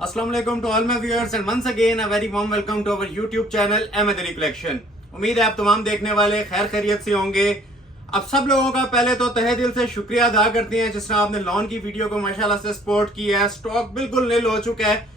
Assalamu alaikum to all my viewers and once again a very warm welcome to our YouTube channel Ahmedari Collection। उम्मीद है आप तमाम देखने वाले खैर खैरियत से होंगे। अब सब लोगों का पहले तो तहे दिल से शुक्रिया अदा करते हैं जिस तरह आपने लॉन की वीडियो को माशाल्लाह से सपोर्ट किया है। स्टॉक बिल्कुल नील हो चुका है,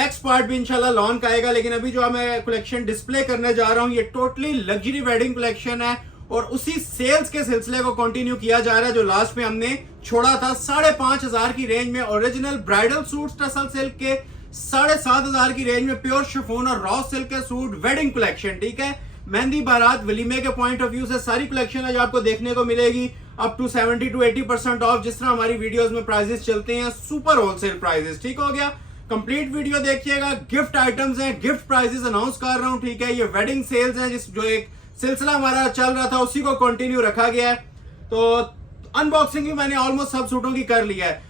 नेक्स्ट पार्ट भी इंशाल्लाह लॉन का आएगा। लेकिन अभी जो मैं कलेक्शन डिस्प्ले करने जा रहा हूँ ये टोटली लग्जरी वेडिंग कलेक्शन है और उसी सेल्स के सिलसिले को कंटिन्यू किया जा रहा है जो लास्ट में हमने छोड़ा था 5,500 की रेंज में original bridal suit tussle silk के, 7,500 की रेंज में प्योर शिफॉन और रॉ सिल्क के सूट वेडिंग कलेक्शन। ठीक है, मेहंदी बारात वलीमे के पॉइंट ऑफ व्यू से सारी कलेक्शन आज आपको देखने को मिलेगी अप टू 70 to 80% ऑफ। जिस तरह हमारी वीडियोस में प्राइसेस चलते हैं सुपर होलसेल प्राइसेस। ठीक हो गया, कंप्लीट वीडियो देखिएगा। गिफ्ट आइटम्स हैं, गिफ्ट प्राइसेस अनाउंस कर रहा हूं। ठीक है, ये वेडिंग सेल्स हैं जिस जो एक सिलसिला हमारा चल रहा था उसी को कंटिन्यू रखा गया है। तो अनबॉक्सिंग भी मैंने ऑलमोस्ट सब सूटों की कर लिया है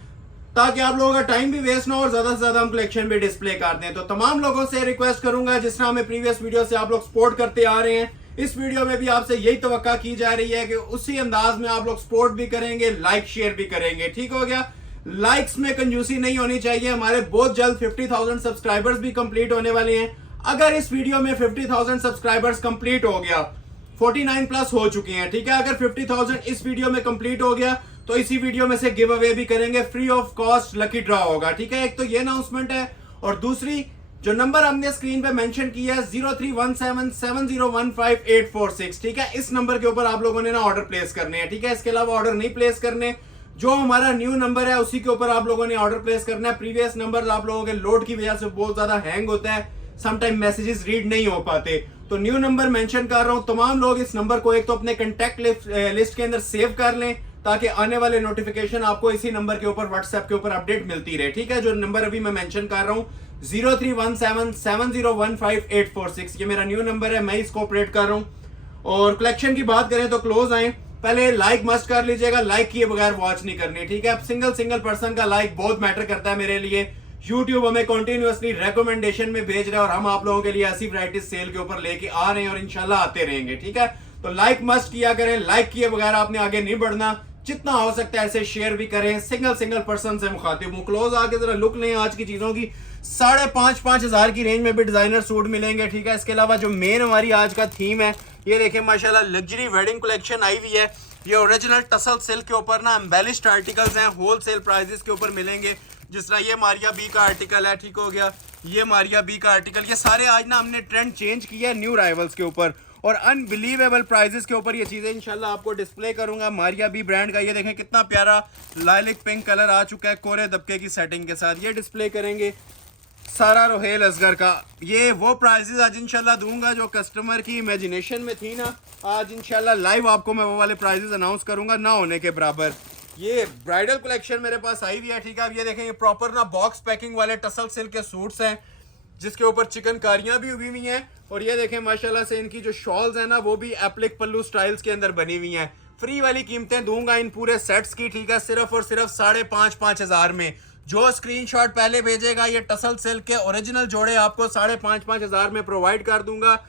ताकि आप लोगों का टाइम भी वेस्ट ना हो और ज्यादा से ज्यादा हम कलेक्शन भी डिस्प्ले कर दें। तो तमाम लोगों से रिक्वेस्ट करूंगा जिस तरह हमें प्रीवियस वीडियो से आप लोग सपोर्ट करते आ रहे हैं, इस वीडियो में भी आपसे यही तवक्का की जा रही है कि उसी अंदाज में आप लोग सपोर्ट भी करेंगे, लाइक शेयर भी करेंगे। ठीक हो गया, लाइक्स में कंजूसी नहीं होनी चाहिए। हमारे बहुत जल्द 50,000 सब्सक्राइबर्स भी कंप्लीट होने वाले हैं। अगर इस वीडियो में 50,000 सब्सक्राइबर्स कंप्लीट हो गया, 49 प्लस हो चुके हैं। ठीक है, अगर 50,000 इस वीडियो में कंप्लीट हो गया तो इसी वीडियो में से गिव अवे भी करेंगे, free of cost lucky draw होगा। ठीक है, एक तो ये अनाउंसमेंट है और दूसरी जो नंबर हमने स्क्रीन पे मेंशन किया है 03177015,846। ठीक है, इस नंबर के ऊपर आप लोगों ने ना ऑर्डर प्लेस करने हैं। ठीक है, इसके अलावा ऑर्डर नहीं प्लेस करने। जो हमारा न्यू नंबर है उसी के ऊपर आप लोगों ने ऑर्डर प्लेस करना है। प्रीवियस नंबर आप लोगों के लोड की वजह से बहुत ज्यादा हैंग होता है, समटाइम मैसेजेस रीड नहीं हो पाते। तो न्यू नंबर मेंशन कर रहा हूं, तमाम लोग इस नंबर को एक तो अपने कंटेक्ट लिस्ट के अंदर सेव कर लें ताकि आने वाले नोटिफिकेशन आपको इसी नंबर के ऊपर व्हाट्सएप के ऊपर अपडेट मिलती रहे। ठीक है, जो नंबर अभी मैं मेंशन कर रहा हूं 03177015,846 ये मेरा न्यू नंबर है, मैं इसको ऑपरेट कर रहा हूं। और कलेक्शन की बात करें तो क्लोज आए, पहले लाइक मस्ट कर लीजिएगा, लाइक किए बगैर वॉच नहीं करनी। ठीक है, अब सिंगल पर्सन का लाइक बहुत मैटर करता है मेरे लिए। YouTube हमें कंटिन्यूअसली रेकमेंडेशन में भेज रहा है और हम आप लोगों के लिए ऐसी वैरायटी सेल के ऊपर लेके आ रहे हैं और इंशाल्लाह आते रहेंगे। ठीक है, तो लाइक मस्ट किया करें, लाइक किए बगैर आपने आगे नहीं बढ़ना। जितना हो सकता है ऐसे शेयर भी करें। सिंगल पर्सन से मुखातिब हूं। क्लोज आके जरा लुक लें आज की चीजों की। 5,500 की रेंज में भी डिजाइनर सूट मिलेंगे। ठीक है, इसके अलावा जो मेन हमारी आज का थीम है ये देखें माशाल्लाह लग्जरी वेडिंग कलेक्शन आई हुई है। ये ओरिजिनल टसल सिल्क के ऊपर ना एम्बेलिश्ड आर्टिकल्स हैं, होलसेल प्राइसेस के ऊपर मिलेंगे। जिस तरह ये मारिया बी का आर्टिकल है, ठीक हो गया, ये मारिया बी का आर्टिकल, ये सारे आज ना हमने ट्रेंड चेंज किया है न्यू राइवल्स के ऊपर और अनबिलीवेबल प्राइसेस के ऊपर ये चीजें इंशाल्लाह आपको डिस्प्ले करूंगा। मारिया बी ब्रांड का ये देखें कितना प्यारा लाइलिक पिंक कलर आ चुका है कोरे दबके की सेटिंग के साथ, ये डिस्प्ले करेंगे। सारा रोहेल असगर का ये वो प्राइसेस आज इंशाल्लाह दूंगा जो कस्टमर की इमेजिनेशन में थी ना, आज इंशाल्लाह लाइव आपको मैं वो वाले प्राइसेस अनाउंस करूंगा ना होने के बराबर। ये ब्राइडल कलेक्शन मेरे पास आई हुई है। ठीक है, अब ये देखें ये प्रॉपर ना बॉक्स पैकिंग वाले टसल सिल्क के सूट्स हैं जिसके ऊपर चिकनकारियां भी उगी हुई हैं और ये देखें माशाल्लाह से इनकी जो शॉल्स हैं ना वो भी एप्लिक पल्लू स्टाइल्स के अंदर बनी हुई हैं। फ्री वाली कीमतें दूंगा इन पूरे सेट्स की। ठीक है, सिर्फ और सिर्फ 5,500 में। जो स्क्रीनशॉट पहले भेजेगा ये टसल सिल्क के ओरिजिनल जोड़े आपको 5,500 में प्रोवाइड कर दूंगा।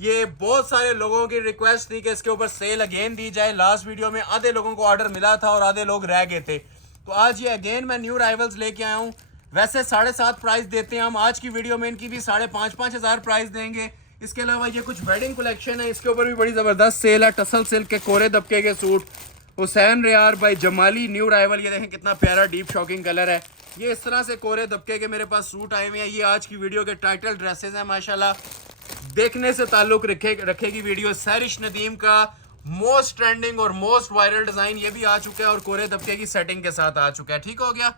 ये बहुत सारे लोगों की रिक्वेस्ट थी कि इसके ऊपर सेल अगेन दी जाए। लास्ट वीडियो में आधे लोगों को ऑर्डर मिला था और आधे लोग रह गए थे, तो आज ये अगेन मैं न्यू राइवल्स लेके आया हूँ। वैसे 7.5 प्राइस देते हैं हम, आज की वीडियो में इनकी भी 5,500 प्राइस देंगे। इसके अलावा ये कुछ वेडिंग कलेक्शन है, इसके ऊपर भी बड़ी जबरदस्त सेल है। टसल सिल्क के कोरे दबके के suit Hussain Riyar by Jamali new rival, ये देखें कितना प्यारा डीप शॉकिंग कलर है। ये इस तरह से कोरे दबके के मेरे पास सूट आए हुए हैं। ये आज की वीडियो के टाइटल ड्रेसेस हैं माशाल्लाह, देखने से ताल्लुक रखेगी वीडियो। सैरिश नदीम का मोस्ट ट्रेंडिंग और मोस्ट वायरल डिजाइन ये भी आ चुका है और कोरे दबके की सेटिंग के साथ आ चुका है। ठीक हो गया,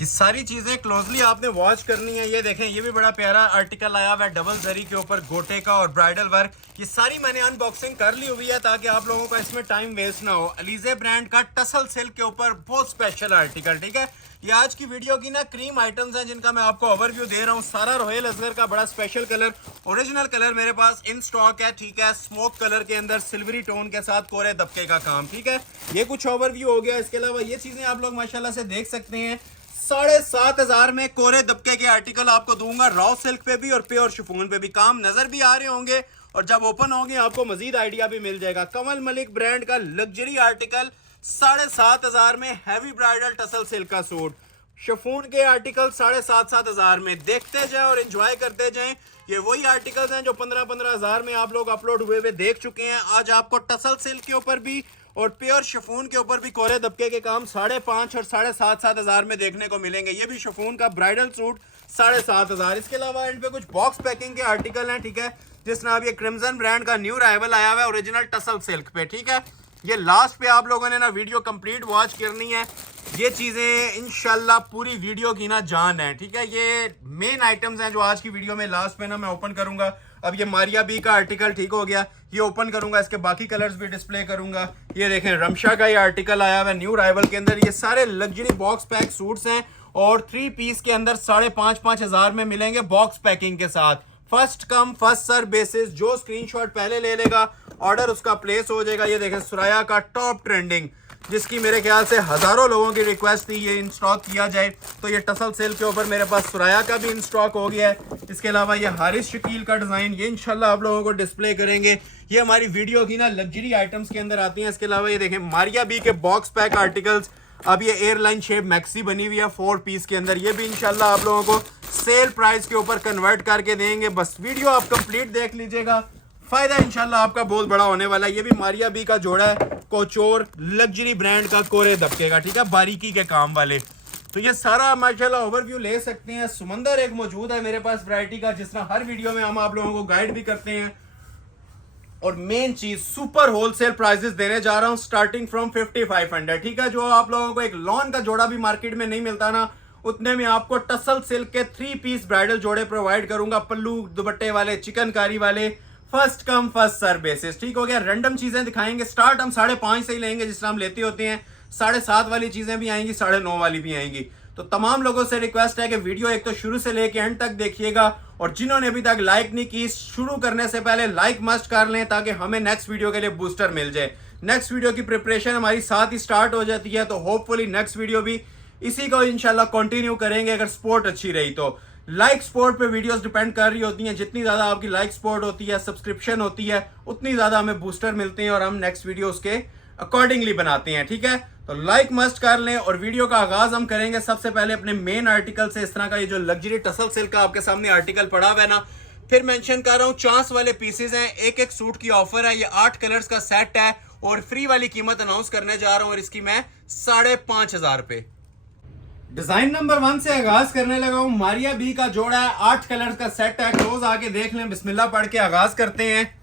ये सारी चीजें क्लोजली आपने वॉच करनी है। ये देखें ये भी बड़ा प्यारा आर्टिकल आया हुआ है डबल जरी के ऊपर गोटे का और ब्राइडल वर्क। ये सारी मैंने अनबॉक्सिंग कर ली हुई है ताकि आप लोगों का इसमें टाइम वेस्ट ना हो। अलीजे ब्रांड का टसल सिल्क के ऊपर बहुत स्पेशल आर्टिकल। ठीक है, ये आज की वीडियो की ना क्रीम आइटम्स हैं जिनका मैं आपको ओवरव्यू दे रहा हूँ। सारा रोयल असगर का बड़ा स्पेशल कलर, ओरिजिनल कलर मेरे पास इन स्टॉक है। ठीक है, स्मोक कलर के अंदर सिल्वरी टोन के साथ कोरे दबके का काम। ठीक है, ये कुछ ओवरव्यू हो गया। इसके अलावा ये चीजें आप लोग माशाल्लाह से देख सकते हैं। 7,500 में कोरे दबके के आर्टिकल आपको दूंगा। रॉ सिल्क पे भी और प्योर शिफॉन पे भी काम नजर भी आ रहे होंगे और जब ओपन होंगे आपको मजीद आइडिया भी मिल जाएगा। कमल मलिक ब्रांड का लग्जरी आर्टिकल 7,500 में हैवी ब्राइडल टसल सिल्क का सूट, शिफॉन के आर्टिकल 7,500 हजार में। देखते जाएं और एंजॉय करते जाएं। ये वही आर्टिकल्स हैं जो 15-15 हजार में आप लोग अपलोड हुए हुए देख चुके हैं। आज आपको टसल सिल्क के ऊपर भी और प्योर शिफॉन के ऊपर भी कोरे दबके के काम 5.5 और 7.5 हजार में देखने को मिलेंगे। ये भी शिफॉन का ब्राइडल सूट 7.5 हजार। इसके अलावा इन पे कुछ बॉक्स पैकिंग के आर्टिकल हैं, ठीक है, जिस तरह अब ये क्रिम्सन ब्रांड का न्यू अराइवल आया हुआ है ओरिजिनल टसल सिल्क पे, ठीक है। ये लास्ट पे आप लोगों ने ना वीडियो कंप्लीट वॉच करनी है। ये चीज़ें इंशाल्लाह पूरी वीडियो की ना जान है, ठीक है। ये मेन आइटम्स हैं जो आज की वीडियो में लास्ट पे ना मैं ओपन करूंगा। अब ये मारिया बी का आर्टिकल ठीक हो गया, ये ओपन करूंगा, इसके बाकी कलर्स भी डिस्प्ले करूंगा। ये देखें रमशा का ये आर्टिकल आया हुआ है न्यू अराइवल के अंदर। ये सारे लग्जरी बॉक्स पैक सूट्स हैं और 3 पीस के अंदर 5.5 हजार में मिलेंगे बॉक्स पैकिंग के साथ। First come first serve basis, जो स्क्रीनशॉट पहले ले लेगा ऑर्डर उसका प्लेस हो जाएगा। ये देखें सुराया का टॉप ट्रेंडिंग, जिसकी मेरे ख्याल से हजारों लोगों की रिक्वेस्ट थी ये इन स्टॉक किया जाए, तो ये टसल सेल के ऊपर मेरे पास सुराया का भी इन स्टॉक हो गया है। इसके अलावा ये हारिस शकील का डिजाइन, ये इंशाल्लाह आप लोगों को डिस्प्ले करेंगे। ये हमारी वीडियो की ना लग्जरी आइटम्स के अंदर आती हैं। इसके अलावा ये देखें मारिया बी के बॉक्स पैक आर्टिकल्स, अब ये एयरलाइन शेप मैक्सी बनी हुई है 4 पीस के अंदर। ये भी इंशाल्लाह आप लोगों को सेल प्राइस के ऊपर कन्वर्ट करके देंगे। बस वीडियो आप कंप्लीट देख लीजिएगा, फायदा इंशाल्लाह आपका बहुत बड़ा होने वाला है। ये भी मारिया बी का जोड़ा है, कोचोर लग्जरी ब्रांड का कोरे दबके का, ठीक है, बारीकी के काम वाले। तो ये सारा माशाल्लाह ओवरव्यू ले सकते हैं। समंदर एक मौजूद है मेरे पास वैरायटी का, जिस तरह हर वीडियो में हम आप लोगों को गाइड भी करते हैं। और मेन चीज सुपर होलसेल प्राइसेस देने जा रहा हूं स्टार्टिंग फ्रॉम 5500, ठीक है। जो आप लोगों को एक लॉन का जोड़ा भी मार्केट में नहीं मिलता ना, उतने में आपको टसल सिल्क के 3 पीस ब्राइडल जोड़े प्रोवाइड करूंगा, पल्लू दुपट्टे वाले, चिकनकारी वाले, first come first serve basis, ठीक हो गया। रैंडम चीजें दिखाएंगे। स्टार्ट हम 5.5 से ही लेंगे जिस तरह हम लेते होते हैं। 7.5 वाली चीजें भी आएंगी, 9.5 वाली भी आएंगी। तो तमाम लोगों से रिक्वेस्ट है कि वीडियो एक तो शुरू से लेके एंड तक देखिएगा, और जिन्होंने अभी तक लाइक नहीं की शुरू करने से पहले लाइक मस्ट कर लें, ताकि हमें नेक्स्ट वीडियो के लिए बूस्टर मिल जाए। नेक्स्ट वीडियो की प्रिपरेशन हमारी साथ ही स्टार्ट हो जाती है, तो होपफुली नेक्स्ट वीडियो भी इसी को इंशाल्लाह कंटिन्यू करेंगे अगर सपोर्ट अच्छी रही तो। लाइक सपोर्ट पे वीडियोस डिपेंड कर रही होती हैं। जितनी ज्यादा आपकी लाइक सपोर्ट होती है, सब्सक्रिप्शन होती है, उतनी ज्यादा हमें बूस्टर मिलते हैं और हम नेक्स्ट वीडियो उसके अकॉर्डिंगली बनाते हैं, ठीक है। तो लाइक मस्ट कर लें। और वीडियो का आगाज हम करेंगे सबसे पहले अपने मेन आर्टिकल से। इस तरह का ये जो लग्जरी टसल सिल्क का आपके सामने आर्टिकल पड़ा हुआ है ना, फिर मेंशन कर रहा हूँ, चांस वाले पीसेज हैं, एक एक सूट की ऑफर है। ये 8 कलर्स का सेट है और फ्री वाली कीमत अनाउंस करने जा रहा हूँ, और इसकी मैं 5,500 रुपए। डिजाइन नंबर 1 से आगाज करने लगा हूं। मारिया बी का जोड़ा है, 8 कलर्स का सेट है। क्लोज आके देख लें, बिस्मिल्लाह पढ़ के आगाज करते हैं।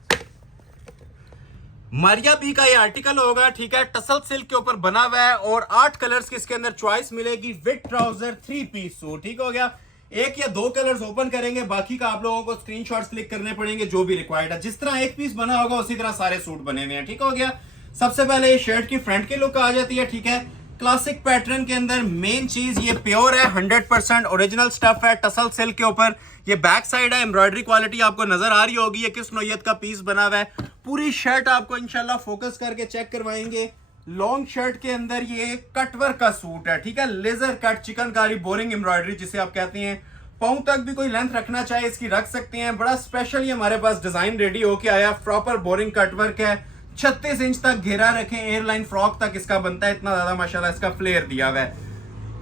मारिया बी का ये आर्टिकल होगा, ठीक है, टसल सिल्क के ऊपर बना हुआ है और 8 कलर्स की इसके अंदर चॉइस मिलेगी विद ट्राउजर 3 पीस सूट, ठीक हो गया। 1 या 2 कलर्स ओपन करेंगे, बाकी का आप लोगों को स्क्रीनशॉट्स क्लिक करने पड़ेंगे जो भी रिक्वायर्ड है। जिस तरह 1 पीस बना होगा उसी तरह सारे सूट बने हुए हैं, ठीक हो गया। सबसे पहले ये शर्ट की फ्रंट की लुक आ जाती है, ठीक है, क्लासिक पैटर्न के अंदर। मेन चीज ये प्योर है, 100% ओरिजिनल स्टफ है टसल सिल्क के ऊपर। ये बैक साइड है, एम्ब्रॉयडरी क्वालिटी आपको नजर आ रही होगी। ये किस नौयत का पीस बना हुआ है। पूरी शर्ट आपको इंशाल्लाह फोकस करके चेक करवाएंगे। लॉन्ग शर्ट के अंदर ये कटवर्क का सूट है, ठीक है, लेजर कट चिकनकारी बोरिंग एम्ब्रॉयडरी जिसे आप कहते हैं। पाँव तक भी कोई लेंथ रखना चाहे इसकी रख सकते हैं। बड़ा स्पेशल ये हमारे पास डिजाइन रेडी होके आया, प्रॉपर बोरिंग कटवर्क है। 36 इंच तक घेरा रखें, एयरलाइन फ्रॉक तक इसका बनता है। इतना ज्यादा माशाल्लाह इसका फ्लेयर दिया हुआ है।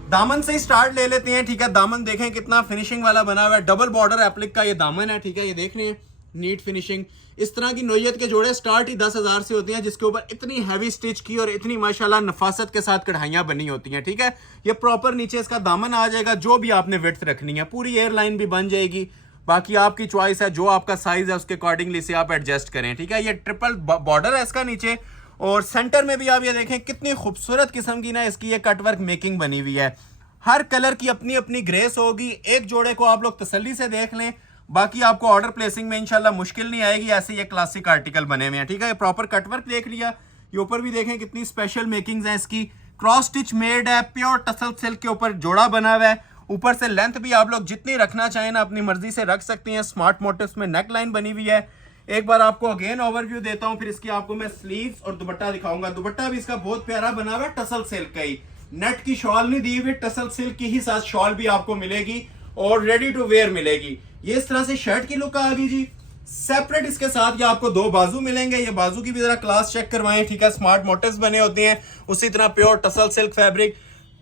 दामन से ही स्टार्ट ले लेते हैं, ठीक है। दामन देखें कितना फिनिशिंग वाला बना हुआ है। डबल बॉर्डर एप्लिक का ये दामन है, ठीक है, ये देख रहे हैं, नीट फिनिशिंग। इस तरह की नोयत के जोड़े स्टार्ट ही 10,000 से होते हैं, जिसके ऊपर इतनी हैवी स्टिच की और इतनी माशाल्लाह नफासत के साथ कढ़ाइयां बनी होती हैं, ठीक है। ये प्रॉपर नीचे इसका दामन आ जाएगा, जो भी आपने विड्थ रखनी है, पूरी एयरलाइन भी बन जाएगी। बाकी आपकी चॉइस है, जो आपका साइज है उसके अकॉर्डिंगली से आप एडजस्ट करें, ठीक है। ये ट्रिपल बॉर्डर है इसका नीचे, और सेंटर में भी आप ये देखें कितनी खूबसूरत किस्म की ना इसकी ये कटवर्क मेकिंग बनी हुई है। हर कलर की अपनी अपनी ग्रेस होगी। एक जोड़े को आप लोग तसल्ली से देख लें, बाकी आपको ऑर्डर प्लेसिंग में इंशाल्लाह मुश्किल नहीं आएगी। ऐसे ये क्लासिक आर्टिकल बने हुए हैं, ठीक है। ये प्रॉपर कटवर्क देख लिया, ये ऊपर भी देखें कितनी स्पेशल मेकिंग्स हैं इसकी। क्रॉस स्टिच मेड है, प्योर टसल सिल्क के ऊपर जोड़ा बना हुआ है। ऊपर से लेंथ भी आप लोग जितनी रखना चाहें ना अपनी मर्जी से रख सकते हैं। स्मार्ट मोटिव्स में नेक लाइन बनी हुई है। एक बार आपको अगेन ओवरव्यू देता हूं, फिर इसकी आपको मैं स्लीव्स और दुपट्टा दिखाऊंगा। दुपट्टा भी इसका बहुत प्यारा बना हुआ है, टसल सिल्क का ही। नेट की शॉल नहीं दी हुई, टसल सिल्क की ही साथ शॉल भी आपको मिलेगी और रेडी टू वेयर मिलेगी। ये इस तरह से शर्ट की लुक आ गई जी। सेपरेट इसके साथ ये आपको 2 बाजू मिलेंगे। ये बाजू की भी जरा क्लास चेक करवाएं, ठीक है। स्मार्ट मोटिव्स बने होते हैं, उसी तरह प्योर टसल सिल्क फैब्रिक।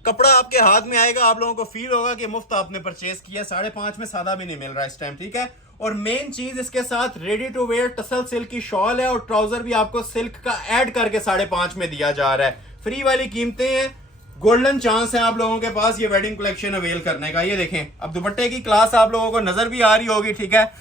कपड़ा आपके हाथ में आएगा, आप लोगों को फील होगा कि मुफ्त आपने परचेज किया। 5.5 में सादा भी नहीं मिल रहा इस टाइम, ठीक है। और मेन चीज इसके साथ ready to wear tassel silk की शॉल है और ट्राउजर भी आपको सिल्क का ऐड करके 5.5 में दिया जा रहा है। फ्री वाली कीमतें हैं, गोल्डन चांस है आप लोगों के पास ये वेडिंग कलेक्शन अवेल करने का। ये देखें, अब दुपट्टे की क्लास आप लोगों को नजर भी आ रही होगी, ठीक है।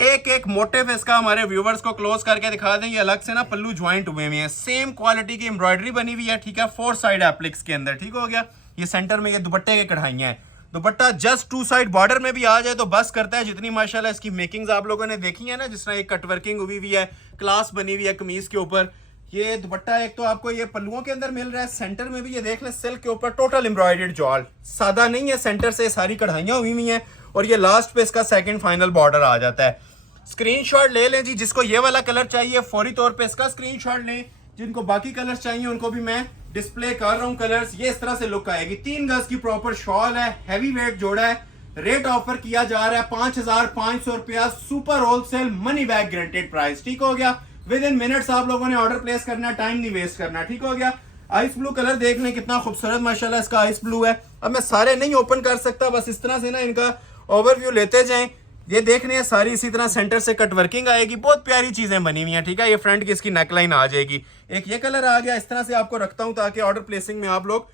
एक एक मोटिव इसका हमारे व्यूवर्स को क्लोज करके दिखा दें। ये अलग से ना पल्लू ज्वाइंट हुए हुए हैं, सेम क्वालिटी की एम्ब्रॉयडरी बनी हुई है, ठीक है। 4 साइड एप्लिक्स के अंदर, ठीक हो गया। ये सेंटर में ये दुपट्टे के कढ़ाइयां हैं। दुपट्टा जस्ट 2 साइड बॉर्डर में भी आ जाए तो बस करता है। जितनी माशाल्लाह इसकी मेकिंग्स आप लोगों ने देखी है ना, जिस तरह एक कटवर्किंग हुई हुई है, क्लास बनी हुई है कमीज के ऊपर। ये दुपट्टा एक तो आपको ये पल्लुओं के अंदर मिल रहा है, सेंटर में भी ये देख लें सिल्क के ऊपर टोटल एम्ब्रॉयडर्ड जॉल, सादा नहीं है, सेंटर से सारी कढ़ाइयां हुई हुई हैं। और ये लास्ट पे इसका सेकंड फाइनल बॉर्डर आ जाता है। स्क्रीनशॉट ले लें जी, जिसको ये वाला कलर चाहिए फौरी तौर पे इसका स्क्रीनशॉट लें। जिनको बाकी कलर्स चाहिए उनको भी मैं डिस्प्ले कर रहा हूं कलर्स। ये इस तरह से लुक आएगी। 3 गज की प्रॉपर शॉल है, हैवी वेट जोड़ा है। रेट ऑफर किया जा रहा है 5,500 रुपया, super wholesale money back guaranteed price, ठीक हो गया। विद इन मिनट्स आप लोगों ने ऑर्डर प्लेस करना, टाइम नहीं वेस्ट करना, ठीक हो गया। आइस ब्लू कलर देख लें, कितना खूबसूरत माशाल्लाह इसका आइस ब्लू है। अब मैं सारे नहीं ओपन कर सकता, बस इस तरह से ना इनका ओवरव्यू लेते जाएं। ये देख रहे हैं सारी इसी तरह सेंटर से कट वर्किंग आएगी, बहुत प्यारी चीजें बनी हुई हैं, ठीक है। ये फ्रंट की इसकी नेकलाइन आ जाएगी। एक ये कलर आ गया, इस तरह से आपको रखता हूं ताकि ऑर्डर प्लेसिंग में आप लोग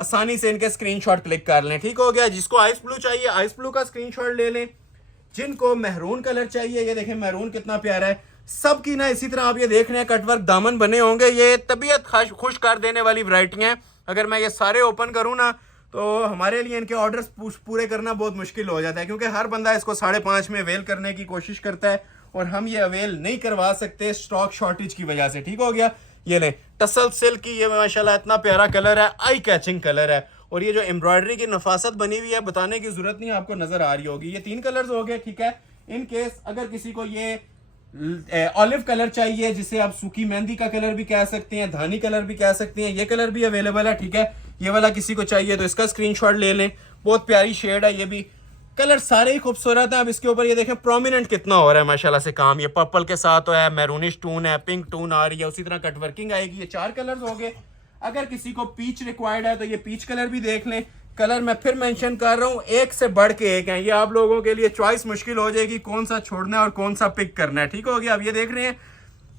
आसानी से इनके स्क्रीनशॉट क्लिक कर लें, ठीक हो गया। जिसको आइस ब्लू चाहिए आइस ब्लू का स्क्रीनशॉट ले लें। जिनको महरून कलर चाहिए, ये देखें महरून कितना प्यारा है। सबकी ना इसी तरह आप ये देख रहे हैं कटवर्क दामन बने होंगे। ये तबीयत खुश कर देने वाली वैरायटी हैं। अगर मैं ये सारे ओपन करूं ना तो हमारे लिए इनके ऑर्डर्स पूरे करना बहुत मुश्किल हो जाता है, क्योंकि हर बंदा इसको 5.5 में अवेल करने की कोशिश करता है और हम ये अवेल नहीं करवा सकते स्टॉक शॉर्टेज की वजह से, ठीक हो गया। ये लें टसल सिल्क की, ये माशाल्लाह इतना प्यारा कलर है, आई कैचिंग कलर है। और ये जो एम्ब्रॉयडरी की नफासत बनी हुई है बताने की जरूरत नहीं, आपको नजर आ रही होगी। ये 3 कलर्स हो गए, ठीक है। इन केस अगर किसी को ये ऑलिव कलर चाहिए, जिसे आप सूखी मेहंदी का कलर भी कह सकते हैं, धानी कलर भी कह सकते हैं, ये कलर भी अवेलेबल है, ठीक है। ये वाला किसी को चाहिए तो इसका स्क्रीनशॉट ले लें। बहुत प्यारी शेड है, ये भी कलर सारे ही खूबसूरत है। अब इसके ऊपर ये देखें प्रोमिनेंट कितना हो रहा है माशाल्लाह से काम। ये पर्पल के साथ है, मैरूनिश टून है, पिंक टून आ रही है, उसी तरह कटवर्किंग आएगी। ये 4 कलर्स हो गए। अगर किसी को पीच रिक्वायर्ड है तो ये पीच कलर भी देख लें। कलर मैं फिर मेंशन कर रहा हूँ, एक से बढ़ के एक है। ये आप लोगों के लिए चॉइस मुश्किल हो जाएगी कौन सा छोड़ना है और कौन सा पिक करना है, ठीक हो गया। अब ये देख रहे हैं,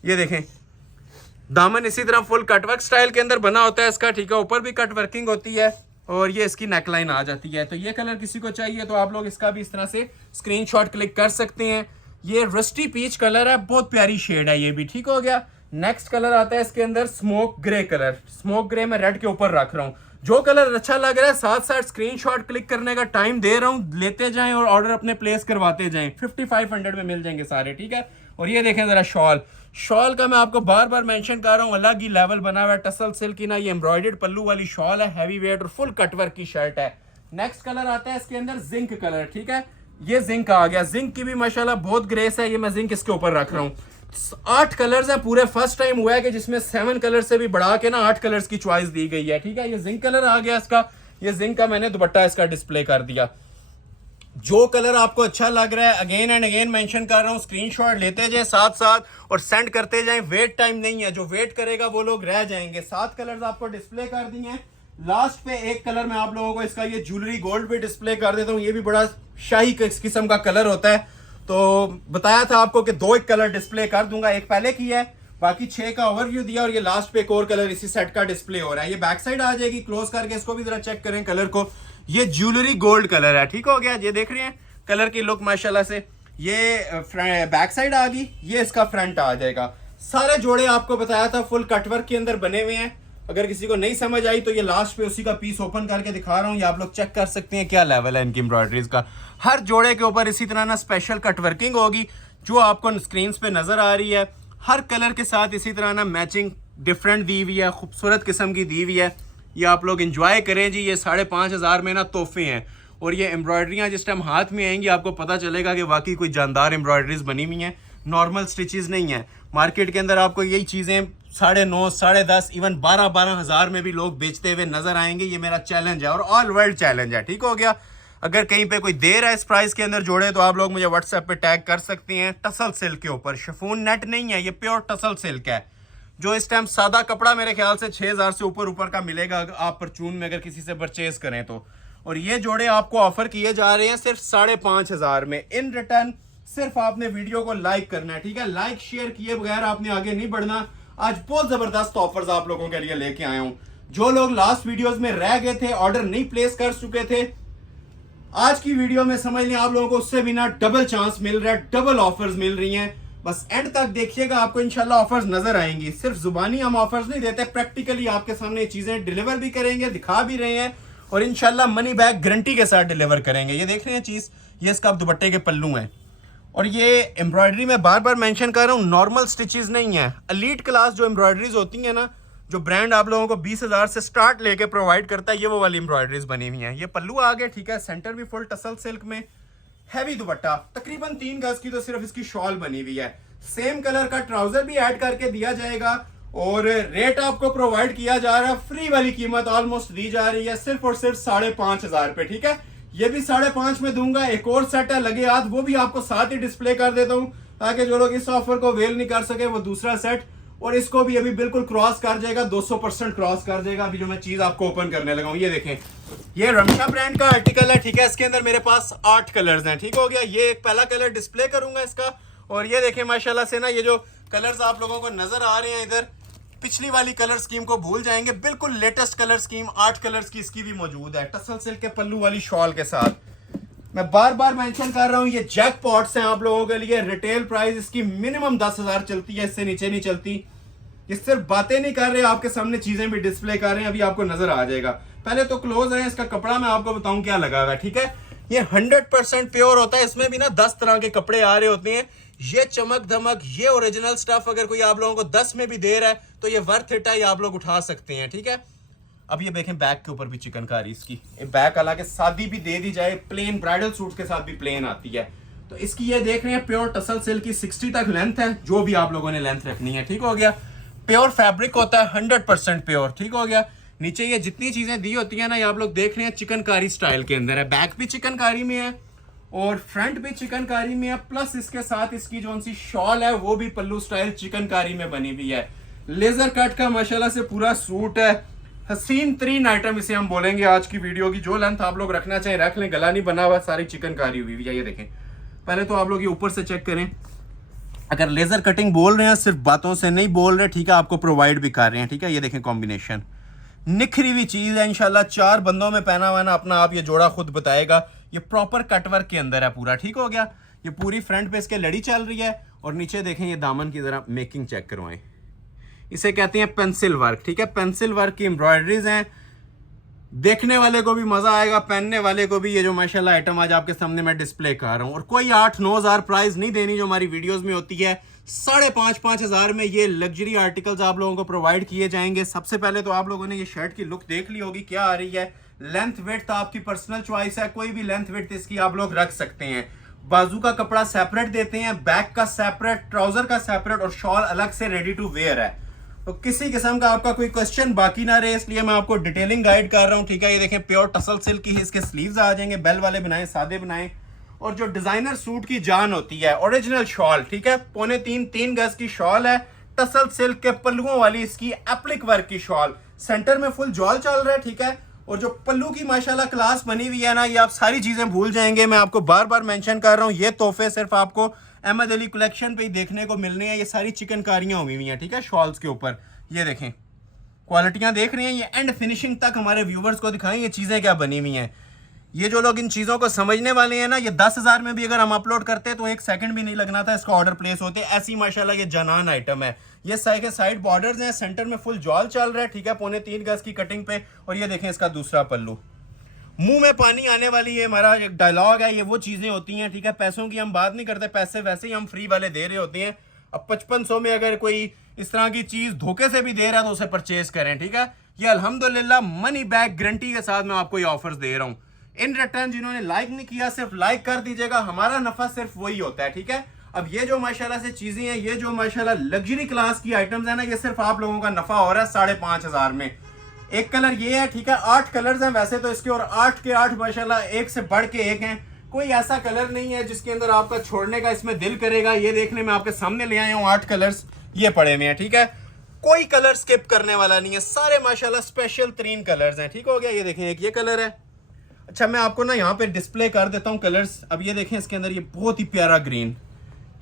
ये देखें दामन इसी तरह फुल कटवर्क स्टाइल के अंदर बना होता है इसका, ठीक है। ऊपर भी कटवर्किंग होती है और ये इसकी नेकलाइन आ जाती है। तो ये कलर किसी को चाहिए तो आप लोग इसका भी इस तरह से स्क्रीनशॉट क्लिक कर सकते हैं। ये रस्टी पीच कलर है, बहुत प्यारी शेड है ये भी, ठीक हो गया। नेक्स्ट कलर आता है इसके अंदर smoke grey colour. Smoke grey में रेड के ऊपर रख रहा हूँ। जो कलर अच्छा लग रहा है साथ साथ स्क्रीनशॉट क्लिक करने का टाइम दे रहा हूँ, लेते जाएं और ऑर्डर अपने प्लेस करवाते जाएं। 5500 में मिल जाएंगे सारे, ठीक है। और ये देखें जरा शॉल का मैं आपको बार बार मेंशन कर रहा हूँ, अलग ही लेवल बना हुआ है। टसल सिल्क की ना ये एम्ब्रॉयडर्ड पल्लू वाली शॉल है, हैवी वेट और फुल कटवर्क की शर्ट है। नेक्स्ट कलर आता है इसके अंदर जिंक कलर, ठीक है। ये जिंक आ गया। जिंक की भी माशाल्लाह बहुत ग्रेस है। ये मैं जिंक इसके ऊपर रख रहा हूँ। 8 कलर्स हैं पूरे। फर्स्ट टाइम हुआ है कि जिसमें 7 कलर से भी बढ़ा के ना 8 कलर्स की चॉइस दी गई है, ठीक है। ये जिंक कलर आ गया इसका। ये जिंक का मैंने दुपट्टा इसका डिस्प्ले कर दिया। जो कलर आपको अच्छा लग रहा है अगेन एंड अगेन मेंशन कर रहा हूँ, स्क्रीनशॉट लेते जाएं साथ साथ और सेंड करते जाएं। वेट टाइम नहीं है, जो वेट करेगा वो लोग रह जाएंगे। 7 कलर्स आपको डिस्प्ले कर दिए हैं। लास्ट पे एक कलर मैं आप लोगों को इसका ये ज्वेलरी गोल्ड पे डिस्प्ले कर देता हूँ। ये भी बड़ा शाही किस्म का कलर होता है। तो बताया था आपको कि 2 एक कलर डिस्प्ले कर दूंगा, एक पहले किया है, बाकी 6 का ओवरव्यू दिया और ये लास्ट पे एक और कलर इसी सेट का डिस्प्ले हो रहा है। ये बैक साइड आ जाएगी, क्लोज करके इसको भी जरा चेक करें कलर को। ये ज्वेलरी गोल्ड कलर है, ठीक हो गया। ये देख रहे हैं कलर की लुक माशाल्लाह से। ये बैक साइड आ गई, ये इसका फ्रंट आ जाएगा। सारे जोड़े आपको बताया था फुल कटवर्क के अंदर बने हुए हैं। अगर किसी को नहीं समझ आई तो ये लास्ट पे उसी का पीस ओपन करके दिखा रहा हूँ, ये आप लोग चेक कर सकते हैं क्या लेवल है इनकी एम्ब्रॉयडरीज का। हर जोड़े के ऊपर इसी तरह ना स्पेशल कटवर्किंग होगी जो आपको स्क्रीन पे नजर आ रही है। हर कलर के साथ इसी तरह ना मैचिंग डिफरेंट दी हुई है, खूबसूरत किस्म की दी हुई है। ये आप लोग इंजॉय करें जी। ये 5,500 में ना तोहफे हैं और ये एम्ब्रॉयडरियाँ जिस टाइम हाथ में आएंगी आपको पता चलेगा कि वाकई कोई जानदार एम्ब्रॉयडरीज बनी हुई हैं, नॉर्मल स्टिचेस नहीं है। मार्केट के अंदर आपको यही चीज़ें 9.5, 10.5 इवन 12 हज़ार में भी लोग बेचते हुए नजर आएंगे। ये मेरा चैलेंज है और ऑल वर्ल्ड चैलेंज है, ठीक हो गया। अगर कहीं पे कोई दे रहा है इस प्राइस के अंदर जोड़े तो आप लोग मुझे व्हाट्सएप पे टैग कर सकते हैं। टसल सिल्क के ऊपर शिफॉन नेट नहीं है, ये प्योर टसल सिल्क है। जो इस टाइम सादा कपड़ा मेरे ख्याल से 6000 से ऊपर का मिलेगा आप परचून में अगर किसी से परचेज करें तो। और ये जोड़े आपको ऑफर किए जा रहे हैं सिर्फ 5500 में। इन रिटर्न सिर्फ आपने वीडियो को लाइक करना है, ठीक है। लाइक शेयर किए बगैर आपने आगे नहीं बढ़ना। आज बहुत जबरदस्त ऑफर्स आप लोगों के लिए लेके आया हूं। जो लोग लास्ट वीडियोस में रह गए थे, ऑर्डर नहीं प्लेस कर चुके थे, आज की वीडियो में समझ लें आप लोगों को उससे बिना डबल चांस मिल रहा है, डबल ऑफर्स मिल रही हैं। बस एंड तक देखिएगा, आपको इंशाल्लाह ऑफर्स नजर आएंगी। सिर्फ जुबानी हम ऑफर्स नहीं देते, प्रैक्टिकली आपके सामने ये चीजें डिलीवर भी करेंगे, दिखा भी रहे हैं और इंशाल्लाह मनी बैक गारंटी के साथ डिलीवर करेंगे। ये देख रहे हैं चीज, ये इसका दुपट्टे के पल्लू हैं और ये एम्ब्रॉयडरी में बार बार मेंशन कर रहा हूँ, नॉर्मल स्टिचेस नहीं है। एलीट क्लास जो एम्ब्रॉयडरीज होती है ना, जो ब्रांड आप लोगों को 20,000 से स्टार्ट लेके प्रोवाइड करता है, ये वो वाली एम्ब्रॉयडरीज बनी हुई हैं। ये पल्लू आ गया, ठीक है। सेंटर भी फुल टसल सिल्क में, हैवी दुपट्टा, तकरीबन 3 गज की तो सिर्फ इसकी शॉल बनी हुई है। सेम कलर का ट्राउजर भी ऐड करके दिया जाएगा और रेट आपको प्रोवाइड किया जा रहा है, फ्री वाली कीमत ऑलमोस्ट दी जा रही है सिर्फ और सिर्फ 5500 रुपए, ठीक है। ये भी 5.5 में दूंगा। एक और सेट है लगे हाथ, वो भी आपको साथ ही डिस्प्ले कर देता हूं ताकि जो लोग इस ऑफर को वेल नहीं कर सके वो दूसरा सेट, और इसको भी अभी बिल्कुल क्रॉस कर जाएगा, 200% क्रॉस कर जाएगा। अभी जो मैं चीज आपको ओपन करने लगा हूं, ये देखें, ये रमशा ब्रांड का आर्टिकल है, ठीक है। इसके अंदर मेरे पास 8 कलर्स हैं, ठीक हो गया। ये एक पहला कलर डिस्प्ले करूंगा इसका, और ये देखें माशाल्लाह से ना, ये जो कलर्स आप लोगों को नजर आ रहे हैं इधर, पिछली वाली कलर स्कीम को भूल जाएंगे, बिल्कुल लेटेस्ट कलर स्कीम 8 कलर्स की इसकी भी मौजूद है, टसल सिल्क के पल्लू वाली शॉल के साथ। मैं बार बार मेंशन कर रहा हूं, ये जैकपॉट्स हैं आप लोगों के लिए। रिटेल प्राइस इसकी मिनिमम 10,000 चलती है, इससे नीचे नहीं चलती। ये सिर्फ बातें नहीं कर रहे, आपके सामने चीजें भी डिस्प्ले कर रहे हैं, अभी आपको नजर आ जाएगा। पहले तो क्लोज है, इसका कपड़ा मैं आपको बताऊं क्या लगा हुआ है, ठीक है। ये 100% प्योर होता है, इसमें भी ना 10 तरह के कपड़े आ रहे होते हैं। ये चमक धमक, ये ओरिजिनल स्टफ अगर कोई आप लोगों को 10 में भी दे रहा है तो ये वर्थ इट है, ये आप लोग उठा सकते हैं, ठीक है। अब ये देखें, बैक के ऊपर भी चिकनकारी इसकी, बैक हालांकि सादी भी दे दी जाए, प्लेन ब्राइडल सूट के साथ भी प्लेन आती है। तो इसकी ये देख रहे हैं प्योर टसल सिल्क की 60 तक लेंथ है, जो भी आप लोगों ने लेंथ रखनी है, ठीक हो गया। प्योर फैब्रिक होता है, 100% प्योर, ठीक हो गया। नीचे ये जितनी चीजें दी होती है ना, ये आप लोग देख रहे हैं चिकनकारी स्टाइल के अंदर है। बैक भी चिकनकारी में है और फ्रंट भी चिकनकारी में है, प्लस इसके साथ इसकी जो सी शॉल है वो भी पल्लू स्टाइल चिकनकारी में बनी हुई है। लेजर कट का माशाल्लाह से पूरा सूट है, हसीन तरीन आइटम इसे हम बोलेंगे आज की वीडियो की। जो लेंथ आप लोग रखना चाहें रख लें, गला नहीं बना हुआ, सारी चिकनकारी हुई हुई है। ये देखें, पहले तो आप लोग ये ऊपर से चेक करें, अगर लेजर कटिंग बोल रहे हैं, सिर्फ बातों से नहीं बोल रहे, ठीक है, आपको प्रोवाइड भी कर रहे हैं, ठीक है। ये देखें कॉम्बिनेशन, निखरी हुई चीज है इंशाल्लाह। 4 बंदों में पहना हुआ ना अपना आप, ये जोड़ा खुद बताएगा। ये प्रॉपर कटवर्क के अंदर है पूरा, ठीक हो गया। ये पूरी फ्रंट पे इसके लड़ी चल रही है और नीचे देखें ये दामन की जरा मेकिंग चेक करवाएं, इसे कहते हैं पेंसिल वर्क, ठीक है। पेंसिल वर्क की एम्ब्रॉयडरीज हैं, देखने वाले को भी मजा आएगा, पहनने वाले को भी। ये जो माशाल्लाह आइटम आज आपके सामने मैं डिस्प्ले कर रहा हूं, और कोई 8-9 हजार प्राइस नहीं देनी जो हमारी वीडियोस में होती है। 5,500 हजार में ये लग्जरी आर्टिकल्स आप लोगों को प्रोवाइड किए जाएंगे। सबसे पहले तो आप लोगों ने ये शर्ट की लुक देख ली होगी क्या आ रही है। लेंथ विड्थ आपकी पर्सनल चॉइस है, कोई भी लेंथ विड्थ इसकी आप लोग रख सकते हैं। बाजू का कपड़ा सेपरेट देते हैं, बैक का सेपरेट, ट्राउजर का सेपरेट और शॉल अलग से रेडी टू वेयर है। तो किसी किस्म का आपका कोई क्वेश्चन बाकी ना रहे, इसलिए मैं आपको डिटेलिंग गाइड कर रहा हूं, ठीक है। ये देखें, प्योर टसल सिल्क की इसके स्लीव्स आ जाएंगे, बेल वाले बनाए, सादे बनाए, और जो डिजाइनर सूट की जान होती है, ओरिजिनल शॉल, ठीक है। 3.25 गज की शॉल है, टसल सिल्क के पल्लुओं वाली इसकी एप्लिक वर्क की शॉल, सेंटर में फुल जॉल चल रहा है, ठीक है। और जो पल्लू की माशाल्लाह क्लास बनी हुई है ना, ये आप सारी चीजें भूल जाएंगे। मैं आपको बार बार मेंशन कर रहा हूँ, ये तोहफे सिर्फ आपको अहमद अली कलेक्शन पे ही देखने को मिलने हैं। ये सारी चिकनकारियां हुई हैं, ठीक है, शॉल्स के ऊपर। ये देखें, क्वालिटियां देख रहे हैं, ये एंड फिनिशिंग तक हमारे व्यूवर्स को दिखाएं ये चीजें क्या बनी हुई हैं। ये जो लोग इन चीजों को समझने वाले हैं ना, ये 10,000 में भी अगर हम अपलोड करते तो 1 सेकंड भी नहीं लगना था इसका ऑर्डर प्लेस होते। ऐसी माशाल्लाह ये जनान आइटम है। ये साइड बॉर्डर्स हैं, सेंटर में फुल जॉल चल रहा है, ठीक है, 3.25 गज की कटिंग पे। और ये देखें इसका दूसरा पल्लू, मुंह में पानी आने वाली है, हमारा एक डायलॉग है, ये वो चीजें होती हैं, ठीक है। पैसों की हम बात नहीं करते, पैसे वैसे ही हम फ्री वाले दे रहे होते हैं। अब 5500 में अगर कोई इस तरह की चीज धोखे से भी दे रहा है तो उसे परचेज करें, ठीक है। ये अल्हम्दुलिल्लाह मनी बैक गारंटी के साथ मैं आपको ये ऑफर्स दे रहा हूं। इन रिटर्न जिन्होंने लाइक नहीं किया, सिर्फ लाइक कर दीजिएगा, हमारा नफा सिर्फ वही होता है, ठीक है। अब ये जो माशाल्लाह से चीजें हैं, ये जो माशाल्लाह लग्जरी क्लास की आइटम्स है ना, ये सिर्फ आप लोगों का नफा हो रहा है 5,500 में। एक कलर ये है, ठीक है, 8 कलर्स हैं वैसे तो इसके, और 8 के 8 माशाल्लाह एक से बढ़ के एक हैं। कोई ऐसा कलर नहीं है जिसके अंदर आपका छोड़ने का इसमें दिल करेगा। ये देखने में आपके सामने ले आया हूँ 8 कलर्स, ये पड़े हुए हैं, ठीक है। कोई कलर स्किप करने वाला नहीं है, सारे माशाल्लाह स्पेशल 3 कलर्स हैं। ठीक हो गया, ये देखें एक ये कलर है। अच्छा मैं आपको ना यहाँ पे डिस्प्ले कर देता हूँ कलर्स। अब ये देखें इसके अंदर ये बहुत ही प्यारा ग्रीन,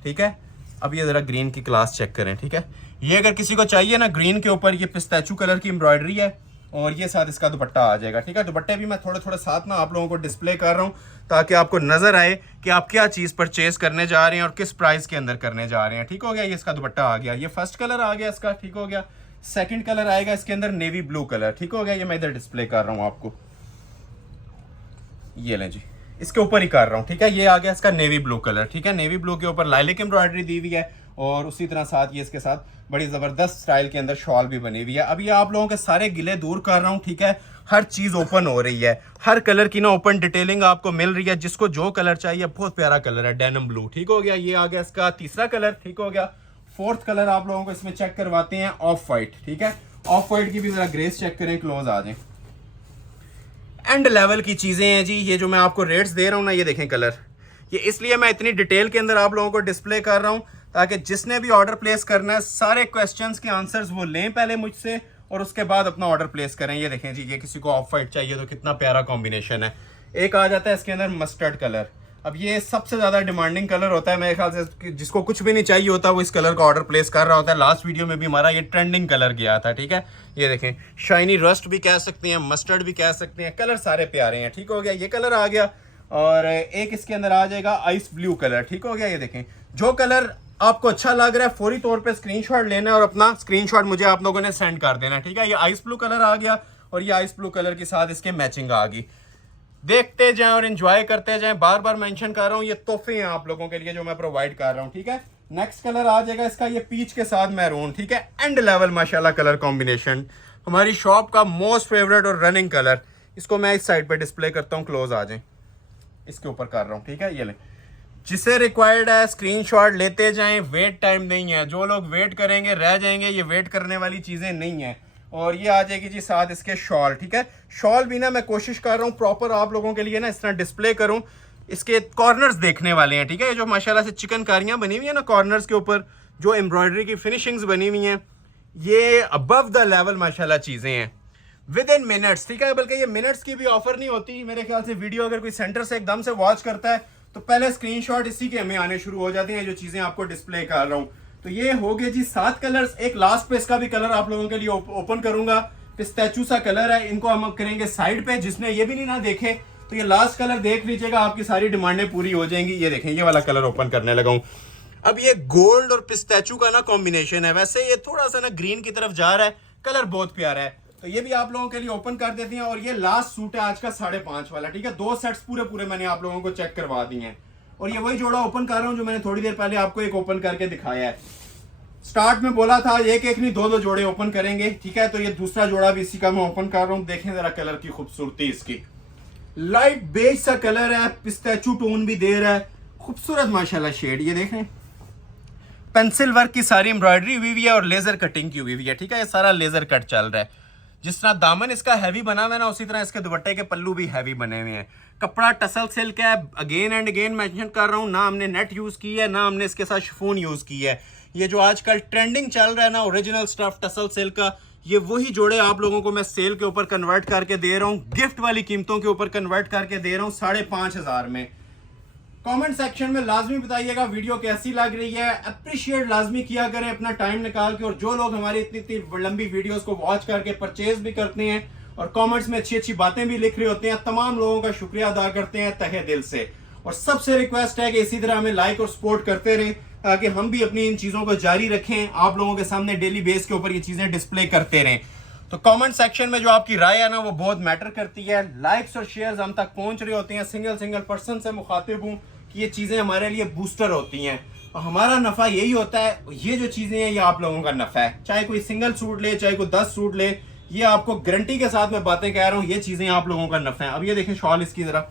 ठीक है। अब ये ज़रा ग्रीन की क्लास चेक करें, ठीक है। ये अगर किसी को चाहिए ना ग्रीन के ऊपर ये पिस्ताचू कलर की एम्ब्रॉयडरी है और ये साथ इसका दुपट्टा आ जाएगा, ठीक है। दुपट्टे भी मैं थोड़े थोड़े साथ ना आप लोगों को डिस्प्ले कर रहा हूँ ताकि आपको नजर आए कि आप क्या चीज़ परचेज करने जा रहे हैं और किस प्राइस के अंदर करने जा रहे हैं। ठीक हो गया, ये इसका दुपट्टा आ गया, ये फर्स्ट कलर आ गया इसका। ठीक हो गया, सेकंड कलर आएगा इसके अंदर नेवी ब्लू कलर। ठीक हो गया, ये मैं इधर डिस्प्ले कर रहा हूँ आपको, ये लें जी, इसके ऊपर ही कर रहा हूँ, ठीक है। ये आ गया इसका नेवी ब्लू कलर, ठीक है। नेवी ब्लू के ऊपर लाइलिक एम्ब्रॉयडरी दी हुई है और उसी तरह साथ ये इसके साथ बड़ी ज़बरदस्त स्टाइल के अंदर शॉल भी बनी हुई है। अब ये आप लोगों के सारे गिले दूर कर रहा हूँ, ठीक है। हर चीज़ ओपन हो रही है, हर कलर की ना ओपन डिटेलिंग आपको मिल रही है। जिसको जो कलर चाहिए, बहुत प्यारा कलर है डेनिम ब्लू। ठीक हो गया, ये आ गया इसका तीसरा कलर। ठीक हो गया, फोर्थ कलर आप लोगों को इसमें चेक करवाते हैं, ऑफ वाइट, ठीक है। ऑफ वाइट की भी जरा ग्रेस चेक करें, क्लोज आ जाए। एंड लेवल की चीज़ें हैं जी। ये जो मैं आपको रेट्स दे रहा हूँ ना, ये देखें कलर, ये इसलिए मैं इतनी डिटेल के अंदर आप लोगों को डिस्प्ले कर रहा हूँ ताकि जिसने भी ऑर्डर प्लेस करना है सारे क्वेश्चंस के आंसर्स वो लें पहले मुझसे और उसके बाद अपना ऑर्डर प्लेस करें। ये देखें जी, ये किसी को ऑफ वाइट चाहिए तो कितना प्यारा कॉम्बिनेशन है। एक आ जाता है इसके अंदर मस्टर्ड कलर। अब ये सबसे ज़्यादा डिमांडिंग कलर होता है मेरे ख्याल से, जिसको कुछ भी नहीं चाहिए होता वो इस कलर का ऑर्डर प्लेस कर रहा होता है। लास्ट वीडियो में भी हमारा ये ट्रेंडिंग कलर गया था, ठीक है। ये देखें, शाइनी रस्ट भी कह सकते हैं, मस्टर्ड भी कह सकते हैं, कलर सारे प्यारे हैं। ठीक हो गया, ये कलर आ गया और एक इसके अंदर आ जाएगा आइस ब्लू कलर। ठीक हो गया, ये देखें, जो कलर आपको अच्छा लग रहा है फौरी तौर पे स्क्रीनशॉट लेना है और अपना स्क्रीनशॉट मुझे आप लोगों ने सेंड कर देना, ठीक है। ये आइस ब्लू कलर आ गया और ये आइस ब्लू कलर के साथ इसके मैचिंग आ गई। देखते जाएं और एंजॉय करते जाएं। बार बार मेंशन कर रहा हूँ, ये तोहफे हैं आप लोगों के लिए जो मैं प्रोवाइड कर रहा हूँ, ठीक है। नेक्स्ट कलर आ जाएगा इसका ये पीच के साथ मैरून, ठीक है। एंड लेवल माशाल्लाह कलर कॉम्बिनेशन, हमारी शॉप का मोस्ट फेवरेट और रनिंग कलर। इसको मैं इस साइड पे डिस्प्ले करता हूँ, क्लोज आ जाए, इसके ऊपर कर रहा हूँ, ठीक है। ये ले, जिसे रिक्वायर्ड है स्क्रीनशॉट लेते जाएं, वेट टाइम नहीं है। जो लोग वेट करेंगे रह जाएंगे, ये वेट करने वाली चीज़ें नहीं है। और ये आ जाएगी जी साथ इसके शॉल, ठीक है। शॉल भी ना मैं कोशिश कर रहा हूँ प्रॉपर आप लोगों के लिए ना इस तरह डिस्प्ले करूँ। इसके कॉर्नर्स देखने वाले हैं, ठीक है। ये जो माशाल्लाह से चिकनकारियाँ बनी हुई है ना कॉर्नर्स के ऊपर, जो एम्ब्रॉयडरी की फिनिशिंग्स बनी हुई हैं, ये अबव द लेवल माशाल्लाह चीज़ें हैं, विद इन मिनट्स, ठीक है। बल्कि ये मिनट्स की भी ऑफर नहीं होती मेरे ख्याल से। वीडियो अगर कोई सेंटर से एकदम से वॉच करता है तो पहले स्क्रीनशॉट इसी के हमें आने शुरू हो जाते हैं, जो चीज़ें आपको डिस्प्ले कर रहा हूँ। तो ये हो गए जी 7 कलर्स। एक लास्ट पे इसका भी कलर आप लोगों के लिए ओपन करूंगा, पिस्ताचू सा कलर है। इनको हम करेंगे साइड पे, जिसने ये भी नहीं ना देखे तो ये लास्ट कलर देख लीजिएगा, आपकी सारी डिमांडें पूरी हो जाएंगी। ये देखें, ये वाला कलर ओपन करने लगा हूँ। अब ये गोल्ड और पिस्ताचू का ना कॉम्बिनेशन है, वैसे ये थोड़ा सा ना ग्रीन की तरफ जा रहा है, कलर बहुत प्यारा है। तो ये भी आप लोगों के लिए ओपन कर देते हैं। और ये लास्ट सूट है आज का 5.5 वाला, ठीक है। 2 सेट्स पूरे मैंने आप लोगों को चेक करवा दिए हैं। और ये वही जोड़ा ओपन कर रहा हूं जो मैंने थोड़ी देर पहले आपको एक ओपन करके दिखाया है। स्टार्ट में बोला था एक एक नहीं 2 जोड़े ओपन करेंगे, ठीक है। तो ये दूसरा जोड़ा भी इसी का मैं ओपन कर रहा हूं। देखें जरा कलर की खूबसूरती इसकी, लाइट बेज सा कलर है, पिस्ताचू टोन भी दे रहा है, खूबसूरत माशाल्लाह शेड। ये देखें, पेंसिल वर्क की सारी एम्ब्रॉयडरी हुई है और लेजर कटिंग की हुई है, ठीक है। ये सारा लेजर कट चल रहा है। जिस तरह दामन इसका हैवी बना हुआ है ना, उसी तरह इसके दुपट्टे के पल्लू भी हैवी बने हुए हैं। कपड़ा टसल सिल्क है, अगेन एंड अगेन मेंशन कर रहा हूँ, ना हमने नेट यूज की है ना हमने इसके साथ शिफॉन यूज की है। ये जो आजकल ट्रेंडिंग चल रहा है ना ओरिजिनल स्टफ टसल सिल्क का, ये वही जोड़े आप लोगों को मैं सेल के ऊपर कन्वर्ट करके दे रहा हूँ, गिफ्ट वाली कीमतों के ऊपर कन्वर्ट करके दे रहा हूँ 5,500 में। कमेंट सेक्शन में लाजमी बताइएगा वीडियो कैसी लग रही है, अप्रिशिएट लाजमी किया करें अपना टाइम निकाल के। और जो लोग हमारी इतनी लंबी वीडियोस को वॉच करके परचेज भी करते हैं और कमेंट्स में अच्छी अच्छी बातें भी लिख रहे होते हैं, तमाम लोगों का शुक्रिया अदा करते हैं तहे दिल से। और सबसे रिक्वेस्ट है कि इसी तरह हमें लाइक और सपोर्ट करते रहें ताकि हम भी अपनी इन चीज़ों को जारी रखें, आप लोगों के सामने डेली बेस के ऊपर ये चीज़ें डिस्प्ले करते रहें। तो कमेंट सेक्शन में जो आपकी राय है ना वो बहुत मैटर करती है। लाइक्स और शेयर्स हम तक पहुंच रहे होते हैं। सिंगल पर्सन से मुखातिब हूँ कि ये चीज़ें हमारे लिए बूस्टर होती हैं और हमारा नफ़ा यही होता है। ये जो चीज़ें हैं ये आप लोगों का नफ़ा है, चाहे कोई सिंगल सूट ले चाहे कोई 10 सूट ले, ये आपको गारंटी के साथ मैं बातें कह रहा हूँ, ये चीज़ें आप लोगों का नफ़ा है। अब ये देखें शॉल इसकी ज़रा,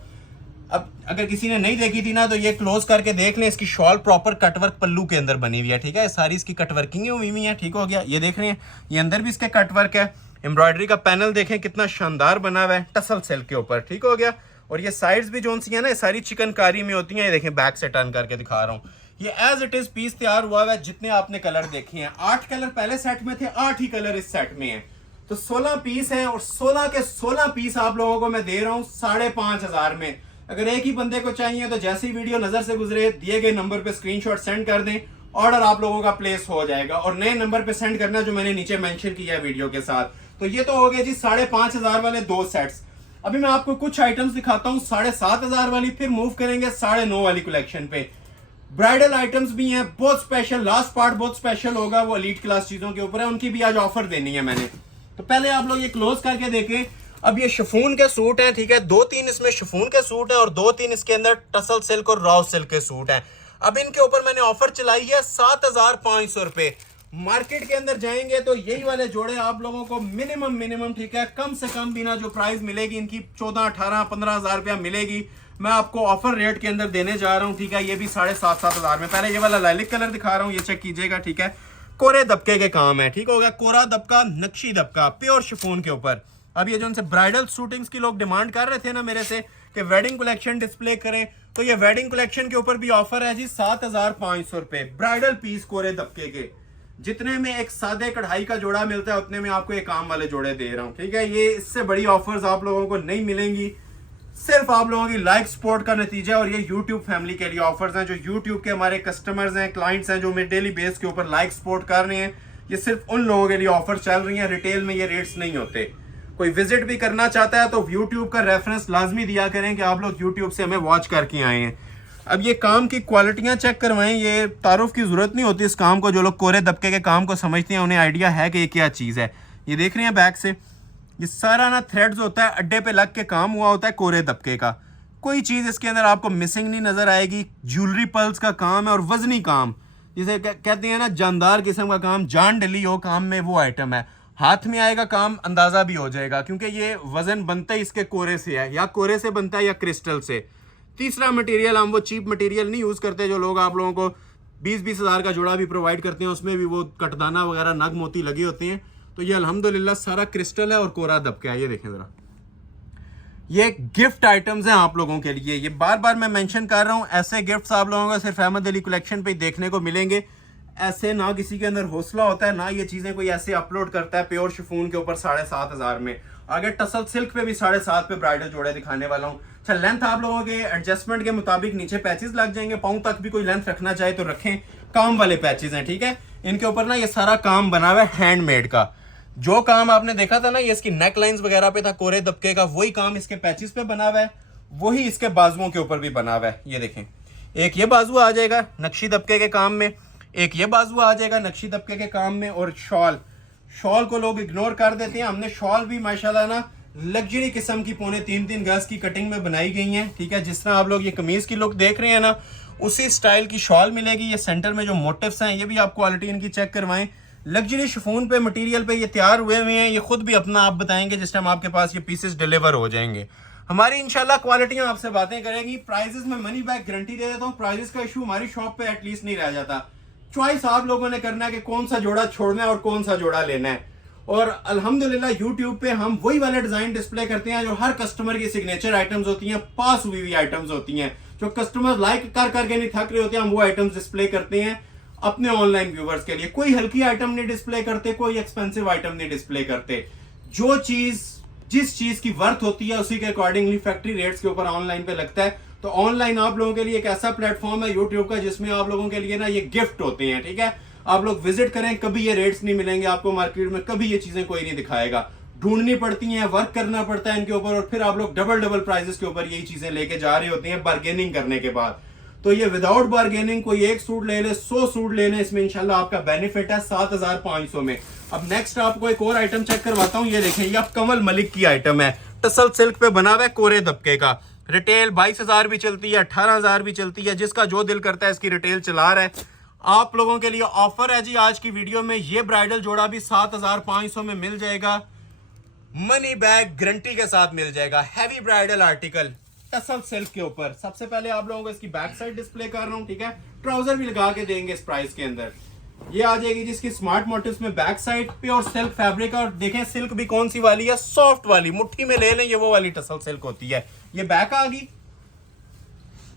अब अगर किसी ने नहीं देखी थी ना तो ये क्लोज करके देख लें। इसकी शॉल प्रॉपर कटवर्क पल्लू के अंदर बनी हुई है, ठीक है। सारी इसकी कटवर्किंग हुई हुई है, ठीक हो गया। ये देख रहे हैं, ये अंदर भी इसके कटवर्क है। एम्ब्रॉयडरी का पैनल देखें कितना शानदार बना हुआ है टसल सिल्क के ऊपर, ठीक हो गया। और ये साइड्स भी जो सी है ना सारी चिकनकारी में होती हैं। ये देखें बैक से टर्न करके दिखा रहा हूँ, ये एज इट इज पीस तैयार हुआ है। जितने आपने कलर देखे हैं, 8 कलर पहले सेट में थे, 8 ही कलर इस सेट में है, तो 16 पीस हैं और 16 के 16 पीस आप लोगों को मैं दे रहा हूं 5,500 में। अगर एक ही बंदे को चाहिए तो जैसे ही वीडियो नजर से गुजरे दिए गए नंबर पे स्क्रीनशॉट सेंड कर दें, ऑर्डर आप लोगों का प्लेस हो जाएगा। और नए नंबर पे सेंड करना जो मैंने नीचे मेंशन किया है वीडियो के साथ। तो ये तो हो गए जी 5,500 वाले 2 सेट्स। अभी मैं आपको कुछ आइटम्स दिखाता हूँ 7,500 वाली, फिर मूव करेंगे 9,500 वाली कलेक्शन पे। ब्राइडल आइटम्स भी हैं बहुत स्पेशल, लास्ट पार्ट बहुत स्पेशल होगा, वो एलीट क्लास चीजों के ऊपर है, उनकी भी आज ऑफर देनी है मैंने। तो पहले आप लोग ये क्लोज करके देखें। अब ये शिफॉन के सूट है, ठीक है, 2-3 इसमें शिफॉन के सूट है और 2-3 इसके अंदर टसल सिल्क और रॉ सिल्क के सूट हैं। अब इनके ऊपर मैंने ऑफर चलाई है 7,500 रुपए। मार्केट के अंदर जाएंगे तो यही वाले जोड़े आप लोगों को मिनिमम, ठीक है, कम से कम बिना जो प्राइस मिलेगी इनकी 14, 18, 15,000 रुपया मिलेगी, मैं आपको ऑफर रेट के अंदर देने जा रहा हूं, ठीक है। ये भी 7,500 में। पहले ये वाला लाइलिक कलर दिखा रहा हूं, ये चेक कीजिएगा, ठीक है, कोरे दबके के काम है, ठीक हो गया, कोरा दबका, नक्शी दबका, प्योर शिफॉन के ऊपर। अब ये जो उनसे ब्राइडल शूटिंग्स की लोग डिमांड कर रहे थे ना मेरे से कि वेडिंग कलेक्शन डिस्प्ले करें, तो ये वेडिंग कलेक्शन के ऊपर भी ऑफर है जी 7,500 रुपए। ब्राइडल पीस कोरे दबके के, जितने में एक सादे कढ़ाई का जोड़ा मिलता है उतने में आपको एक काम वाले जोड़े दे रहा हूं, ठीक है। ये इससे बड़ी ऑफर्स आप लोगों को नहीं मिलेंगी, सिर्फ आप लोगों की लाइक सपोर्ट का नतीजा। और ये YouTube फैमिली के लिए ऑफर्स हैं, जो YouTube के हमारे कस्टमर्स हैं, क्लाइंट्स हैं, जो मेरे डेली बेस के ऊपर लाइक सपोर्ट कर रहे हैं, ये सिर्फ उन लोगों के लिए ऑफर चल रही हैं। रिटेल में ये रेट्स नहीं होते। कोई विजिट भी करना चाहता है तो YouTube का रेफरेंस लाजमी दिया करें कि आप लोग YouTube से हमें वॉच करके आए हैं। अब ये काम की क्वालिटियां चेक करवाएं, ये तारुफ की जरूरत नहीं होती इस काम को। जो लोग कोरे दबके के काम को समझते हैं उन्हें आइडिया है कि ये क्या चीज़ है। ये देख रहे हैं बैक से, ये सारा ना थ्रेड्स होता है, अड्डे पे लग के काम हुआ होता है कोरे दबके का। कोई चीज़ इसके अंदर आपको मिसिंग नहीं नजर आएगी। ज्वेलरी पर्ल्स का काम है और वजनी काम, जिसे कहते हैं ना जानदार किस्म का काम, जान डली हो काम में, वो आइटम है। हाथ में आएगा काम, अंदाजा भी हो जाएगा, क्योंकि ये वजन बनता ही इसके कोरे से है, या कोरे से बनता है या क्रिस्टल से। तीसरा मटेरियल, हम वो चीप मटेरियल नहीं यूज करते जो लोग आप लोगों को 20-20 हज़ार का जोड़ा भी प्रोवाइड करते हैं, उसमें भी वो कटदाना वगैरह नग मोती लगी होती हैं। तो ये अल्हम्दुलिल्लाह सारा क्रिस्टल है और कोरा दबका है। ये देखें जरा, ये गिफ्ट आइटम्स हैं आप लोगों के लिए। ये बार बार मैं मेंशन कर रहा हूँ, ऐसे गिफ्ट्स आप लोगों को सिर्फ अहमद अली कलेक्शन पे देखने को मिलेंगे। ऐसे ना किसी के अंदर हौसला होता है, ना ये चीजें कोई ऐसे अपलोड करता है प्योर शिफॉन के ऊपर 7,500 में। आगे टसल सिल्क पे भी 7,500 पे ब्राइडल जोड़े दिखाने वाला हूँ। अच्छा, लेंथ आप लोगों के एडजस्टमेंट के मुताबिक नीचे पैचेस लग जाएंगे, पाँव तक भी कोई लेंथ रखना चाहे तो रखें, काम वाले पैचेस हैं, ठीक है। इनके ऊपर ना ये सारा काम बना हुआ है हैंडमेड का। जो काम आपने देखा था ना ये इसकी नेक लाइंस वगैरह पे था कोरे दबके का, वही काम इसके पैचेस पे बना हुआ है, वही इसके बाजुओं के ऊपर भी बना हुआ है। ये देखें, एक ये बाजू आ जाएगा नक्शी दबके के काम में, एक ये बाजू आ जाएगा नक्शी दबके के काम में। और शॉल को लोग इग्नोर कर देते हैं, हमने शॉल भी माशाल्लाह ना लग्जरी किस्म की 3.25 गज की कटिंग में बनाई गई है, ठीक है। जिस तरह आप लोग ये कमीज की लुक देख रहे हैं ना, उसी स्टाइल की शॉल मिलेगी। ये सेंटर में जो मोटिव्स हैं ये भी आप क्वालिटी इनकी चेक करवाएं। लग्जरी शिफॉन पे मटेरियल पे ये तैयार हुए हुए हैं, ये खुद भी अपना आप बताएंगे जिस टाइम आपके पास ये पीसेस डिलीवर हो जाएंगे। हमारी इंशाल्लाह क्वालिटियां आपसे बातें करेंगी। प्राइजेस में मनी बैक गारंटी दे देता हूँ, प्राइजेस का इशू हमारी शॉप पे एटलीस्ट नहीं रह जाता। चॉइस आप लोगों ने करना है कि कौन सा जोड़ा छोड़ना है और कौन सा जोड़ा लेना है। और अल्हम्दुलिल्लाह YouTube पे हम वही वाले डिजाइन डिस्प्ले करते हैं जो हर कस्टमर की सिग्नेचर आइटम्स होती हैं, पास हुई आइटम्स होती हैं, जो कस्टमर लाइक कर करके नहीं थक रहे होते, हम वो आइटम्स डिस्प्ले करते हैं अपने ऑनलाइन व्यूवर्स के लिए। कोई हल्की आइटम नहीं डिस्प्ले करते, कोई एक्सपेंसिव आइटम नहीं डिस्प्ले करते। जो चीज जिस चीज की वर्थ होती है उसी के अकॉर्डिंगली फैक्ट्री रेट्स के ऊपर ऑनलाइन पे लगता है। तो ऑनलाइन आप लोगों के लिए एक ऐसा प्लेटफॉर्म है YouTube का जिसमें आप लोगों के लिए ना ये गिफ्ट होते हैं, ठीक है। आप लोग विजिट करें, कभी ये रेट्स नहीं मिलेंगे आपको मार्केट में, कभी ये चीजें कोई नहीं दिखाएगा। ढूंढनी पड़ती हैं, वर्क करना पड़ता है इनके ऊपर, और फिर आप लोग डबल प्राइजेस के ऊपर यही चीजें लेके जा रहे होते हैं बार्गेनिंग करने के बाद। तो ये विदाउट बार्गेनिंग कोई एक सूट ले ले, 100 सूट ले ले, इसमें इंशाल्लाह आपका बेनिफिट है 7,500 में। अब नेक्स्ट आपको एक और आइटम चेक करवाता हूँ। ये देखें, ये अब कमल मलिक की आइटम है, टसल सिल्क पे बना हुआ है कोरे दबके का। रिटेल 22,000 भी चलती है, 18,000 भी चलती है, जिसका जो दिल करता है इसकी रिटेल चला रहा है। आप लोगों के लिए ऑफर है जी आज की वीडियो में, ये ब्राइडल जोड़ा भी 7,500 में मिल जाएगा, मनी बैग गारंटी के साथ मिल जाएगा। हैवी ब्राइडल आर्टिकल टसल सिल्क के ऊपर। सबसे पहले आप लोगों को इसकी बैक साइड डिस्प्ले कर रहा हूं, ठीक है। ट्राउजर भी लगा के देंगे इस प्राइस के अंदर। ये आ जाएगी जिसकी स्मार्ट मोटिव्स में बैक साइड पे और सिल्क फैब्रिक। और देखें सिल्क भी कौन सी वाली है, सॉफ्ट वाली, मुट्ठी में ले लें, ये वो वाली टसल सिल्क होती है। ये बैक आ गई,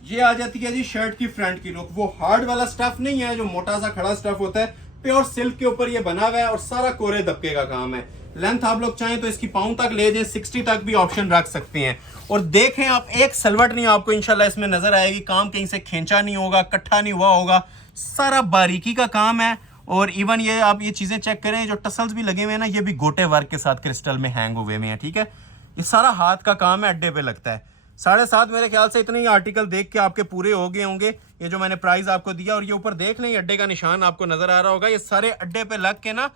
ये आ जाती है जी शर्ट की फ्रंट की लुक। वो हार्ड वाला स्टफ नहीं है जो मोटा सा खड़ा स्टफ होता है, प्योर सिल्क के ऊपर ये बना हुआ है और सारा कोरे दबके का काम है। लेंथ आप लोग चाहें तो इसकी पाउंड तक ले जाएं, 60 तक भी ऑप्शन रख सकते हैं। और देखें आप, एक सलवट नहीं आपको इंशाल्लाह इसमें नजर आएगी, काम कहीं से खींचा नहीं होगा, इकट्ठा नहीं हुआ होगा, सारा बारीकी का काम है। और इवन ये आप ये चीजें चेक करें, जो टसल्स भी लगे हुए हैं ना, ये भी गोटे वर्क के साथ क्रिस्टल में हैंग हुए हैं, ठीक है। ये सारा हाथ का काम है, अड्डे पे लगता है। 7.5 मेरे ख्याल से इतने ही आर्टिकल देख के आपके पूरे हो गए होंगे। ये जो मैंने प्राइस आपको दिया, और ये ऊपर देख लें अड्डे का निशान आपको नजर आ रहा होगा, ये सारे अड्डे पे लग के ना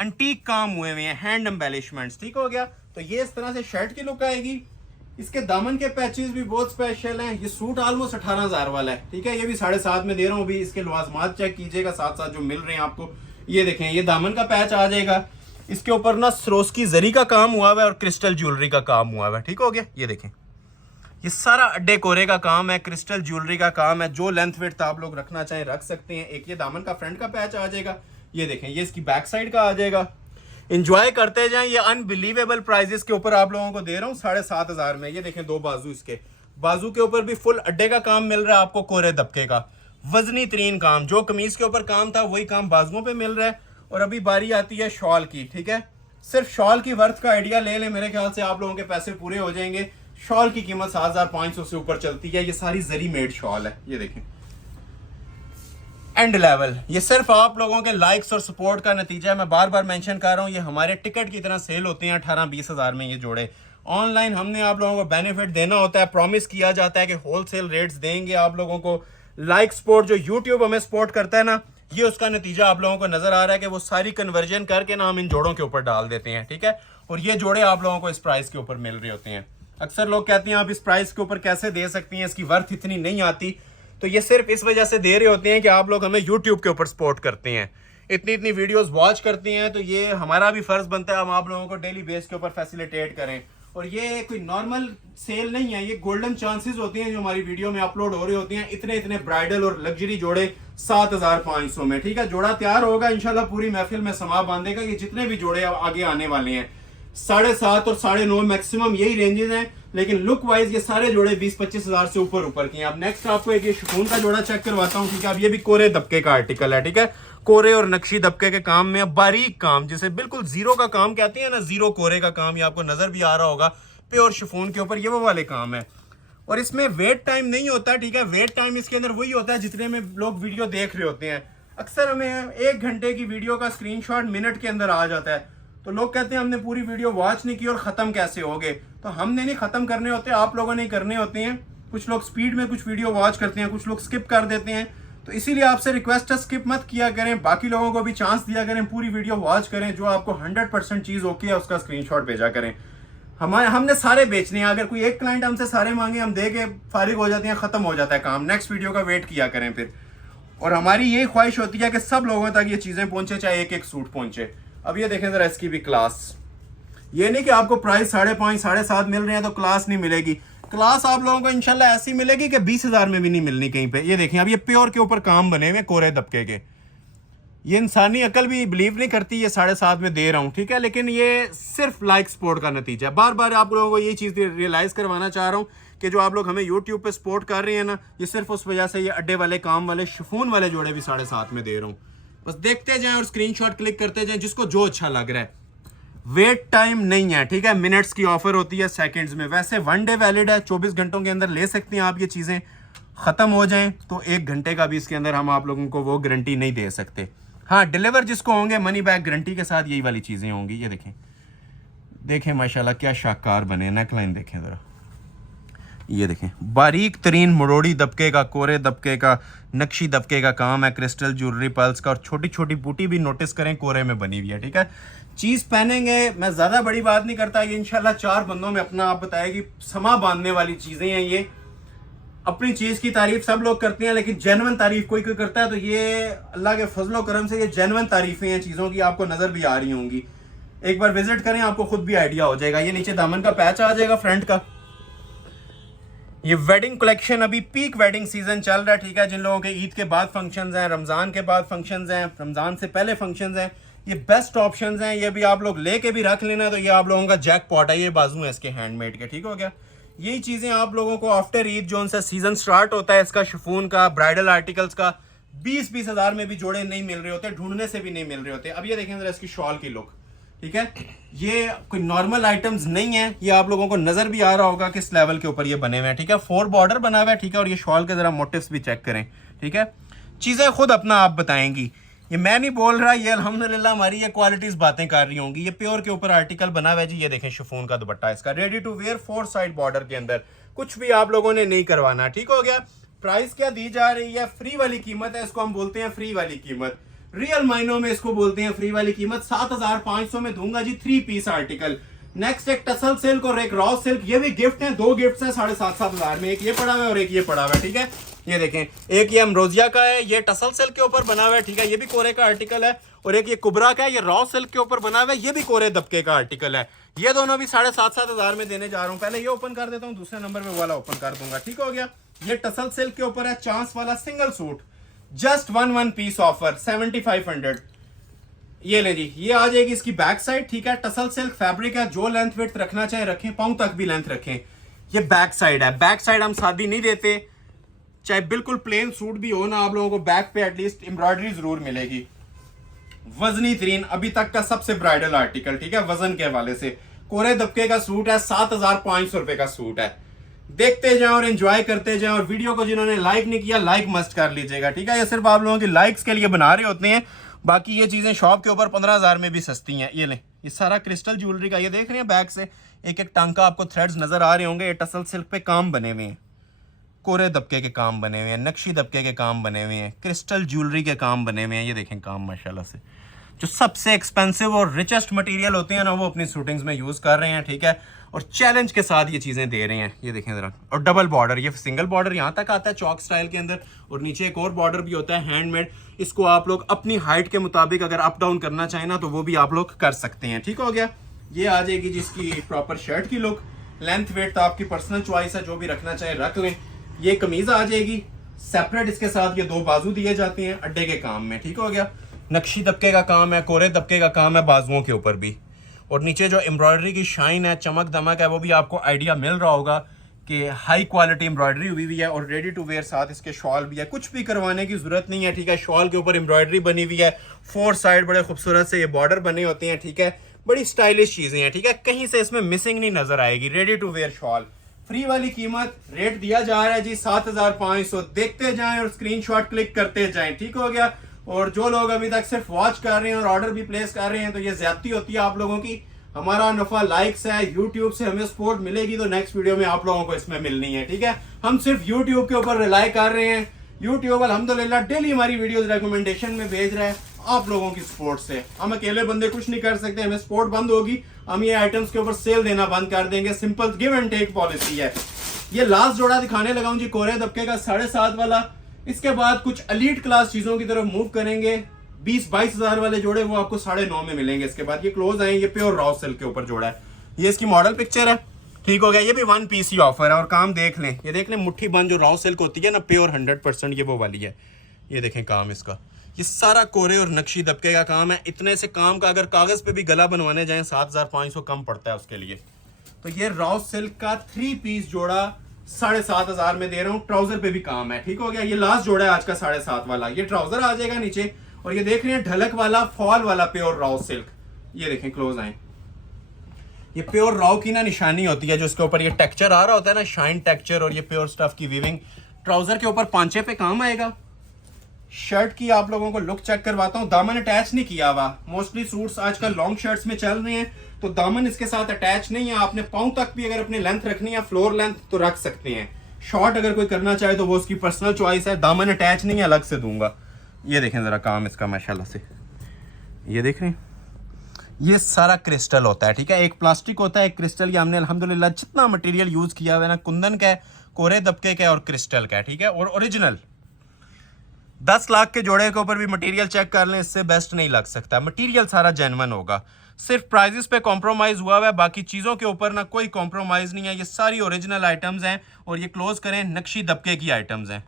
एंटीक काम हुए हुए हैं, हैंड एम्बेलिशमेंट्स, ठीक हो गया। तो ये इस तरह से शर्ट की लुक आएगी। इसके दामन के पैचेस भी बहुत स्पेशल हैं। ये सूट ऑलमोस्ट 18,000 वाला है, ठीक है। ये भी 7.5 में दे रहा हूँ। अभी इसके लवाजमात चेक कीजिएगा साथ साथ जो मिल रहे हैं आपको। ये देखें, ये दामन का पैच आ जाएगा, इसके ऊपर ना सरोस्की जरी का काम हुआ हुआ है और क्रिस्टल ज्वेलरी का काम हुआ हुआ है, ठीक हो गया। ये देखें, ये सारा अड्डे कोरे का काम है, क्रिस्टल ज्वेलरी का काम है। जो लेंथ वेट आप लोग रखना चाहें रख सकते हैं। एक ये दामन का फ्रंट का पैच आ जाएगा। ये देखें, ये इसकी बैक साइड का आ जाएगा। इंजॉय करते जाएं। ये अनबिलीवेबल प्राइजेस के ऊपर आप लोगों को दे रहा हूँ 7,500 में। ये देखें, 2 बाजू, इसके बाजू के ऊपर भी फुल अड्डे का काम मिल रहा है आपको, कोरे दबके का वजनी तरीन काम। जो कमीज के ऊपर काम था वही काम बाजुओं पे मिल रहा है। और अभी बारी आती है शॉल की, ठीक है। सिर्फ शॉल की वर्थ का आइडिया ले लें, मेरे ख्याल से आप लोगों के पैसे पूरे हो जाएंगे। शॉल की कीमत 7,500 से ऊपर चलती है। ये सारी जरी मेड शॉल है। ये देखें, एंड लेवल। ये सिर्फ आप लोगों के लाइक्स और सपोर्ट का नतीजा है। मैं बार बार मेंशन कर रहा हूँ, ये हमारे टिकट की तरह सेल होते हैं 18-20 हज़ार में ये जोड़े। ऑनलाइन हमने आप लोगों को बेनिफिट देना होता है, प्रॉमिस किया जाता है कि होलसेल रेट्स देंगे आप लोगों को। लाइक सपोर्ट जो यूट्यूब हमें सपोर्ट करता है ना, ये उसका नतीजा आप लोगों को नजर आ रहा है कि वो सारी कन्वर्जन करके ना हम इन जोड़ों के ऊपर डाल देते हैं, ठीक है। और ये जोड़े आप लोगों को इस प्राइस के ऊपर मिल रहे होते हैं। अक्सर लोग कहते हैं आप इस प्राइस के ऊपर कैसे दे सकती हैं, इसकी वर्थ इतनी नहीं आती। तो ये सिर्फ इस वजह से दे रहे होते हैं कि आप लोग हमें यूट्यूब के ऊपर सपोर्ट करते हैं, इतनी वीडियोस वॉच करते हैं। तो ये हमारा भी फर्ज बनता है हम आप लोगों को डेली बेस के ऊपर फैसिलिटेट करें। और ये कोई नॉर्मल सेल नहीं है, ये गोल्डन चांसेस होते हैं जो हमारी वीडियो में अपलोड हो रहे होते हैं। इतने ब्राइडल और लग्जरी जोड़े 7,500 में, ठीक है। जोड़ा तैयार होगा इंशाल्लाह, पूरी महफिल में समा बांधेगा। ये जितने भी जोड़े आगे आने वाले हैं 7.5 और 9.5 मैक्सिमम यही रेंजेस हैं। लेकिन लुक वाइज ये सारे जोड़े 20-25 हज़ार से ऊपर के हैं। अब नेक्स्ट आपको एक ये शिफॉन का जोड़ा चेक करवाता हूँ, ठीक है। अब ये भी कोरे दबके का आर्टिकल है, ठीक है। कोरे और नक्शी दबके के काम में बारीक काम, जिसे बिल्कुल जीरो का काम कहते हैं ना, जीरो कोरे का काम, ये आपको नजर भी आ रहा होगा प्योर शिफॉन के ऊपर, ये वो वाले काम है। और इसमें वेट टाइम नहीं होता, ठीक है। वेट टाइम इसके अंदर वही होता है जितने में लोग वीडियो देख रहे होते हैं। अक्सर हमें 1 घंटे की वीडियो का स्क्रीनशॉट मिनट के अंदर आ जाता है। तो लोग कहते हैं हमने पूरी वीडियो वॉच नहीं की और खत्म कैसे हो गए। तो हमने नहीं खत्म करने होते, आप लोगों ने करने होते हैं। कुछ लोग स्पीड में कुछ वीडियो वॉच करते हैं, कुछ लोग स्किप कर देते हैं। तो इसीलिए आपसे रिक्वेस्ट है, स्किप मत किया करें, बाकी लोगों को भी चांस दिया करें, पूरी वीडियो वॉच करें। जो आपको 100% चीज ओके है उसका स्क्रीनशॉट भेजा करें। हमने सारे बेचने हैं। अगर कोई एक क्लाइंट हमसे सारे मांगे, हम दे के फारिग हो जाते हैं, खत्म हो जाता है काम। नेक्स्ट वीडियो का वेट किया करें फिर। और हमारी ये ख्वाहिश होती है कि सब लोगों तक ये चीजें पहुंचे, चाहे एक सूट पहुंचे। अब ये देखें जरा इसकी भी क्लास। ये नहीं कि आपको प्राइस 5.5 7.5 मिल रहे हैं तो क्लास नहीं मिलेगी। क्लास आप लोगों को इंशाल्लाह ऐसी मिलेगी कि 20 हज़ार में भी नहीं मिलनी कहीं पे। ये देखें, अब ये प्योर के ऊपर काम बने हुए कोरे दबके के। ये इंसानी अकल भी बिलीव नहीं करती ये 7.5 में दे रहा हूँ, ठीक है। लेकिन ये सिर्फ लाइक सपोर्ट का नतीजा है। बार बार आप लोगों को ये चीज़ रियलाइज करवाना चाह रहा हूँ कि जो आप लोग हमें यूट्यूब पे सपोर्ट कर रहे हैं ना, ये सिर्फ उस वजह से ये अड्डे वाले काम वाले शिफॉन वाले जोड़े भी 7.5 में दे रहा हूँ। बस देखते जाएं और स्क्रीनशॉट क्लिक करते जाएं, जिसको जो अच्छा लग रहा है। वेट टाइम नहीं है, ठीक है। मिनट्स की ऑफर होती है, सेकंड्स में। वैसे 1 डे वैलिड है, 24 घंटों के अंदर ले सकते हैं आप। ये चीज़ें ख़त्म हो जाएं तो 1 घंटे का भी इसके अंदर हम आप लोगों को वो गारंटी नहीं दे सकते। हाँ, डिलीवर जिसको होंगे मनी बैक गारंटी के साथ यही वाली चीज़ें होंगी। ये देखें माशाल्लाह क्या शाकार बने। नेकलाइन देखें ज़रा, ये देखें, बारीक तरीन मरोड़ी दबके का, कोरे दबके का, नक्शी दबके का काम है। क्रिस्टल ज्वेलरी पल्स का, और छोटी छोटी बूटी भी नोटिस करें कोरे में बनी हुई है, ठीक है। चीज़ पहनेंगे, मैं ज़्यादा बड़ी बात नहीं करता। ये इंशाल्लाह 4 बंदों में अपना आप बताएगी, समा बांधने वाली चीज़ें हैं ये। अपनी चीज़ की तारीफ सब लोग करते हैं, लेकिन जेन्युइन तारीफ कोई करता है तो ये अल्लाह के फजलो करम से ये जेन्युइन तारीफें हैं चीज़ों की, आपको नज़र भी आ रही होंगी। एक बार विजिट करें, आपको खुद भी आइडिया हो जाएगा। ये नीचे दामन का पैच आ जाएगा फ्रंट का। ये वेडिंग कलेक्शन, अभी पीक वेडिंग सीजन चल रहा है, ठीक है। जिन लोगों के ईद के बाद फंक्शंस हैं, रमज़ान के बाद फंक्शंस हैं, रमज़ान से पहले फंक्शंस हैं, ये बेस्ट ऑप्शंस हैं। ये भी आप लोग लेके भी रख लेना, तो ये आप लोगों का जैकपॉट है। ये बाजू है इसके हैंडमेड के, ठीक हो गया। यही चीजें आप लोगों को आफ्टर ईद जो उनसे सीजन स्टार्ट होता है इसका शिफॉन का ब्राइडल आर्टिकल्स का 20-20 हजार में भी जोड़े नहीं मिल रहे होते, ढूंढने से भी नहीं मिल रहे होते। अब ये देखें जरा इसकी शॉल की लुक, ठीक है, ये कोई नॉर्मल आइटम्स नहीं है, ये आप लोगों को नजर भी आ रहा होगा किस लेवल के ऊपर ये बने हुए हैं, ठीक है। 4 बॉर्डर बना हुआ है, ठीक है, और ये शॉल के जरा मोटिव्स भी चेक करें, ठीक है। चीजें खुद अपना आप बताएंगी, ये मैं नहीं बोल रहा, ये अल्हम्दुलिल्लाह हमारी ये क्वालिटीज बातें कर रही होंगी। ये प्योर के ऊपर आर्टिकल बना हुआ है जी, ये देखें शिफॉन का दुपट्टा इसका, ready to wear 4 side border के अंदर, कुछ भी आप लोगों ने नहीं करवाना, ठीक हो गया। प्राइस क्या दी जा रही है, फ्री वाली कीमत है, इसको हम बोलते हैं फ्री वाली कीमत, रियल मायनों में इसको बोलते हैं फ्री वाली कीमत। 7500 में दूंगा जी 3 पीस आर्टिकल। नेक्स्ट एक टसल सिल्क और एक रॉ सिल्क, ये भी गिफ्ट है, 2 गिफ्ट है 7,500 हजार में, एक ये पड़ा हुआ है और एक ये पड़ा हुआ है, ठीक है। ये देखें, एक ये अमरोजिया का है, ये टसल सिल्क के ऊपर बना हुआ है, ठीक है, ये भी कोरे का आर्टिकल है, और एक ये कुबरा का है, ये रॉ सिल्क के ऊपर बना हुआ है, ये भी कोरे दबके का आर्टिकल है। ये दोनों भी 7,500 हजार में देने जा रहा हूँ। पहले ये ओपन कर देता हूँ, दूसरे नंबर पे वाला ओपन कर दूंगा, ठीक हो गया। ये टसल सिल्क के ऊपर है, चांस वाला single suit, just 1 piece offer 7500। ये ले जी, ये आ जाएगी इसकी बैक साइड, ठीक है। टसल सिल्क फैब्रिक है, जो लेंथ विड्थ रखना चाहे रखें, पांव तक भी लेंथ रखें। ये बैक साइड है, बैक साइड हम सादी नहीं देते, चाहे बिल्कुल प्लेन सूट भी हो ना, आप लोगों को बैक पे एटलीस्ट एम्ब्रॉयडरी जरूर मिलेगी। वजनी तरीन अभी तक का सबसे ब्राइडल आर्टिकल, ठीक है, वजन के हवाले से। कोरे दबके का सूट है, 7500 रुपए का सूट है। देखते जाएं और एंजॉय करते जाएं, और वीडियो को जिन्होंने लाइक नहीं किया लाइक मस्ट कर लीजिएगा, ठीक है। ये सिर्फ आप लोगों की लाइक्स के लिए बना रहे होते हैं, बाकी ये चीजें शॉप के ऊपर 15,000 में भी सस्ती हैं। ये लें, ये सारा क्रिस्टल ज्वेलरी का, ये देख रहे हैं बैक से एक एक टांका आपको थ्रेड्स नजर आ रहे होंगे। ये टसल सिल्क पे काम बने हुए हैं, कोरे दबके के काम बने हुए हैं, नक्शी दबके के काम बने हुए हैं, क्रिस्टल ज्वेलरी के काम बने हुए हैं। ये देखें काम माशाल्लाह से, जो सबसे एक्सपेंसिव और रिचेस्ट मटेरियल होते हैं ना, वो अपनी शूटिंग्स में यूज कर रहे हैं, ठीक है, और चैलेंज के साथ ये चीजें दे रहे हैं। ये देखें जरा, और डबल बॉर्डर, ये सिंगल बॉर्डर यहाँ तक आता है चौक स्टाइल के अंदर, और नीचे एक और बॉर्डर भी होता है हैंडमेड। इसको आप लोग अपनी हाइट के मुताबिक अगर अप डाउन करना चाहें ना, तो वो भी आप लोग कर सकते हैं, ठीक हो गया। ये आ जाएगी जिसकी प्रॉपर शर्ट की लुक, लेंथ वेट तो आपकी पर्सनल चॉइस है, जो भी रखना चाहे रख लें। ये कमीज आ जाएगी सेपरेट, इसके साथ ये 2 बाजू दिए जाते हैं अड्डे के काम में, ठीक हो गया। नक्शी दबके का काम है, कोरे दबके का काम है बाजुओं के ऊपर भी, और नीचे जो एम्ब्रॉयडरी की शाइन है, चमक दमक है, वो भी आपको आइडिया मिल रहा होगा कि हाई क्वालिटी एम्ब्रॉयडरी हुई हुई है, और रेडी टू वेयर साथ इसके शॉल भी है, कुछ भी करवाने की जरूरत नहीं है, ठीक है। शॉल के ऊपर एम्ब्रॉयडरी बनी हुई है, 4 साइड बड़े खूबसूरत से ये बॉर्डर बने होते हैं, ठीक है, बड़ी स्टाइलिश चीजें हैं, ठीक है, कहीं से इसमें मिसिंग नहीं नजर आएगी। Ready to wear shawl, free वाली कीमत, रेट दिया जा रहा है जी 7500। देखते जाएं और स्क्रीनशॉट क्लिक करते जाएं, ठीक हो गया। और जो लोग अभी तक सिर्फ वॉच कर रहे हैं और ऑर्डर भी प्लेस कर रहे हैं, तो ये ज्यादती होती है आप लोगों की। हमारा नफा लाइक्स है, यूट्यूब से हमें सपोर्ट मिलेगी तो नेक्स्ट वीडियो में आप लोगों को इसमें मिलनी है, ठीक है। हम सिर्फ यूट्यूब के ऊपर रिलाई कर रहे हैं, यूट्यूब अल्हम्दुलिल्लाह डेली हमारी वीडियोस रिकमेंडेशन में भेज रहा है आप लोगों की सपोर्ट से। हम अकेले बंदे कुछ नहीं कर सकते, हमें सपोर्ट बंद होगी, हम ये आइटम्स के ऊपर सेल देना बंद कर देंगे। Simple give and take policy है। ये लास्ट जोड़ा दिखाने लगा हूं जी, कोरे दबके का 7.5 वाला। इसके बाद कुछ एलीट क्लास चीजों की तरफ मूव करेंगे। 20-22 हजार वाले जोड़े वो आपको 9.5 में मिलेंगे। इसके बाद ये क्लोज आए, ये प्योर रॉ सिल्क के ऊपर जोड़ा है, ये इसकी मॉडल पिक्चर है, ठीक हो गया। ये भी 1 पीस ही ऑफर है, और काम देख लें, ये देख लें मुट्ठी बंद जो रॉ सिल्क होती है ना, प्योर 100%, ये वो वाली है। ये देखें काम इसका, ये सारा कोरे और नक्शी दबके का काम है। इतने से काम का अगर कागज पे भी गला बनवाने जाएं 7500 कम पड़ता है उसके लिए। तो ये रॉ सिल्क का 3 पीस जोड़ा 7,500 में दे रहा हूँ। ट्राउजर पे भी काम है, ठीक हो गया। ये लास्ट जोड़ा है आज का 7.5 वाला। ये ट्राउजर आ जाएगा नीचे, और ये देख रहे हैं ढलक वाला फॉल वाला प्योर रॉ सिल्क। ये देखें क्लोज आए, ये प्योर रॉ की ना निशानी होती है, जो इसके ऊपर ये टेक्सचर आ रहा होता है ना, शाइन टेक्सचर, और ये प्योर स्टफ की वीविंग। ट्राउजर के ऊपर पांचे पे काम आएगा। शर्ट की आप लोगों को लुक चेक करवाता हूँ, दामन अटैच नहीं किया हुआ। मोस्टली सूट्स आजकल लॉन्ग शर्ट्स में चल रहे हैं, तो दामन इसके साथ अटैच नहीं है। आपने पाँव तक भी अगर अपनी लेंथ रखनी है, फ्लोर लेंथ, तो रख सकते हैं। शॉर्ट अगर कोई करना चाहे तो वो उसकी पर्सनल चॉइस है। दामन अटैच नहीं है, अलग से दूंगा। ये देखें जरा काम इसका माशाल्लाह से, ये देख रहे हैं, ये सारा क्रिस्टल होता है, ठीक है। एक प्लास्टिक होता है, एक क्रिस्टल। ये हमने अल्हम्दुलिल्लाह जितना मटेरियल यूज किया हुआ है ना, कुंदन का है, कोरे दबके का और क्रिस्टल का है, ठीक है, और ओरिजिनल। 10 लाख के जोड़े के ऊपर भी मटेरियल चेक कर लें, इससे बेस्ट नहीं लग सकता। मटेरियल सारा जेन्युइन होगा, सिर्फ प्राइजेस पे कॉम्प्रोमाइज हुआ है, बाकी चीज़ों के ऊपर ना कोई कॉम्प्रोमाइज़ नहीं है। ये सारी ओरिजिनल आइटम्स हैं, और ये क्लोज करें नक्शी दबके की आइटम्स हैं।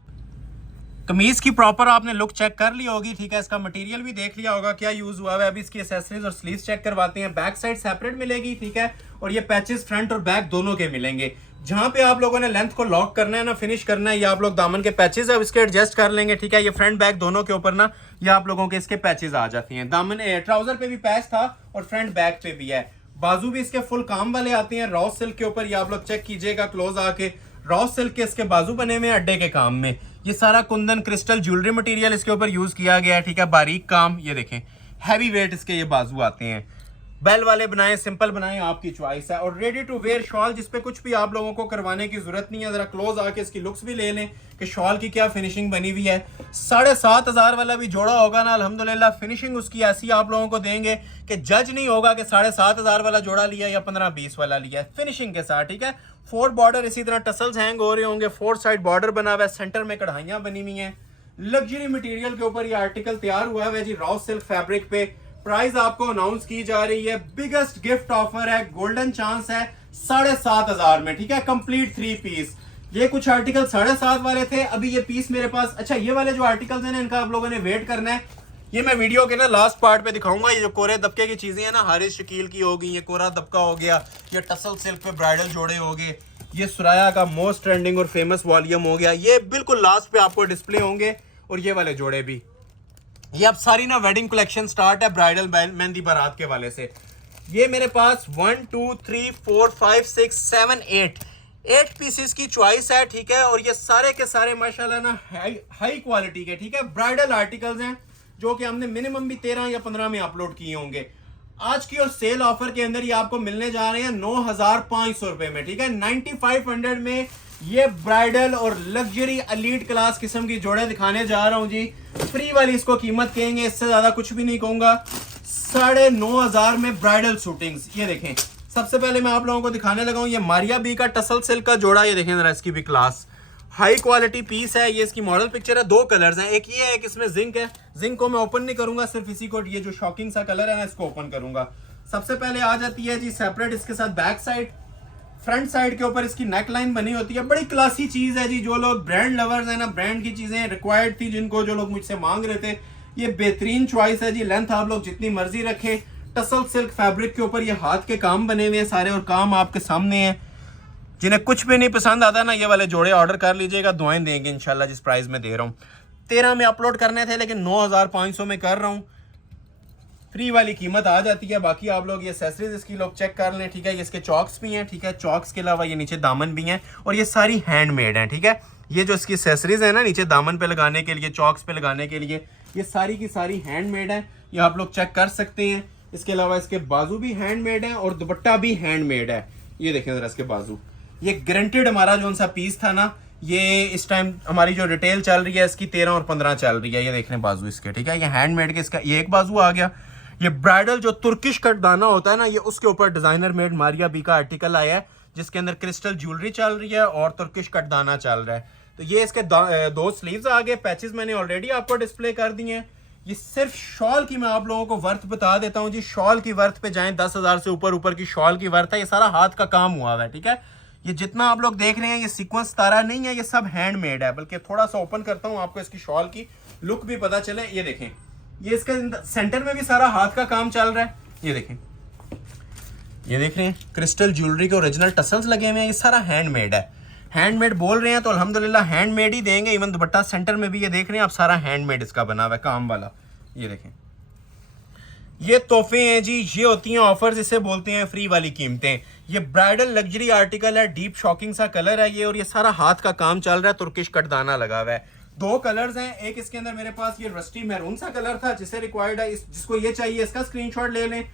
कमीज की प्रॉपर आपने लुक चेक कर ली होगी, ठीक है। इसका मटेरियल भी देख लिया होगा क्या यूज हुआ है। अभी इसकी एक्सेसरीज और स्लीव्स चेक करवाते हैं। बैक साइड सेपरेट मिलेगी, ठीक है, और ये पैचेस फ्रंट और बैक दोनों के मिलेंगे। जहां पे आप लोगों ने लेंथ को लॉक करना है ना, फिनिश करना है, ये आप लोग दामन के पैचेस अब इसके एडजस्ट कर लेंगे, ठीक है। ये फ्रंट बैक दोनों के ऊपर ना ये आप लोगों के इसके पैचेस आ जाती हैं। दामन ट्राउजर पे भी पैच था और फ्रंट बैक पे भी है। बाजू भी इसके फुल काम वाले आते हैं रॉ सिल्क के ऊपर। ये आप लोग चेक कीजिएगा क्लोज आके, रॉ सिल्क के इसके बाजू बने हुए हैं अड्डे के काम में। ये सारा कुंदन क्रिस्टल ज्वेलरी मटेरियल इसके ऊपर यूज किया गया है, ठीक है। बारीक काम, ये देखें हैवी वेट इसके ये बाजू आते हैं। बेल वाले बनाएं, सिंपल बनाएं, आपकी चॉइस है। और रेडी टू वेयर शॉल जिसपे कुछ भी आप लोगों को करवाने की जरूरत नहीं है। जरा क्लोज आके इसकी लुक्स भी ले लें कि शॉल की क्या फिनिशिंग बनी हुई है। 7,500 वाला भी जोड़ा होगा ना, अल्हम्दुलिल्लाह फिनिशिंग उसकी ऐसी आप लोगों को देंगे कि जज नहीं होगा कि 7,500 वाला जोड़ा लिया या 15-20 वाला लिया है, फिनिशिंग के साथ, ठीक है। 4 बॉर्डर इसी तरह टसल्स हैंग हो रहे होंगे, 4 साइड बॉर्डर बना हुआ है, सेंटर में कढ़ाइयां बनी हुई हैं। लग्जरी मटेरियल के ऊपर ये आर्टिकल तैयार हुआ है जी, रॉ सिल्क फैब्रिक पे। प्राइस आपको अनाउंस की जा रही है, बिगेस्ट गिफ्ट ऑफर है, गोल्डन चांस है 7,500 में, ठीक है। Complete 3 piece. ये कुछ आर्टिकल 7,500 वाले थे, अभी ये पीस मेरे पास। अच्छा, ये वाले जो आर्टिकल्स हैं ना, इनका आप लोगों ने वेट करना है। ये मैं वीडियो के ना लास्ट पार्ट पे दिखाऊंगा। ये जो कोरे दबके की चीजें हैं ना, हारिस शकील की हो गई, ये कोरा दबका हो गया, ये टसल सिल्क पे ब्राइडल जोड़े हो गए, ये सुराया का मोस्ट ट्रेंडिंग और फेमस वॉल्यूम हो गया, ये बिल्कुल लास्ट पे आपको डिस्प्ले होंगे। और ये वाले जोड़े भी, ये अब सारी ना वेडिंग कलेक्शन स्टार्ट है ब्राइडल मेहंदी बारात के वाले से। ये मेरे पास 1 2 3 4 5 6 7 8 पीसेस की चॉइस है, ठीक है। और ये सारे के सारे माशाल्लाह ना हाई क्वालिटी के, ठीक है, ब्राइडल आर्टिकल्स हैं जो कि हमने मिनिमम भी 13 या 15 में अपलोड किए होंगे। आज की और सेल ऑफर के अंदर ये आपको मिलने जा रहे हैं 9,500 रुपए में, ठीक है। 9,500 में ये ब्राइडल और लग्जरी एलीट क्लास किस्म की जोड़े दिखाने जा रहा हूं जी। फ्री वाली इसको कीमत कहेंगे, इससे ज्यादा कुछ भी नहीं कहूंगा। 9,500 में ब्राइडल शूटिंग्स। ये देखें, सबसे पहले मैं आप लोगों को दिखाने लगा हूं ये मारिया बी का टसल सिल्क का जोड़ा। ये देखें जरा, इसकी भी क्लास हाई क्वालिटी पीस है। ये इसकी मॉडल पिक्चर है, 2 कलर्स हैं, एक ये है, एक इसमें जिंक है। जिंक को मैं ओपन नहीं करूंगा, सिर्फ इसी को, ये जो शॉकिंग सा कलर है ना, इसको ओपन करूंगा। सबसे पहले आ जाती है जी सेपरेट इसके साथ बैक साइड। फ्रंट साइड के ऊपर इसकी नेक लाइन बनी होती है, बड़ी क्लासी चीज है जी। जो लोग ब्रांड लवर्स हैं ना, ब्रांड की चीजें रिक्वायर्ड थी जिनको, जो लोग मुझसे मांग रहे थे, ये बेहतरीन चॉइस है जी। लेंथ आप लोग जितनी मर्जी रखें। टसल सिल्क फैब्रिक के ऊपर ये हाथ के काम बने हुए हैं सारे, और काम आपके सामने है। जिन्हें कुछ भी नहीं पसंद आता ना, ये वाले जोड़े ऑर्डर कर लीजिएगा, दुआएं देंगे इंशाल्लाह। जिस प्राइस में दे रहा हूँ 13 में अपलोड करने थे, लेकिन 9,500 में कर रहा हूँ। फ्री वाली कीमत आ जाती है। बाकी आप लोग ये एक्सेसरीज इसकी लोग चेक कर लें, ठीक है। ये इसके चॉक्स भी हैं, ठीक है। चॉक्स के अलावा ये नीचे दामन भी हैं, और ये सारी हैंडमेड हैं, ठीक है। ये जो इसकी एक्सेसरीज है ना, नीचे दामन पे लगाने के लिए, चॉक्स पे लगाने के लिए, ये सारी की सारी हैंडमेड है। ये आप लोग चेक कर सकते हैं। इसके अलावा इसके बाजू भी हैंडमेड है और दुपट्टा भी हैंडमेड है। ये देखें जरा इसके बाजू। ये गारंटेड हमारा जो सा पीस था ना, ये इस टाइम हमारी जो रिटेल चल रही है इसकी 13 और 15 चल रही है। ये देखने बाजू इसके, ठीक है। ये हैंडमेड के, इसका ये एक बाजू आ गया। ये ब्राइडल जो तुर्किश कटदाना होता है ना, ये उसके ऊपर डिजाइनर मेड मारिया बी का आर्टिकल आया है, जिसके अंदर क्रिस्टल ज्वेलरी चल रही है और तुर्किश कटदाना चल रहा है। तो ये इसके 2 स्लीव्स आ गए। पैचेस मैंने ऑलरेडी आपको डिस्प्ले कर दिए हैं। ये सिर्फ शॉल की मैं आप लोगों को वर्थ बता देता हूँ जी। शॉल की वर्थ पे जाएं, 10,000 से ऊपर की शॉल की वर्थ है। ये सारा हाथ का काम हुआ है, ठीक है। ये जितना आप लोग देख रहे हैं, ये सीक्वेंस तारा नहीं है, ये सब हैंडमेड है। बल्कि थोड़ा सा ओपन करता हूँ, आपको इसकी शॉल की लुक भी पता चले। ये देखें, ये इसका सेंटर में भी सारा हाथ का काम चल रहा है। ये देखें, ये देख रहे हैं क्रिस्टल ज्वेलरी के ओरिजिनल टसल्स लगे हुए हैं। ये सारा हैंडमेड है। हैंडमेड बोल रहे हैं तो अल्हम्दुलिल्लाह हैंडमेड ही देंगे। इवन दुपट्टा सेंटर में भी ये देख रहे हैं आप, सारा हैंडमेड इसका बना हुआ है, काम वाला। ये देखें, ये तोहफे हैं जी, ये होती हैं ऑफर्स, इसे बोलते हैं फ्री वाली कीमतें। ये ब्राइडल लग्जरी आर्टिकल है, डीप शॉकिंग सा कलर है ये, और ये सारा हाथ का काम चल रहा है, तुर्किश कटदाना लगा हुआ है। 2 कलर्स हैं। एक इसके अंदर मेरे पास ये रस्टी मैरून सा कलर था, जिसे रिक्वायर्ड है, जिसको ये चाहिए इसका स्क्रीनशॉट ले लें।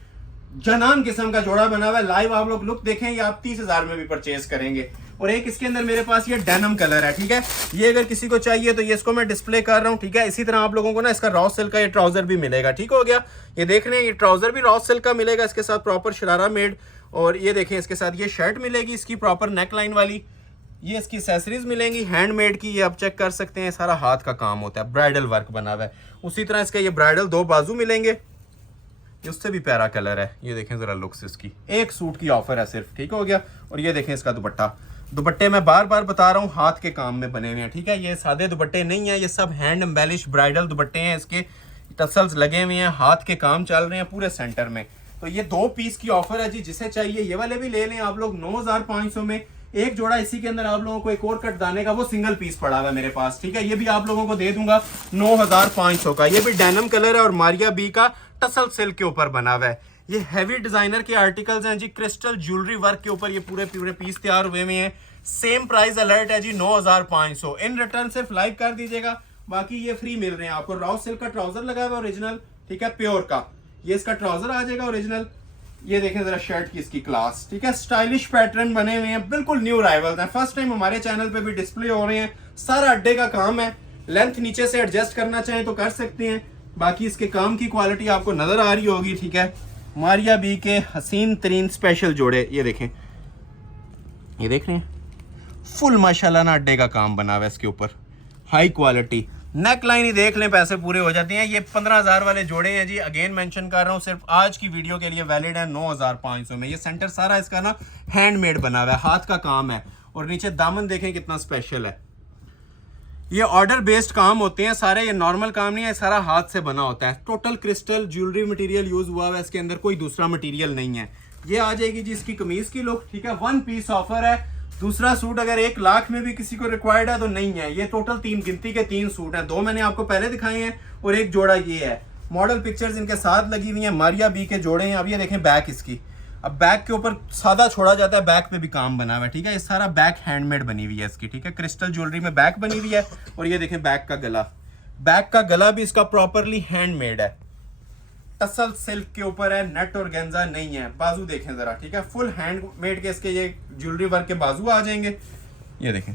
जनान किस्म का जोड़ा बना हुआ है। लाइव आप लोग लुक देखें, ये आप 30,000 में भी परचेज करेंगे। और एक इसके अंदर मेरे पास ये डेनिम कलर है, ठीक है। ये अगर किसी को चाहिए तो ये इसको मैं डिस्प्ले कर रहा हूँ, ठीक है। इसी तरह आप लोगों को ना इसका रॉ सिल्क का ये ट्राउजर भी मिलेगा, ठीक हो गया। ये देख रहे हैं, ये ट्राउजर भी रॉ सिल्क का मिलेगा, इसके साथ प्रॉपर शरारा मेड। और ये देखें, इसके साथ ये शर्ट मिलेगी इसकी प्रॉपर नेक लाइन वाली। ये इसकी एक्सेसरीज मिलेंगी हैंडमेड की, ये आप चेक कर सकते हैं, सारा हाथ का काम होता है, ब्राइडल वर्क बना हुआ है। उसी तरह इसका ये ब्राइडल 2 बाजू मिलेंगे, उससे भी प्यारा कलर है। ये देखें जरा लुक्स इसकी, एक सूट की ऑफर है सिर्फ, ठीक हो गया। और ये देखें इसका दुपट्टा। दुपट्टे मैं बार बार बता रहा हूँ, हाथ के काम में बने हुए हैं, ठीक है। ये सादे दुपट्टे नहीं है, ये सब हैंड एम्बेलिश ब्राइडल दुपट्टे हैं। इसके टसल्स लगे हुए हैं, हाथ के काम चल रहे हैं पूरे सेंटर में। तो ये 2 पीस की ऑफर है जी, जिसे चाहिए ये वाले भी ले लें आप लोग 9,500 में। एक जोड़ा इसी के अंदर आप लोगों को एक और कटदाने का वो सिंगल पीस पड़ा हुआ है मेरे पास, ठीक है। ये भी आप लोगों को दे दूंगा 9500 का। ये भी डेनिम कलर है और मारिया बी का टसल सिल्क के ऊपर बना हुआ है। ये हैवी डिजाइनर के आर्टिकल्स हैं जी, क्रिस्टल ज्वेलरी वर्क के ऊपर ये पूरे पूरे पीस तैयार हुए हुए हैं। सेम प्राइस अलर्ट है जी 9500। इन रिटर्न सिर्फ लाइक कर दीजिएगा, बाकी ये फ्री मिल रहे हैं आपको। राउ सिल्क का ट्राउजर लगा हुआ है ओरिजिनल, ठीक है, प्योर का। ये इसका ट्राउजर आ जाएगा ओरिजिनल। ये देखें जरा शर्ट की इसकी क्लास, ठीक है, स्टाइलिश पैटर्न बने हुए हैं, बिल्कुल न्यू राइवल्स हैं, फर्स्ट टाइम हमारे चैनल पे भी डिस्प्ले हो रहे हैं। सारा अड्डे का काम है, लेंथ नीचे से एडजस्ट करना चाहें तो कर सकते हैं। बाकी इसके काम की क्वालिटी आपको नजर आ रही होगी, ठीक है। मारिया बी के हसीन तरीन स्पेशल जोड़े, ये देखें, ये देख रहे हैं, फुल माशाल्लाह ना अड्डे का काम बना हुआ है इसके ऊपर, हाई क्वालिटी। नेक लाइन ही देख लें, पैसे पूरे हो जाते हैं। ये 15,000 वाले जोड़े हैं जी, अगेन मेंशन कर रहा हूँ, सिर्फ आज की वीडियो के लिए वैलिड है 9500 में। ये सेंटर सारा इसका ना हैंडमेड बना हुआ है, हाथ का काम है। और नीचे दामन देखें कितना स्पेशल है। ये ऑर्डर बेस्ड काम होते हैं सारे, ये नॉर्मल काम नहीं है, सारा हाथ से बना होता है। Total crystal jewellery material use हुआ हुआ है इसके अंदर, कोई दूसरा मटेरियल नहीं है। ये आ जाएगी जी इसकी कमीज की लुक, ठीक है। 1 पीस ऑफर है। दूसरा सूट अगर 1 लाख में भी किसी को रिक्वायर्ड है तो नहीं है। ये टोटल 3 गिनती के 3 सूट हैं, 2 मैंने आपको पहले दिखाए हैं और एक जोड़ा ये है। मॉडल पिक्चर्स इनके साथ लगी हुई हैं, मारिया बी के जोड़े हैं। अब ये देखें बैक इसकी, अब बैक के ऊपर सादा छोड़ा जाता है, बैक पे भी काम बना हुआ है, ठीक है। ये सारा बैक हैंडमेड बनी हुई है इसकी, ठीक है, क्रिस्टल ज्वेलरी में बैक बनी हुई है। और ये देखें बैक का गला, बैक का गला भी इसका प्रॉपरली हैंडमेड है, टसल सिल्क के ऊपर है, नेट और गेंजा नहीं है। बाजू देखें जरा, ठीक है, फुल हैंडमेड के इसके ये ज्वेलरी वर्क के बाजू आ जाएंगे। ये देखें,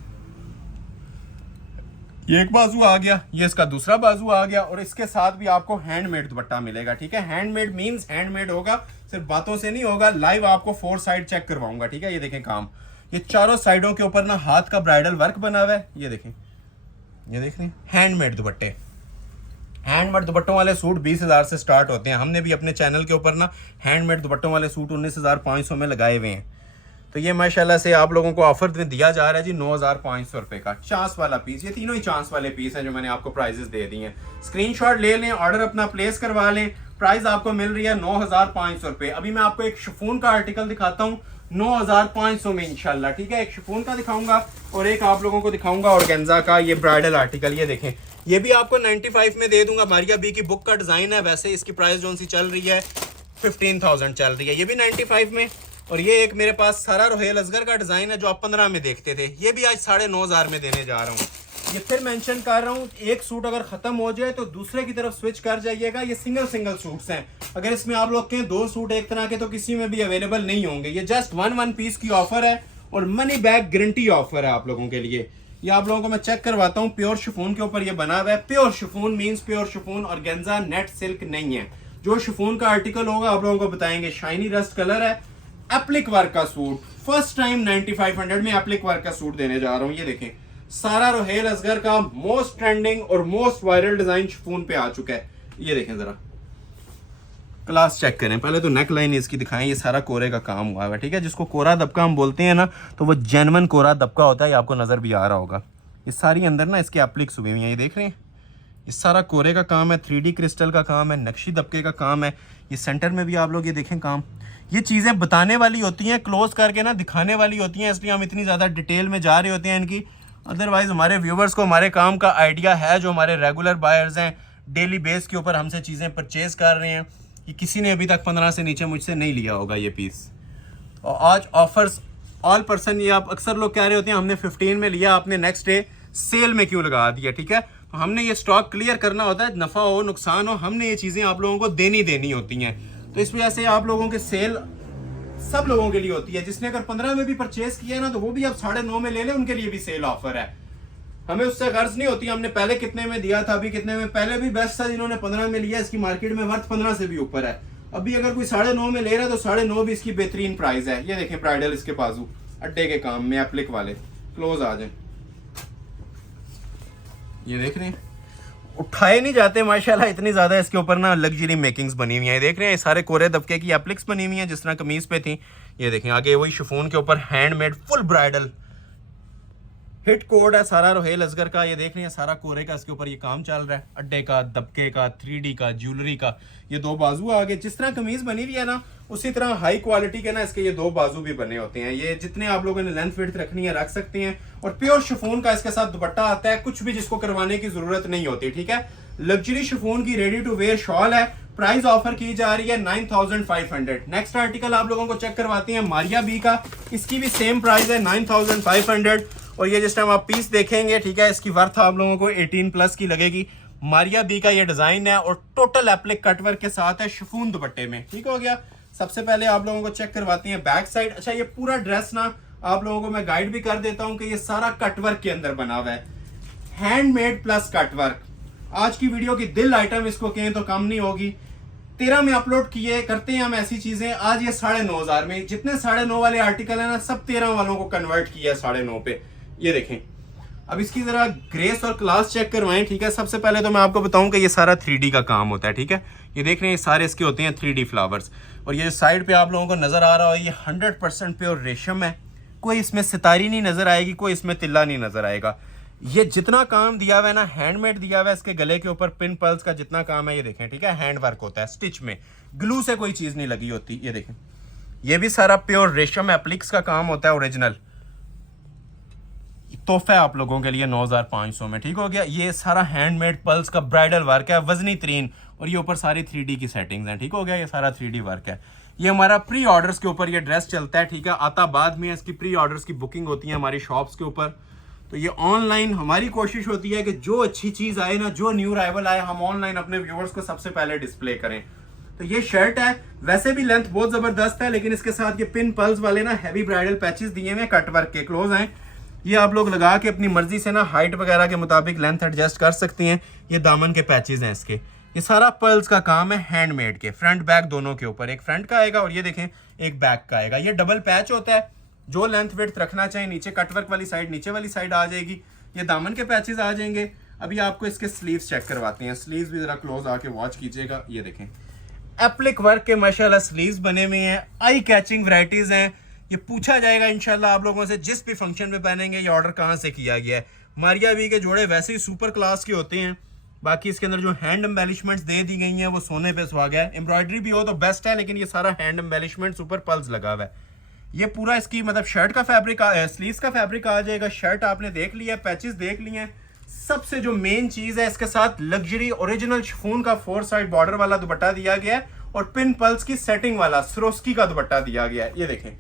ये एक बाजू आ गया, ये इसका दूसरा बाजू आ गया, और इसके साथ भी आपको हैंडमेड दुपट्टा मिलेगा, ठीक है। हैंडमेड मींस हैंडमेड होगा, सिर्फ बातों से नहीं होगा, लाइव आपको 4 साइड चेक करवाऊंगा, ठीक है। ये देखें काम, ये चारों साइडों के ऊपर ना हाथ का ब्राइडल वर्क बना हुआ है। ये देखें, ये देख रहे हैं, हैंडमेड दुपट्टे। हैंडमेड दुपट्टों वाले सूट 20,000 से स्टार्ट होते हैं। हमने भी अपने चैनल के ऊपर ना हैंडमेड दुपट्टों वाले सूट 19,500 में लगाए हुए हैं। तो ये माशाल्लाह से आप लोगों को ऑफर में दिया जा रहा है जी 9,500 रुपए का चांस वाला पीस। ये तीनों ही चांस वाले पीस हैं जो मैंने आपको प्राइजेस दे दिए हैं। स्क्रीनशॉट ले लें, ऑर्डर अपना प्लेस करवा लें। प्राइस आपको मिल रही है 9,500 रुपए। अभी मैं आपको एक शिफॉन का आर्टिकल दिखाता हूँ 9,500 में इंशाल्लाह, ठीक है। एक शिफॉन का दिखाऊंगा और एक आप लोगों को दिखाऊंगा ऑर्गेन्जा का ये ब्राइडल आर्टिकल। ये देखें, ये भी आपको 95 में दे दूंगा। मारिया बी की बुक का डिजाइन है, वैसे इसकी प्राइस जो सी चल रही है 15,000 चल रही है, ये भी 95 में। और ये एक मेरे पास सारा रोहेल असगर का डिजाइन है जो आप 15 में देखते थे, ये भी आज 9,500 में देने जा रहा हूँ। ये फिर मेंशन कर रहा हूँ, एक सूट अगर खत्म हो जाए तो दूसरे की तरफ स्विच कर जाइएगा। ये सिंगल सूट्स हैं, अगर इसमें आप लोग के 2 सूट एक तरह के तो किसी में भी अवेलेबल नहीं होंगे। ये जस्ट 1 पीस की ऑफर है और मनी बैक गारंटी ऑफर है आप लोगों के लिए। ये आप लोगों को मैं चेक करवाता हूँ, प्योर शिफॉन के ऊपर ये बना हुआ है। Pure chiffon means pure chiffon, organza net silk नहीं है। जो शिफॉन का आर्टिकल होगा आप लोगों को बताएंगे। शाइनी रस्ट कलर है, एप्लिक वर्क का सूट, फर्स्ट टाइम 9500 में एप्लिक वर्क का सूट देने जा रहा हूँ। ये देखें, सारा रोहेल असगर का मोस्ट ट्रेंडिंग और मोस्ट वायरल डिजाइन शिफॉन पे आ चुका है। ये देखें जरा, क्लास चेक करें। पहले तो नेक लाइन इसकी दिखाएं, ये सारा कोरे का काम हुआ है, ठीक है। जिसको कोरा दबका हम बोलते हैं ना, तो वो जेन्युइन कोरा दबका होता है। ये आपको नजर भी आ रहा होगा, ये सारी अंदर ना इसके एप्लिक्स हुई हुई हैं, ये देख रहे हैं। ये सारा कोरे का काम है, 3D क्रिस्टल का काम है, नक्शी दबके का काम है। ये सेंटर में भी आप लोग ये देखें काम। ये चीज़ें बताने वाली होती हैं, क्लोज करके ना दिखाने वाली होती हैं, इसलिए हम इतनी ज़्यादा डिटेल में जा रहे होते हैं इनकी। अदरवाइज हमारे व्यूवर्स को हमारे काम का आइडिया है, जो हमारे रेगुलर बायर्स हैं, डेली बेस के ऊपर हमसे चीज़ें परचेज कर रहे हैं। ये किसी ने अभी तक 15 से नीचे मुझसे नहीं लिया होगा ये पीस। और आज ऑफर्स ऑल पर्सन, ये आप अक्सर लोग कह रहे होते हैं हमने 15 में लिया, आपने नेक्स्ट डे सेल में क्यों लगा दिया, ठीक है। तो हमने ये स्टॉक क्लियर करना होता है, नफ़ा हो नुकसान हो, हमने ये चीज़ें आप लोगों को देनी होती हैं। तो इस वजह से आप लोगों के सेल सब लोगों के लिए होती है। जिसने अगर 15 में भी परचेज किया ना, तो वो भी अब 9.5 में ले ले, उनके लिए भी सेल ऑफर है। हमें उससे गर्ज नहीं होती हमने पहले कितने में दिया था, अभी कितने में। पहले भी बेस्ट था जिन्होंने 15 में लिया, इसकी मार्केट में वर्थ 15 से भी ऊपर है। अभी अगर कोई 9.5 में ले रहा है तो 9.5 भी इसकी बेहतरीन प्राइस है। ये देखें ब्राइडल, इसके बाजू अड्डे के काम में एप्लिक वाले, क्लोज आ जाए। ये देख रहे हैं, उठाए नहीं जाते माशाल्लाह, इतनी ज्यादा इसके ऊपर ना लग्जरी मेकिंग्स बनी हुई हैं। देख रहे हैं, सारे कोरे दबके की एप्लिक्स बनी हुई हैं जिस तरह कमीज पे थी। ये देखें आगे वही शिफॉन के ऊपर handmade full bridal hit code है सारा रोहेल असगर का। ये देख रहे हैं सारा कोरे का इसके ऊपर ये काम चल रहा है, अड्डे का, दबके का, 3D का, ज्वेलरी का। ये दो बाजू आगे जिस तरह कमीज बनी हुई है ना, उसी तरह हाई क्वालिटी के ना इसके ये दो बाजू भी बने होते हैं। ये जितने आप लोगों ने लेंथ विड्थ रखनी है रख सकते हैं। और प्योर शिफॉन का इसके साथ दुपट्टा आता है, कुछ भी जिसको करवाने की जरूरत नहीं होती, ठीक है। लग्जरी शिफॉन की रेडी टू वेयर शॉल है, प्राइस ऑफर की जा रही है 9500। नेक्स्ट आर्टिकल आप लोगों को चेक करवाते हैं मारिया बी का। इसकी भी सेम प्राइस है 9500। और ये जिस टाइम आप पीस देखेंगे, ठीक है, इसकी वर्थ आप लोगों को 18+ की लगेगी। मारिया बी का ये डिजाइन है और टोटल एप्लिक कटवर्क के साथ है शिफॉन दुपट्टे में, ठीक हो गया। सबसे पहले आप लोगों को चेक करवाते हैं बैक साइड। अच्छा, ये पूरा ड्रेस ना आप लोगों को मैं गाइड भी कर देता हूं कि ये सारा कटवर्क के अंदर बना हुआ है, हैंडमेड प्लस कटवर्क। आज की वीडियो की दिल आइटम इसको कहें तो कम नहीं होगी। 13 में अपलोड किए करते हैं हम ऐसी चीजें। आज ये 9.5 में, जितने 9.5 वाले आर्टिकल है ना, सब 13 वालों को कन्वर्ट किया है 9.5 पे। ये देखें, अब इसकी जरा ग्रेस और क्लास चेक करवाएं, ठीक है। सबसे पहले तो मैं आपको बताऊं कि ये सारा 3D का काम होता है, ठीक है। ये देख रहे हैं, ये सारे इसके होते हैं 3D फ्लावर्स। और ये साइड पे आप लोगों को नजर आ रहा हो, ये 100% प्योर रेशम है। कोई इसमें सितारी नहीं नजर आएगी, कोई इसमें तिल्ला नहीं नजर आएगा। ये जितना काम दिया हुआ है ना, हैंडमेड दिया हुआ है। इसके गले के ऊपर पिन पल्स का जितना काम है, ये देखें, ठीक है, हैंड वर्क होता है, स्टिच में ग्लू से कोई चीज नहीं लगी होती। ये देखें, ये भी सारा प्योर रेशम एप्लिक्स का काम होता है, ओरिजिनल तोहफा है आप लोगों के लिए 9500 में, ठीक हो गया। ये सारा हैंडमेड पल्स का ब्राइडल वर्क है, वजनी तरीन। और ये ऊपर सारी 3D की सेटिंग्स हैं, ठीक हो गया। ये सारा 3D वर्क है। ये हमारा प्री ऑर्डर्स के ऊपर ये ड्रेस चलता है, ठीक है। आता बाद में इसकी प्री ऑर्डर्स की बुकिंग होती है हमारी शॉप्स के ऊपर। तो ये ऑनलाइन हमारी कोशिश होती है कि जो अच्छी चीज आए ना, जो न्यू अराइवल आए, हम ऑनलाइन अपने व्यूअर्स को सबसे पहले डिस्प्ले करें। तो ये शर्ट है, वैसे भी लेंथ बहुत जबरदस्त है, लेकिन इसके साथ ये पिन पल्स वाले ना हैवी ब्राइडल पैचेस दिए हुए कटवर्क के क्लोज हैं। ये आप लोग लगा के अपनी मर्जी से ना हाइट वगैरह के मुताबिक लेंथ एडजस्ट कर सकते हैं। ये दामन के पैचेस हैं इसके। ये सारा पर्ल्स का काम है हैंडमेड के, फ्रंट बैक दोनों के ऊपर। एक फ्रंट का आएगा और ये देखें एक बैक का आएगा। ये डबल पैच होता है, जो लेंथ विड्थ रखना चाहिए, नीचे कटवर्क वाली साइड, नीचे वाली साइड आ जाएगी। ये दामन के पैचेस आ जाएंगे। अभी आपको इसके स्लीव्स चेक करवाते हैं। स्लीव्स भी जरा क्लोज आके वॉच कीजिएगा। ये देखें, एप्लिक वर्क के माशाल्लाह स्लीव्स बने हुए हैं, आई कैचिंग वैरायटीज हैं। ये पूछा जाएगा इंशाल्लाह आप लोगों से, जिस भी फंक्शन में पहनेंगे ये ऑर्डर कहाँ से किया गया है। मारिया बी के जोड़े वैसे ही सुपर क्लास के होते हैं। बाकी इसके अंदर जो हैंड एम्बेलिशमेंट्स दे दी गई हैं वो सोने पे सुहागा है। एम्ब्रॉयडरी भी हो तो बेस्ट है, लेकिन ये सारा हैंड एम्बेलिशमेंट सुपर पल्स लगा हुआ है। ये पूरा इसकी मतलब शर्ट का फैब्रिक, स्लीव्स का फैब्रिक आ जाएगा। शर्ट आपने देख लिया, पैचेस देख लिए हैं। सबसे जो मेन चीज है, इसके साथ लग्जरी ओरिजिनल शिफॉन का 4 साइड बॉर्डर वाला दुपट्टा दिया गया है और पिन पल्स की सेटिंग वाला सरोस्की का दुपट्टा दिया गया है। ये देखें,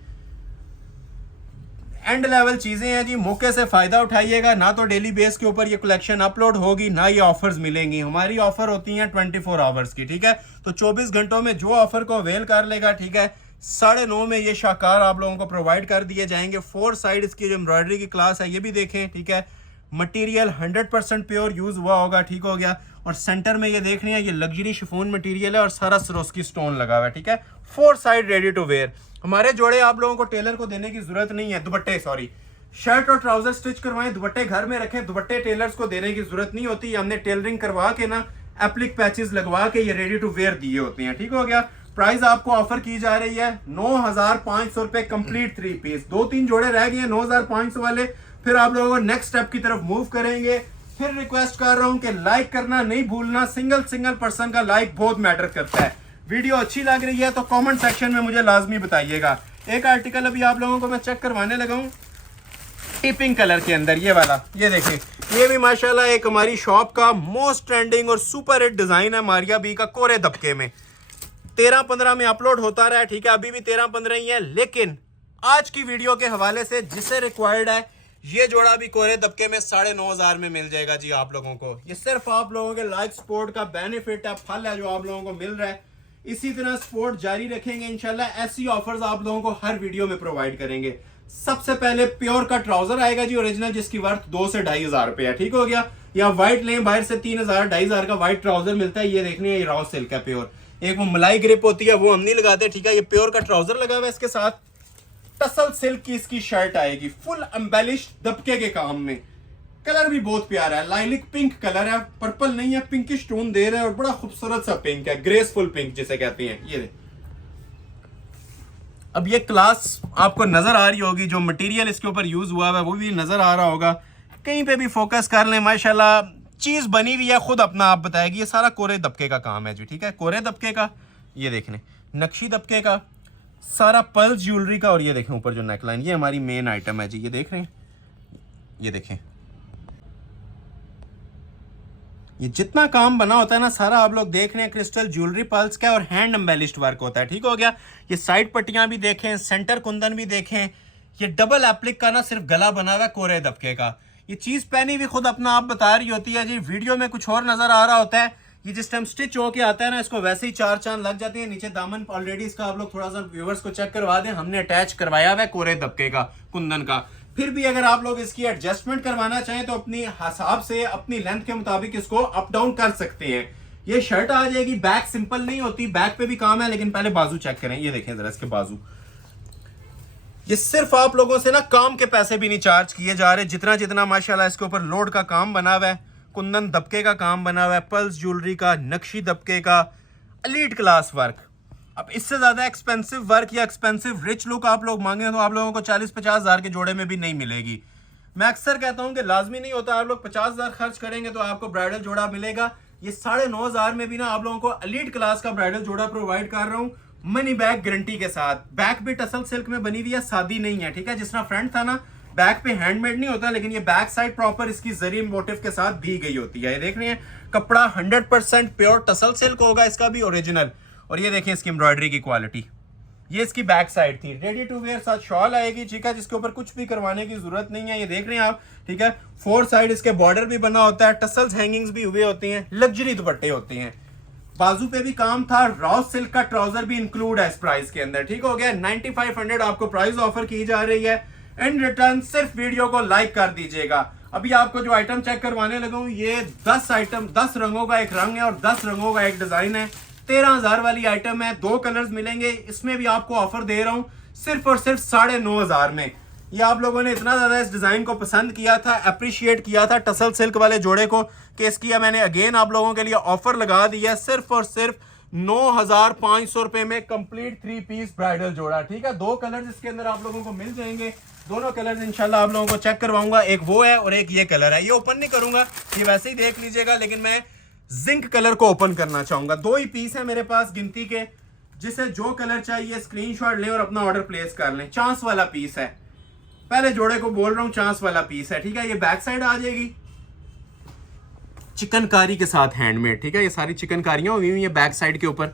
एंड लेवल चीजें हैं जी। मौके से फायदा उठाइएगा। ना तो डेली बेस के ऊपर ये कलेक्शन अपलोड होगी, ना ये ऑफर्स मिलेंगी। हमारी ऑफर होती हैं 24 आवर्स की, ठीक है। तो 24 घंटों में जो ऑफर को अवेल कर लेगा, ठीक है, 9:30 में ये शाकार आप लोगों को प्रोवाइड कर दिए जाएंगे। 4 साइड इसकी जो एम्ब्रॉयडरी की क्लास है ये भी देखें, ठीक है। मटेरियल 100% प्योर यूज हुआ होगा, ठीक हो गया। और सेंटर में ये देख रहे हैं, ये लग्जरी शिफॉन मटेरियल है और सारा सरोस्की स्टोन लगा हुआ है, ठीक है। 4 साइड रेडी टू वेयर। हमारे जोड़े आप लोगों को टेलर को देने की जरूरत नहीं है। दुपट्टे सॉरी, शर्ट और ट्राउजर स्टिच करवाएं, दुपट्टे घर में रखें। दुपट्टे टेलर्स को देने की जरूरत नहीं होती। हमने टेलरिंग करवा के ना एप्लिक पैचेस लगवा के ये रेडी टू वेयर दिए होते हैं, ठीक हो गया। प्राइस आपको ऑफर की जा रही है 9500 रुपए कंप्लीट 3 पीस। 2-3 जोड़े रह गए हैं 9500 वाले। फिर आप लोगों को नेक्स्ट स्टेप की तरफ मूव करेंगे। फिर रिक्वेस्ट कर रहा हूं कि लाइक करना नहीं भूलना। सिंगल पर्सन का लाइक बहुत मैटर करता है। वीडियो अच्छी लग रही है तो कमेंट सेक्शन में मुझे लाजमी बताइएगा। एक आर्टिकल अभी आप लोगों को मैं चेक करवाने लगा हूं टिपिंग कलर के अंदर, ये वाला। ये देखें, ये भी माशाल्लाह एक हमारी शॉप का मोस्ट ट्रेंडिंग और सुपर हिट डिजाइन है मारिया बी का, कोरे दबके में। 13-15 में अपलोड होता रहा है, ठीक है। अभी भी 13-15 ही है, लेकिन आज की वीडियो के हवाले से जिसे रिक्वायर्ड है, ये जोड़ा भी कोरे दबके में 9500 में मिल जाएगा जी आप लोगों को। ये सिर्फ आप लोगों के लाइक सपोर्ट का बेनिफिट है, फल है जो आप लोगों को मिल रहा है। इसी तरह सपोर्ट जारी रखेंगे इंशाल्लाह। ऐसी ऑफर्स आप लोगों को हर वीडियो में प्रोवाइड करेंगे। सबसे पहले प्योर का ट्राउजर आएगा जी ओरिजिनल, जिसकी वर्थ 2 से 2500 रुपए है, ठीक हो गया। या व्हाइट लें बाहर से 3000-2500 का व्हाइट ट्राउजर मिलता है। ये देखने ये रॉ सिल्क है प्योर। एक वो मलाई ग्रिप होती है वो हम नहीं लगाते, ठीक है। ये प्योर का ट्राउजर लगा हुआ है, इसके साथ टसल सिल्क की इसकी शर्ट आएगी, फुल एम्बेलिश्ड दबके के काम में। कलर भी बहुत प्यारा है, लाइलिक पिंक कलर है, पर्पल नहीं है, पिंकिश टोन दे रहा है और बड़ा खूबसूरत सा पिंक है, ग्रेसफुल पिंक जिसे कहते हैं। ये अब ये क्लास आपको नजर आ रही होगी, जो मटेरियल इसके ऊपर यूज हुआ है वो भी नजर आ रहा होगा। कहीं पे भी फोकस कर लें माशाल्लाह चीज़ बनी हुई है, खुद अपना आप बताएगी। ये सारा कोरे दबके का काम है जी, ठीक है, कोरे दबके का, ये देख लें नक्शी दबके का, सारा पर्ल्स ज्वेलरी का। और ये देखें ऊपर जो नेकलाइन, ये हमारी मेन आइटम है जी, ये देख रहे हैं, ये देखें ये जितना काम बना होता है ना सारा आप लोग देख रहे हैं क्रिस्टल ज्वेलरी पर्ल्स का और हैंड एम्बेलिश्ड वर्क होता है, ठीक हो गया। ये साइड पट्टियां भी देखें, सेंटर कुंदन भी देखें, ये डबल एप्लिक का ना सिर्फ गला बना हुआ है कोरे दबके का। ये चीज़ पहनी भी खुद अपना आप बता रही होती है जी, वीडियो में कुछ और नजर आ रहा होता है, ये जिस टाइम स्टिच होके आता है ना इसको वैसे ही चार चांद लग जाते हैं। नीचे दामन ऑलरेडी इसका आप लोग थोड़ा सा व्यूवर्स को चेक करवा दें, हमने अटैच करवाया हुआ है कोरे दबके का कुंदन का। फिर भी अगर आप लोग इसकी एडजस्टमेंट करवाना चाहें तो अपनी हिसाब से अपनी लेंथ के मुताबिक इसको अप डाउन कर सकते हैं। ये शर्ट आ जाएगी, बैक सिंपल नहीं होती, बैक पे भी काम है, लेकिन पहले बाजू चेक करें, ये देखें जरा इसके बाजू। ये सिर्फ आप लोगों से ना काम के पैसे भी नहीं चार्ज किए जा रहे, जितना जितना माशाल्लाह इसके ऊपर लोड का काम बना हुआ है, कुंदन दबके का काम बना हुआ है, पल्स ज्वेलरी का, नक्शी दबके का, एलीट क्लास वर्क। अब इससे ज्यादा एक्सपेंसिव वर्क या एक्सपेंसिव रिच लुक आप लोग मांगे तो आप लोगों को 40-50 हज़ार के जोड़े में भी नहीं मिलेगी। मैं अक्सर कहता हूं कि लाजमी नहीं होता आप लोग 50 हज़ार खर्च करेंगे तो आपको ब्राइडल जोड़ा मिलेगा। ये 9,500 हज़ार में भी ना आप लोगों को एलीट क्लास का ब्राइडल जोड़ा प्रोवाइड कर रहा हूँ मनी बैक गारंटी के साथ। बैक भी टसल सिल्क में बनी हुई है, सादी नहीं है, ठीक है। जिस तरह फ्रंट था ना बैक पे हैंडमेड नहीं होता, लेकिन ये बैक साइड प्रॉपर इसकी जरी मोटिव के साथ दी गई होती है। ये देख रहे हैं कपड़ा 100% प्योर टसल सिल्क होगा इसका भी ओरिजिनल। और ये देखें इसकी एम्ब्रॉयडरी की क्वालिटी, ये इसकी बैक साइड थी। रेडी टू वेयर साथ शॉल आएगी, ठीक है, जिसके ऊपर कुछ भी करवाने की जरूरत नहीं है। ये देख रहे हैं आप, ठीक है, 4 साइड इसके बॉर्डर भी बना होता है, टसल्स हैंगिंग्स भी हुए होती हैं, लग्जरी दुपट्टे होते हैं। बाजू पे भी काम था, रॉ सिल्क का ट्राउजर भी इंक्लूड है इस प्राइस के अंदर, ठीक हो गया। 9500 आपको प्राइस ऑफर की जा रही है। इन रिटर्न सिर्फ वीडियो को लाइक कर दीजिएगा। अभी आपको जो आइटम चेक करवाने लगा हूं ये 10 आइटम, 10 रंगों का एक रंग है और 10 रंगों का एक डिजाइन है। 13,000 वाली आइटम है, 2 कलर्स मिलेंगे। इसमें भी आपको ऑफर दे रहा हूं सिर्फ और सिर्फ 9,500 में। ये आप लोगों ने इतना ज्यादा इस डिजाइन को पसंद किया था, अप्रिशिएट किया था टसल सिल्क वाले जोड़े को, कि इसकी मैंने अगेन आप लोगों के लिए ऑफर लगा दिया है सिर्फ और सिर्फ 9,500 रुपए में कंप्लीट 3 पीस ब्राइडल जोड़ा, ठीक है। 2 कलर्स इसके अंदर आप लोगों को मिल जाएंगे। दोनों कलर्स इंशाल्लाह आप लोगों को चेक करवाऊंगा, एक वो है और एक ये कलर है। ये ओपन नहीं करूंगा, ये वैसे ही देख लीजिएगा, लेकिन मैं जिंक कलर को ओपन करना चाहूंगा। 2 ही पीस है मेरे पास गिनती के, जिसे जो कलर चाहिए स्क्रीनशॉट लें और अपना ऑर्डर प्लेस कर लें। चांस वाला पीस है, पहले जोड़े को बोल रहा हूं, चांस वाला पीस है, ठीक है। ये बैक साइड आ जाएगी चिकनकारी के साथ हैंडमेड, ठीक है। ये सारी चिकनकारियां हुई हुई है बैक साइड के ऊपर।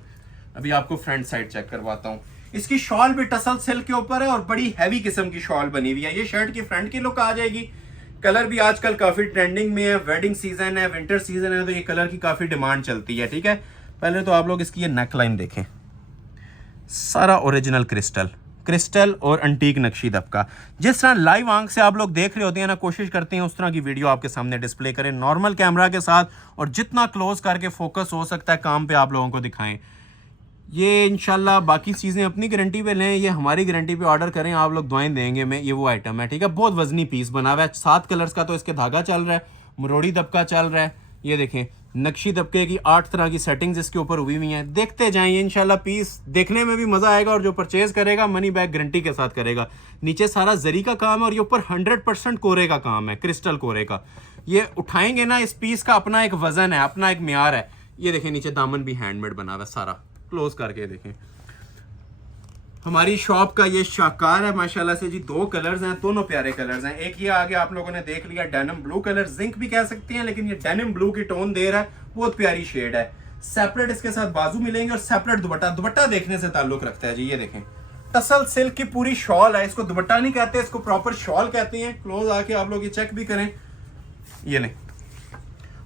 अभी आपको फ्रंट साइड चेक करवाता हूं। इसकी शॉल भी टसल सिल्क के ऊपर है और बड़ी हैवी किस्म की शॉल बनी हुई है। ये शर्ट की फ्रंट की लुक आ जाएगी। कलर भी आजकल काफी ट्रेंडिंग में है, वेडिंग सीजन है, विंटर सीजन है, तो ये कलर की काफी डिमांड चलती है, ठीक है। पहले तो आप लोग इसकी ये नेकलाइन देखें, सारा ओरिजिनल क्रिस्टल और अंटीक नक्शी दबका। जिस तरह लाइव आंख से आप लोग देख रहे होते हैं ना, कोशिश करते हैं उस तरह की वीडियो आपके सामने डिस्प्ले करें नॉर्मल कैमरा के साथ, और जितना क्लोज करके फोकस हो सकता है काम पे आप लोगों को दिखाएं। ये इंशाल्लाह बाकी चीज़ें अपनी गारंटी पे लें, ये हमारी गारंटी पे ऑर्डर करें, आप लोग दुआएं देंगे मैं। ये वो आइटम है, ठीक है, बहुत वजनी पीस बना हुआ है। 7 कलर्स का तो इसके धागा चल रहा है, मरोड़ी दबका चल रहा है। ये देखें नक्शी दबके की 8 तरह की सेटिंग्स इसके ऊपर हुई हुई हैं। देखते जाइए, इंशाल्लाह पीस देखने में भी मजा आएगा और जो परचेज करेगा मनी बैक गारंटी के साथ करेगा। नीचे सारा जरी का काम है और ये ऊपर 100% कोरे का काम है, क्रिस्टल कोरे का। ये उठाएंगे ना, इस पीस का अपना एक वजन है, अपना एक म्यार है। ये देखें नीचे दामन भी हैंडमेड बना हुआ है, सारा क्लोज करके देखें। हमारी शॉप का ये शाकार है माशाल्लाह से जी। 2 कलर्स हैं, दोनों प्यारे कलर्स हैं। एक ये आगे आप लोगों ने देख लिया डेनिम ब्लू कलर, जिंक भी कह सकते हैं, लेकिन ये डेनिम ब्लू की टोन दे रहा है, बहुत प्यारी शेड है। सेपरेट इसके साथ बाजू मिलेंगे और सेपरेट दुपट्टा देखने से ताल्लुक रखता है जी। ये देखें टसल सिल्क की पूरी शॉल है, इसको दुपट्टा नहीं कहते, इसको प्रॉपर शॉल कहते हैं। क्लोज आके आप लोग ये चेक भी करें, ये नहीं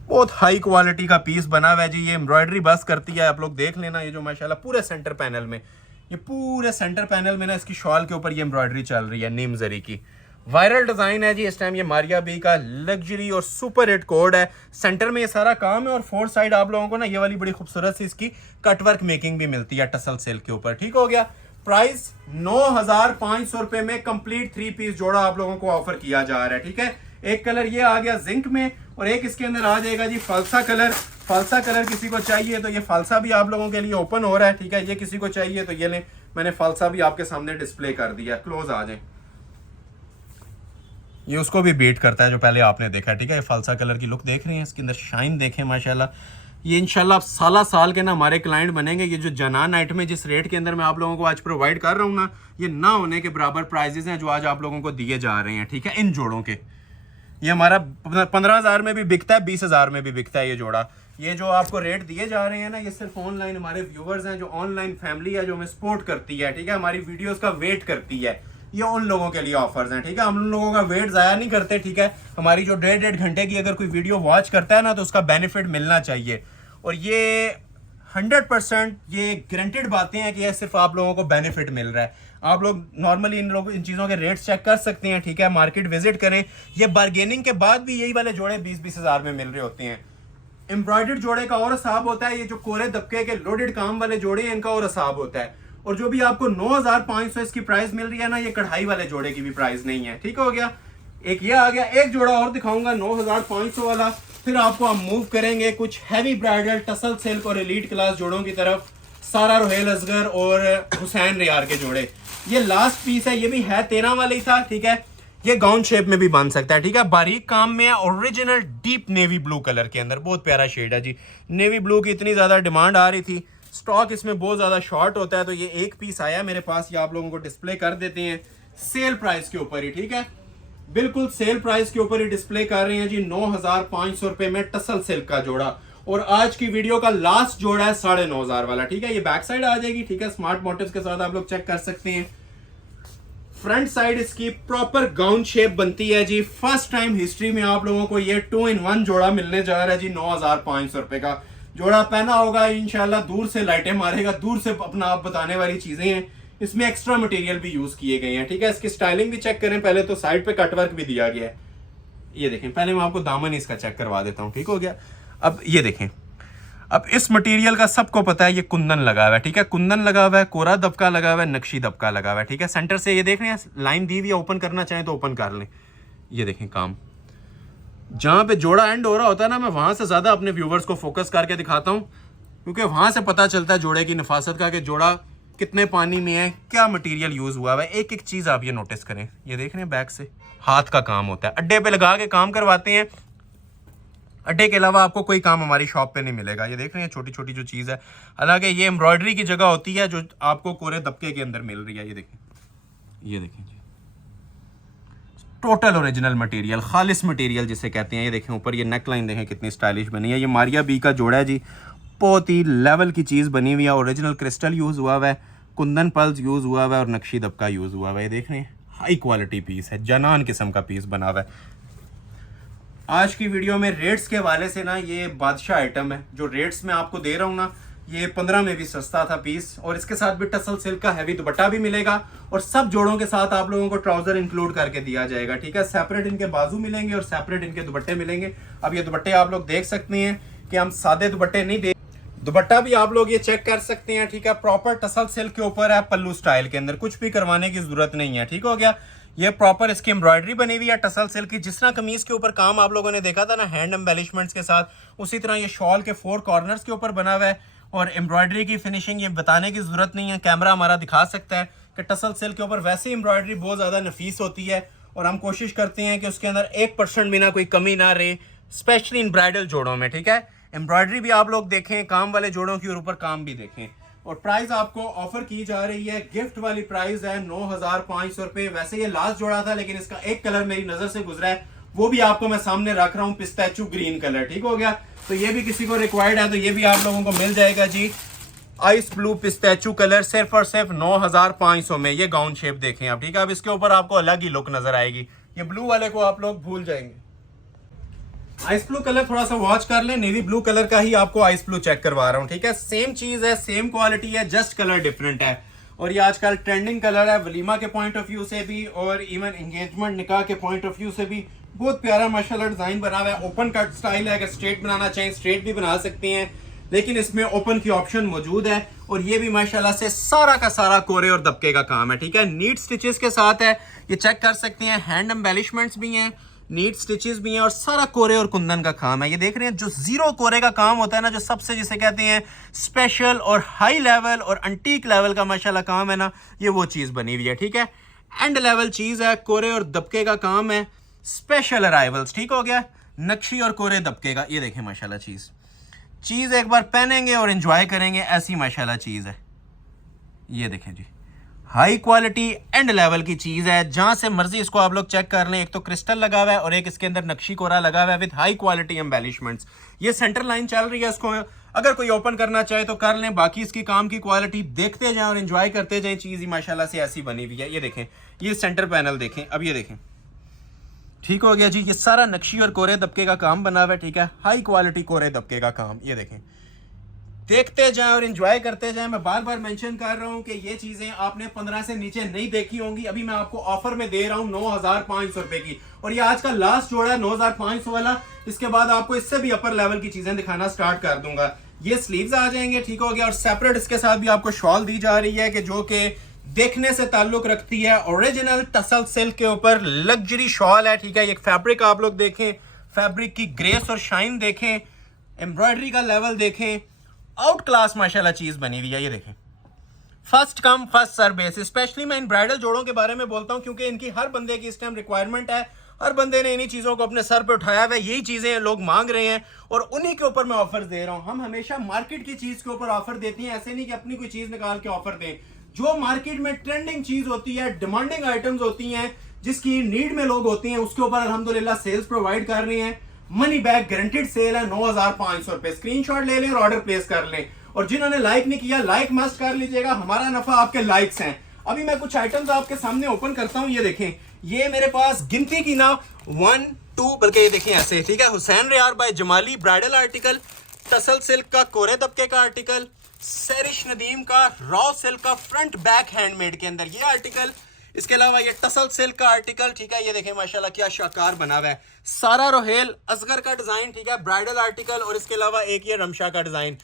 बहुत हाई क्वालिटी का पीस बना हुआ है जी। ये एम्ब्रॉयडरी बस करती है, आप लोग देख लेना। ये जो माशाल्लाह पूरे सेंटर पैनल में, ये पूरे सेंटर पैनल में ना इसकी शॉल के ऊपर ये एम्ब्रॉयडरी चल रही है नीम जरी की। वायरल डिजाइन है जी इस टाइम। ये मारिया बी का लग्जरी और सुपर हिट कोड है। सेंटर में ये सारा काम है और 4 साइड आप लोगों को ना ये वाली बड़ी खूबसूरत सी इसकी कटवर्क मेकिंग भी मिलती है टसल सिल्क के ऊपर, ठीक हो गया। प्राइस 9,500 रुपए में कंप्लीट 3 पीस जोड़ा आप लोगों को ऑफर किया जा रहा है, ठीक है। एक कलर ये आ गया जिंक में और एक इसके अंदर आ जाएगा जी फालसा कलर। फालसा कलर किसी को चाहिए तो ये फालसा भी आप लोगों के लिए ओपन हो रहा है, ठीक है। ये किसी को चाहिए तो ये लें, मैंने फालसा भी आपके सामने डिस्प्ले कर दिया। क्लोज आ जाए, ये उसको भी बीट करता है जो पहले आपने देखा, ठीक है। ये फालसा कलर की लुक देख रहे हैं, इसके अंदर शाइन देखें माशाल्लाह। ये इंशाल्लाह आप साल के ना हमारे क्लाइंट बनेंगे। ये जो जनान आइटम है जिस रेट के अंदर मैं आप लोगों को आज प्रोवाइड कर रहा हूँ ना, ये ना होने के बराबर प्राइजेस हैं जो आज आप लोगों को दिए जा रहे हैं, ठीक है। इन जोड़ों के ये हमारा 15,000 में भी बिकता है, 20,000 में भी बिकता है ये जोड़ा। ये जो आपको रेट दिए जा रहे हैं ना, ये सिर्फ ऑनलाइन हमारे व्यूवर्स हैं जो ऑनलाइन फैमिली है जो हमें सपोर्ट करती है, ठीक है, हमारी वीडियोस का वेट करती है। ये उन लोगों के लिए ऑफर्स हैं, ठीक है। हम उन लोगों का वेट ज़ाया नहीं करते, ठीक है। हमारी जो 1.5 घंटे की अगर कोई वीडियो वॉच करता है ना तो उसका बेनिफिट मिलना चाहिए। और ये 100% ये गारंटेड बातें हैं कि ये सिर्फ आप लोगों को बेनिफिट मिल रहा है। आप लोग नॉर्मली इन चीज़ों के रेट्स चेक कर सकते हैं, ठीक है। मार्केट विजिट करें। ये बार्गेनिंग के बाद भी यही वाले जोड़े 20-20 हज़ार में मिल रहे होते हैं। एम्ब्रॉयडर्ड जोड़े का और हिसाब होता है, ये जो कोरे दबके के लोडेड काम वाले जोड़े हैं इनका और हिसाब होता है। और जो भी आपको 9,500 इसकी प्राइस मिल रही है ना, ये कढ़ाई वाले जोड़े की भी प्राइस नहीं है, ठीक हो गया। एक ये आ गया, एक जोड़ा और दिखाऊंगा 9,500 वाला, फिर आपको हम मूव करेंगे कुछ हैवी ब्राइडल टसल सिल्क और एलीट क्लास जोड़ों की तरफ। सारा रोहेल असगर और हुसैन रियार के जोड़े। ये लास्ट पीस है, ये भी है 13 वाला ही था, ठीक है। ये गाउन शेप में भी बन सकता है, ठीक है। बारीक काम में है, original deep navy blue colour के अंदर, बहुत प्यारा शेड है जी। नेवी ब्लू की इतनी ज्यादा डिमांड आ रही थी, स्टॉक इसमें बहुत ज्यादा शॉर्ट होता है, तो ये एक पीस आया मेरे पास, ये आप लोगों को डिस्प्ले कर देते हैं सेल प्राइस के ऊपर ही, ठीक है। बिल्कुल सेल प्राइस के ऊपर ही डिस्प्ले कर रहे हैं जी। 9,500 रुपए में टसल सिल्क का जोड़ा। और आज की वीडियो का लास्ट जोड़ा है 9,500 वाला, ठीक है। ये बैक साइड आ जाएगी, ठीक है, स्मार्ट मोटिव्स के साथ आप लोग चेक कर सकते हैं। फ्रंट साइड इसकी प्रॉपर गाउन शेप बनती है जी। फर्स्ट टाइम हिस्ट्री में आप लोगों को ये 2-in-1 जोड़ा मिलने जा रहा है जी। 9,500 रुपए का जोड़ा पहना होगा इंशाल्लाह, दूर से लाइटें मारेगा, दूर से अपना आप बताने वाली चीजें हैं। इसमें एक्स्ट्रा मटेरियल भी यूज किए गए हैं, ठीक है। इसकी स्टाइलिंग भी चेक करें पहले, तो साइड पे कटवर्क भी दिया गया है। ये देखें, पहले मैं आपको दामन इसका चेक करवा देता हूँ, ठीक हो गया। अब ये देखें, अब इस मटेरियल का सबको पता है, ये कुंदन लगा हुआ है, ठीक है। कुंदन लगा हुआ है, कोरा दबका लगा हुआ है, नक्शी दबका लगा हुआ है, ठीक है। सेंटर से ये देख रहे हैं लाइन दी हुई है, ओपन करना चाहें तो ओपन कर लें। ये देखें काम, जहां पे जोड़ा एंड हो रहा होता है ना, मैं वहां से ज्यादा अपने व्यूवर्स को फोकस करके दिखाता हूं, क्योंकि वहां से पता चलता है जोड़े की नफासत का, कि जोड़ा कितने पानी में है, क्या मटेरियल यूज हुआ है। एक एक चीज आप ये नोटिस करें। ये देख रहे हैं बैक से हाथ का काम होता है, अड्डे पे लगा के काम करवाते हैं। अड्डे के अलावा आपको कोई काम हमारी शॉप पे नहीं मिलेगा। ये देख रहे हैं छोटी छोटी जो चीज़ है, हालांकि ये एम्ब्रॉयडरी की जगह होती है जो आपको कोरे दबके के अंदर मिल रही है। ये देखें, ये देखें जी, टोटल ओरिजिनल मटेरियल, खालिस मटेरियल जिसे कहते हैं। ये देखें ऊपर ये नेक लाइन देखें कितनी स्टाइलिश बनी है। ये मारिया बी का जोड़ा है जी, बहुत ही लेवल की चीज़ बनी हुई है। ओरिजिनल क्रिस्टल यूज़ हुआ हुआ है, कुंदन पल्स यूज़ हुआ हुआ है और नक्शी दबका यूज़ हुआ हुआ है। ये देख रहे हैं हाई क्वालिटी पीस है, जनान किस्म का पीस बना हुआ है। आज की वीडियो में रेट्स के हवाले से ना, ये बादशाह आइटम है जो रेट्स में आपको दे रहा हूँ ना, ये 15 में भी सस्ता था पीस। और इसके साथ भी टसल सिल्क का हैवी दुपट्टा भी मिलेगा और सब जोड़ों के साथ आप लोगों को ट्राउजर इंक्लूड करके दिया जाएगा, ठीक है। सेपरेट इनके बाजू मिलेंगे और सेपरेट इनके दुपट्टे मिलेंगे। अब ये दुपट्टे आप लोग देख सकते हैं कि हम सादे दुपट्टे नहीं दे, दुपट्टा भी आप लोग ये चेक कर सकते हैं, ठीक है। प्रॉपर टसल सिल्क के ऊपर है, पल्लू स्टाइल के अंदर, कुछ भी करवाने की जरूरत नहीं है, ठीक हो गया। ये प्रॉपर इसकी एम्ब्रॉयडरी बनी हुई है टसल सिल्क की। जिस तरह कमीज के ऊपर काम आप लोगों ने देखा था ना हैंड एम्बेलिशमेंट्स के साथ, उसी तरह ये शॉल के 4 कॉर्नर्स के ऊपर बना हुआ है। और एम्ब्रॉयडरी की फिनिशिंग ये बताने की जरूरत नहीं है, कैमरा हमारा दिखा सकता है कि टसल सिल्क के ऊपर वैसे एम्ब्रॉयडरी बहुत ज्यादा नफीस होती है और हम कोशिश करते हैं कि उसके अंदर 1% भी ना कोई कमी ना रहे, स्पेशली इन ब्राइडल जोड़ों में, ठीक है। एम्ब्रॉयडरी भी आप लोग देखें काम वाले जोड़ों की और ऊपर काम भी देखें। और प्राइस आपको ऑफर की जा रही है, गिफ्ट वाली प्राइस है 9,500 रुपए। वैसे ये लास्ट जोड़ा था लेकिन इसका एक कलर मेरी नजर से गुजरा है, वो भी आपको मैं सामने रख रहा हूँ, पिस्ताचू ग्रीन कलर, ठीक हो गया। तो ये भी किसी को रिक्वायर्ड है तो ये भी आप लोगों को मिल जाएगा जी। आइस ब्लू पिस्ताचू कलर सिर्फ और सिर्फ 9,500 में। ये गाउन शेप देखें आप, ठीक है। अब इसके ऊपर आपको अलग ही लुक नजर आएगी, ये ब्लू वाले को आप लोग भूल जाएंगे। आइस ब्लू कलर थोड़ा सा वॉच कर ले, नेवी ब्लू कलर का ही आपको आइस ब्लू चेक करवा रहा हूँ, ठीक है। सेम चीज है, सेम क्वालिटी है, जस्ट कलर डिफरेंट है। और ये आजकल ट्रेंडिंग कलर है, वलीमा के पॉइंट ऑफ व्यू से भी और इवन एंगेजमेंट निकाह के पॉइंट ऑफ व्यू से भी बहुत प्यारा माशाल्लाह डिजाइन बना हुआ है। ओपन कट स्टाइल है, अगर स्ट्रेट बनाना चाहें स्ट्रेट भी बना सकते हैं, लेकिन इसमें ओपन की ऑप्शन मौजूद है। और ये भी माशाल्लाह से सारा का सारा कोरे और दबके का काम है, ठीक है। नीट स्टिचेस के साथ है, ये चेक कर सकते हैं। हैंड एम्बेलिशमेंट्स भी हैं, नीट स्टिचेस भी हैं और सारा कोरे और कुंदन का काम है। ये देख रहे हैं जो जीरो कोरे का काम होता है ना, जो सबसे जिसे कहते हैं स्पेशल और हाई लेवल और अंटीक लेवल का माशाल्लाह काम है ना, ये वो चीज़ बनी हुई है, ठीक है। एंड लेवल चीज़ है, कोरे और दबके का काम है। स्पेशल अराइवल्स, ठीक हो गया, नक्शी और कोरे दबके का। ये देखें माशाल्लाह चीज़ एक बार पहनेंगे और एंजॉय करेंगे, ऐसी माशाल्लाह चीज़ है। ये देखें जी, हाई क्वालिटी एंड लेवल की चीज़ है, जहां से मर्जी इसको आप लोग चेक कर लें। एक तो क्रिस्टल लगा हुआ है और एक इसके अंदर नक्शी कोरा लगा हुआ है विद हाई क्वालिटी एम्बेलिशमेंट्स। ये सेंटर लाइन चल रही है, इसको अगर कोई ओपन करना चाहे तो कर लें। बाकी इसकी काम की क्वालिटी देखते जाएं और एंजॉय करते जाएं। चीज़ ही माशाल्लाह से ऐसी बनी हुई है। ये देखें, ये सेंटर पैनल देखें, अब ये देखें, ठीक हो गया जी। ये सारा नक्शी और कोरे दबके का काम बना हुआ है, ठीक है, हाई क्वालिटी कोरे दबके का काम। ये देखें, देखते जाएं और एंजॉय करते जाएं। मैं बार बार मेंशन कर रहा हूं कि ये चीजें आपने 15 से नीचे नहीं देखी होंगी। अभी मैं आपको ऑफर में दे रहा हूं 9,500 रुपए की, और ये आज का लास्ट जोड़ा है 9,500 वाला। इसके बाद आपको इससे भी अपर लेवल की चीजें दिखाना स्टार्ट कर दूंगा। ये स्लीव्स आ जाएंगे, ठीक हो गया, और सेपरेट इसके साथ भी आपको शॉल दी जा रही है कि जो कि देखने से ताल्लुक रखती है। ओरिजिनल टसल सिल्क के ऊपर लग्जरी शॉल है, ठीक है। ये फैब्रिक आप लोग देखें, फैब्रिक की ग्रेस और शाइन देखें, एम्ब्रॉयडरी का लेवल देखें, आउट क्लास माशाल्लाह चीज बनी हुई है। ये देखें, first come first service. Specially मैं इन ब्राइडल जोड़ों के बारे में बोलता हूं क्योंकि इनकी हर बंदे की इस टाइम रिक्वायरमेंट है। हर बंदे ने इन्हीं चीजों को अपने सर पे उठाया हुआ है, यही चीजें लोग मांग रहे हैं और उन्हीं के ऊपर मैं ऑफर दे रहा हूं। हम हमेशा मार्केट की चीज के ऊपर ऑफर देते हैं, ऐसे नहीं कि अपनी कोई चीज निकाल के ऑफर दें। जो मार्केट में ट्रेंडिंग चीज होती है, डिमांडिंग आइटम्स होती हैं, जिसकी नीड में लोग होते हैं, उसके ऊपर अल्हम्दुलिल्लाह सेल्स प्रोवाइड कर रहे हैं। मनी बैक गारंटेड सेल है, 9,500 रुपए। स्क्रीनशॉट ले लें और ऑर्डर प्लेस कर लें। और जिन्होंने लाइक नहीं किया, लाइक मस्ट कर लीजिएगा, हमारा नफा आपके लाइक्स हैं। अभी मैं कुछ आइटम्स आपके सामने ओपन करता हूं। ये देखें, ये मेरे पास गिनती की ना 1 2 बल्कि ये देखें ऐसे, ठीक है, Hussain Rehar by Jamali bridal article, टसल सिल्क का कोरे दबके का आर्टिकल, सैरिश नदीम का रॉ सिल्क का फ्रंट बैक हैंडमेड के अंदर ये आर्टिकल। इसके अलावा ये टसल सिल्क का आर्टिकल, ठीक है, ये देखें माशाल्लाह क्या शाकार बना हुआ है। सारा रोहेल असगर का डिजाइन, ठीक है, ब्राइडल आर्टिकल, और इसके अलावा एक ये रमशा का डिजाइन।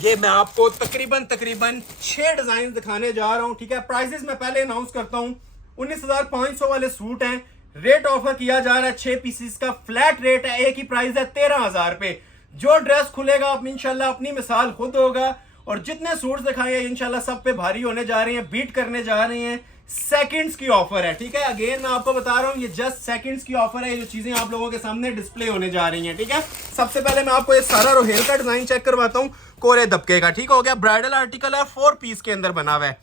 ये मैं आपको तकरीबन 6 डिजाइन दिखाने जा रहा हूं, ठीक है। प्राइसेस मैं पहले अनाउंस करता हूं। 19,500 वाले सूट हैं, रेट ऑफर किया जा रहा है 6 पीसेस का, फ्लैट रेट है, एक ही प्राइस है 13,000 रुपए। जो ड्रेस खुलेगा आप इंशाल्लाह अपनी मिसाल खुद होगा। और जितने सूट्स दिखाए इंशाल्लाह सब पे भारी होने जा रहे हैं, बीट करने जा रहे हैं। सेकंड्स की ऑफर है, ठीक है। अगेन मैं आपको बता रहा हूं, ये जस्ट सेकंड्स की ऑफर है। ये जो चीजें आप लोगों के सामने डिस्प्ले होने जा रही हैं, ठीक है। सबसे पहले मैं आपको ये सारा रोहेल का डिजाइन चेक करवाता हूं, कोरे दबके का, ठीक हो गया। ब्राइडल आर्टिकल है, 4 पीस के अंदर बना हुआ है।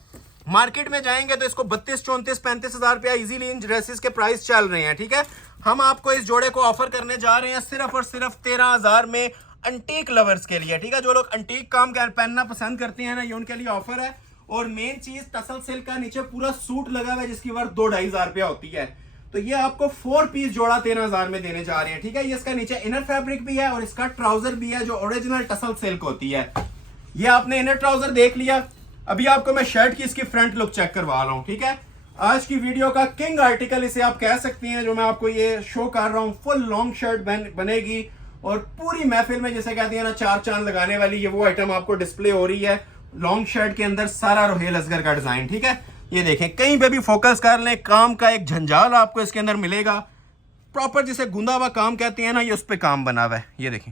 मार्केट में जाएंगे तो इसको 32, 34, 35 हजार रुपया इजीली इन ड्रेसेस के प्राइस चल रहे हैं, ठीक है। हम आपको इस जोड़े को ऑफर करने जा रहे हैं सिर्फ और सिर्फ 13,000 में, अंटीक लवर्स के लिए, ठीक है। जो लोग अंटीक काम पहनना पसंद करते हैं ना, ये उनके लिए ऑफर है। और मेन चीज टसल सिल्क का नीचे पूरा सूट लगा हुआ है जिसकी वर्थ 2-2.5 हजार रुपया होती है। तो ये आपको 4 पीस जोड़ा 13,000 में देने जा रहे हैं, ठीक है। ये इसका नीचे इनर फैब्रिक भी है और इसका ट्राउजर भी है जो ओरिजिनल टसल सिल्क होती है। ये आपने इनर ट्राउजर देख लिया। अभी आपको मैं शर्ट की इसकी फ्रंट लुक चेक करवा रहा हूँ, ठीक है। आज की वीडियो का किंग आर्टिकल इसे आप कह सकते हैं, जो मैं आपको ये शो कर रहा हूँ। फुल लॉन्ग शर्ट बनेगी और पूरी महफिल में जैसे कहते हैं ना 4 चांद लगाने वाली, ये वो आइटम आपको डिस्प्ले हो रही है। लॉन्ग शर्ट के अंदर सारा रोहेल असगर का डिजाइन, ठीक है। ये देखें, कहीं पे भी फोकस कर लें, काम का एक झंझाल आपको इसके अंदर मिलेगा। प्रॉपर जिसे गुंदा हुआ काम कहते हैं ना, ये उस पे काम बना हुआ है। ये देखें,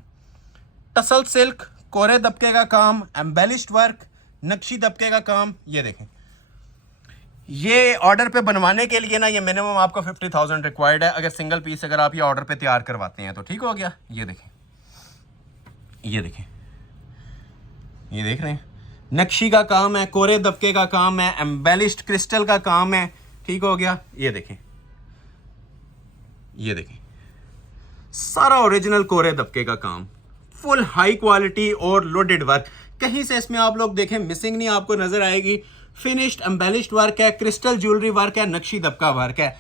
टसल सिल्क, कोरे दबके का काम, एम्बेलिश्ड वर्क, नक्शी दबके का काम। ये देखें, ये ऑर्डर पे बनवाने के लिए ना ये मिनिमम आपको 50,000 रिक्वायर्ड है। अगर सिंगल पीस अगर आप ये ऑर्डर पे तैयार करवाते हैं तो ठीक हो गया। ये देखें, ये देखें, ये देख रहे हैं, नक्शी का काम है, कोरे दबके का काम है, एम्बेलिश्ड क्रिस्टल का काम है, ठीक हो गया। ये देखें, ये देखें, सारा ओरिजिनल कोरे दबके का काम, फुल हाई क्वालिटी और लोडेड वर्क। कहीं से इसमें आप लोग देखें मिसिंग नहीं आपको नजर आएगी। फिनिश्ड एम्बेलिश्ड वर्क है, क्रिस्टल ज्वेलरी वर्क है, नक्शी दबका वर्क है।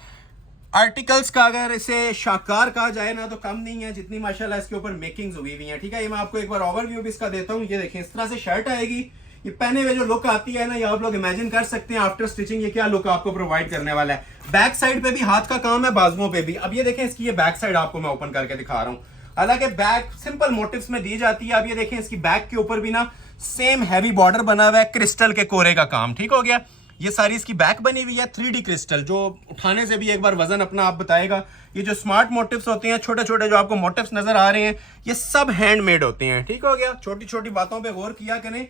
आर्टिकल्स का अगर इसे शाकार कहा जाए ना तो कम नहीं है जितनी माशाल्लाह इसके ऊपर मेकिंग्स हुई हुई हैं, ठीक है। ये मैं आपको एक बार ओवरव्यू भी इसका देता हूँ। ये देखें, इस तरह से शर्ट आएगी। ये पहने हुए जो लुक आती है ना, ये आप लोग इमेजिन कर सकते हैं आफ्टर स्टिचिंग ये क्या लुक आपको प्रोवाइड करने वाला है। बैक साइड पे भी हाथ का काम है, बाजुओं पे भी। अब ये देखें, इसकी ये बैक साइड आपको मैं ओपन करके दिखा रहा हूँ। हालांकि बैक सिंपल मोटिव्स में दी जाती है। अब ये देखें, इसकी बैक के ऊपर भी ना सेम हैवी बॉर्डर बना हुआ है, क्रिस्टल के कोरे का काम, ठीक हो गया। ये सारी इसकी बैक बनी हुई है 3D क्रिस्टल, जो उठाने से भी एक बार वजन अपना आप बताएगा। ये जो स्मार्ट मोटिव्स होते हैं, छोटे छोटे जो आपको मोटिव्स नजर आ रहे हैं, ये सब हैंडमेड होते हैं, ठीक हो गया। छोटी छोटी बातों पे गौर किया करें,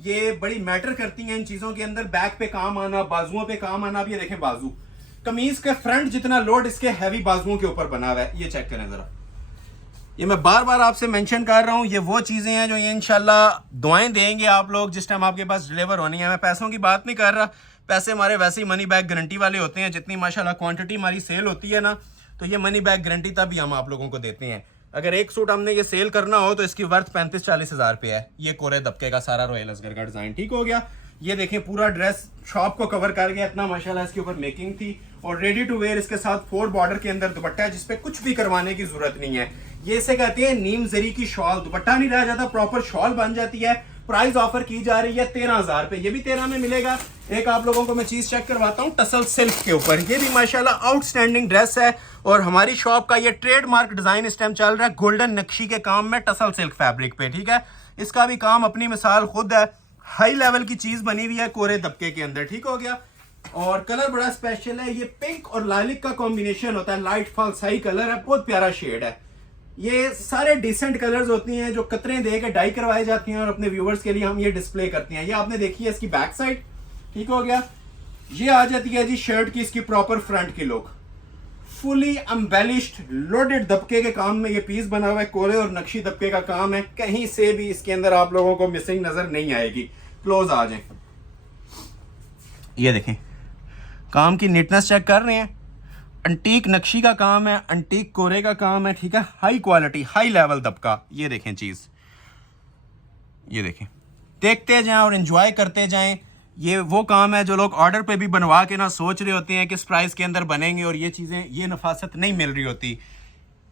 ये बड़ी मैटर करती हैं इन चीजों के अंदर। बैक पे काम आना, बाजुओं पे काम आना। अब ये देखें बाजू, कमीज के फ्रंट जितना लोड इसके हैवी बाजुओं के ऊपर बना हुआ है। ये चेक करें जरा, ये मैं बार बार आपसे मेंशन कर रहा हूँ, ये वो चीज़ें हैं जो ये इंशाल्लाह दुआएं देंगे आप लोग जिस टाइम आपके पास डिलीवर होनी है। मैं पैसों की बात नहीं कर रहा, पैसे हमारे वैसे ही मनी बैक गारंटी वाले होते हैं। जितनी माशाल्लाह क्वांटिटी हमारी सेल होती है ना, तो ये मनी बैक गारंटी तभी हम आप लोगों को देते हैं। अगर एक सूट हमने ये सेल करना हो तो इसकी वर्थ 35-40 हज़ार रुपये है। ये कोरे दबके का सारा रॉयल असगर का डिज़ाइन, ठीक हो गया। ये देखें पूरा ड्रेस शॉप को कवर कर गया, इतना माशाल्लाह इसके ऊपर मेकिंग थी। और रेडी टू वेयर इसके साथ 4 बॉर्डर के अंदर दुपट्टा है जिसपे कुछ भी करवाने की जरूरत नहीं है। ये इसे कहते हैं नीम जरी की शॉल, दुपट्टा नहीं रह जाता, प्रॉपर शॉल बन जाती है। प्राइस ऑफर की जा रही है 13,000 रुपए, ये भी 13 में मिलेगा। एक आप लोगों को मैं चीज चेक करवाता हूँ टसल सिल्क के ऊपर, ये भी माशाल्लाह आउटस्टैंडिंग ड्रेस है। और हमारी शॉप का ये ट्रेडमार्क डिजाइन इस टाइम चल रहा है गोल्डन नक्शी के काम में टसल सिल्क फैब्रिक पे, ठीक है। इसका भी काम अपनी मिसाल खुद है, हाई लेवल की चीज बनी हुई है कोरे दबके के अंदर, ठीक हो गया। और कलर बड़ा स्पेशल है, ये पिंक और लालिक का कॉम्बिनेशन होता है, लाइट फाल्साई कलर है, बहुत प्यारा शेड है। ये सारे डिसेंट कलर्स होती हैं जो कतरें दे के डाई करवाई जाती हैं और अपने व्यूवर्स के लिए हम ये डिस्प्ले करते हैं। ये आपने देखी है इसकी बैक साइड, ठीक हो गया। ये आ जाती है जी शर्ट की इसकी प्रॉपर फ्रंट की लुक, फुली एम्बेलिश्ड लोडेड दबके के काम में ये पीस बना हुआ है, कोरे और नक्शी दबके का काम है। कहीं से भी इसके अंदर आप लोगों को मिसिंग नजर नहीं आएगी। क्लोज आ जाए, ये देखें काम की नीटनेस चेक कर रहे हैं, अंटीक नक्शी का काम है, अंटीक कोरे का काम है, ठीक है। हाई क्वालिटी हाई लेवल दबका, ये देखें चीज, ये देखें, देखते जाएं और एंजॉय करते जाएं। ये वो काम है जो लोग ऑर्डर पे भी बनवा के ना सोच रहे होते हैं किस प्राइस के अंदर बनेंगे और ये चीज़ें ये नफासत नहीं मिल रही होती।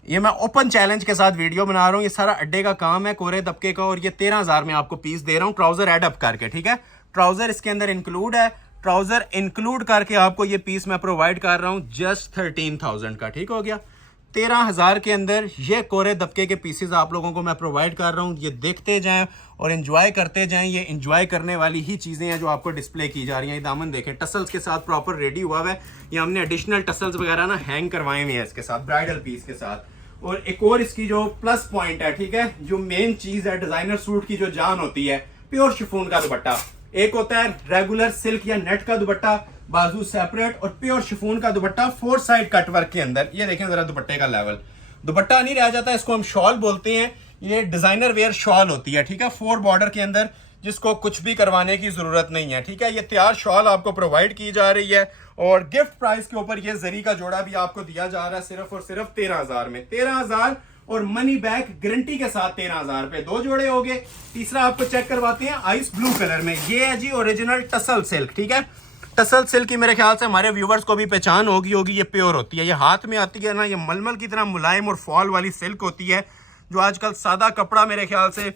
ये मैं ओपन चैलेंज के साथ वीडियो बना रहा हूँ, ये सारा अड्डे का काम है कोरे दबके का। और ये 13,000 में आपको पीस दे रहा हूँ ट्राउजर एड अप करके, ठीक है। ट्राउजर इसके अंदर इंक्लूड है, ट्राउजर इंक्लूड करके आपको ये पीस मैं प्रोवाइड कर रहा हूँ जस्ट 13,000 का, ठीक हो गया। 13,000 के अंदर ये कोरे दबके के पीसेस आप लोगों को मैं प्रोवाइड कर रहा हूँ। ये देखते जाएं और एंजॉय करते जाएं, ये एंजॉय करने वाली ही चीज़ें हैं जो आपको डिस्प्ले की जा रही हैं। ये दामन देखें टसल्स के साथ प्रॉपर रेडी हुआ है, ये हमने एडिशनल टसल्स वगैरह ना हैंग करवाए हुए हैं इसके साथ ब्राइडल पीस के साथ। और एक और इसकी जो प्लस पॉइंट है, ठीक है, जो मेन चीज़ है डिज़ाइनर सूट की जो जान होती है, प्योर शिफॉन का दुपट्टा। एक होता है रेगुलर सिल्क या नेट का दुपट्टा, बाजू सेपरेट, और प्योर शिफॉन का दुपट्टा 4 साइड कट वर्क के अंदर। ये देखें जरा दुपट्टे का लेवल, दुपट्टा नहीं रह जाता, इसको हम शॉल बोलते हैं। ये डिजाइनर वेयर शॉल होती है, ठीक है, 4 बॉर्डर के अंदर, जिसको कुछ भी करवाने की जरूरत नहीं है, ठीक है। ये तैयार शॉल आपको प्रोवाइड की जा रही है और गिफ्ट प्राइस के ऊपर ये जरी का जोड़ा भी आपको दिया जा रहा है सिर्फ और सिर्फ 13,000 में। 13,000 और मनी बैक गारंटी के साथ 13,000 पे 2 जोड़े हो गए। तीसरा आपको चेक करवाते हैं आइस ब्लू कलर में, ये है जी ओरिजिनल टसल सिल्क, ठीक है। टसल सिल्क की मेरे ख्याल से हमारे व्यूवर्स को भी पहचान होगी। ये प्योर होती है, ये हाथ में आती है ना, ये मलमल की तरह मुलायम और फॉल वाली सिल्क होती है, जो आजकल सादा कपड़ा मेरे ख्याल से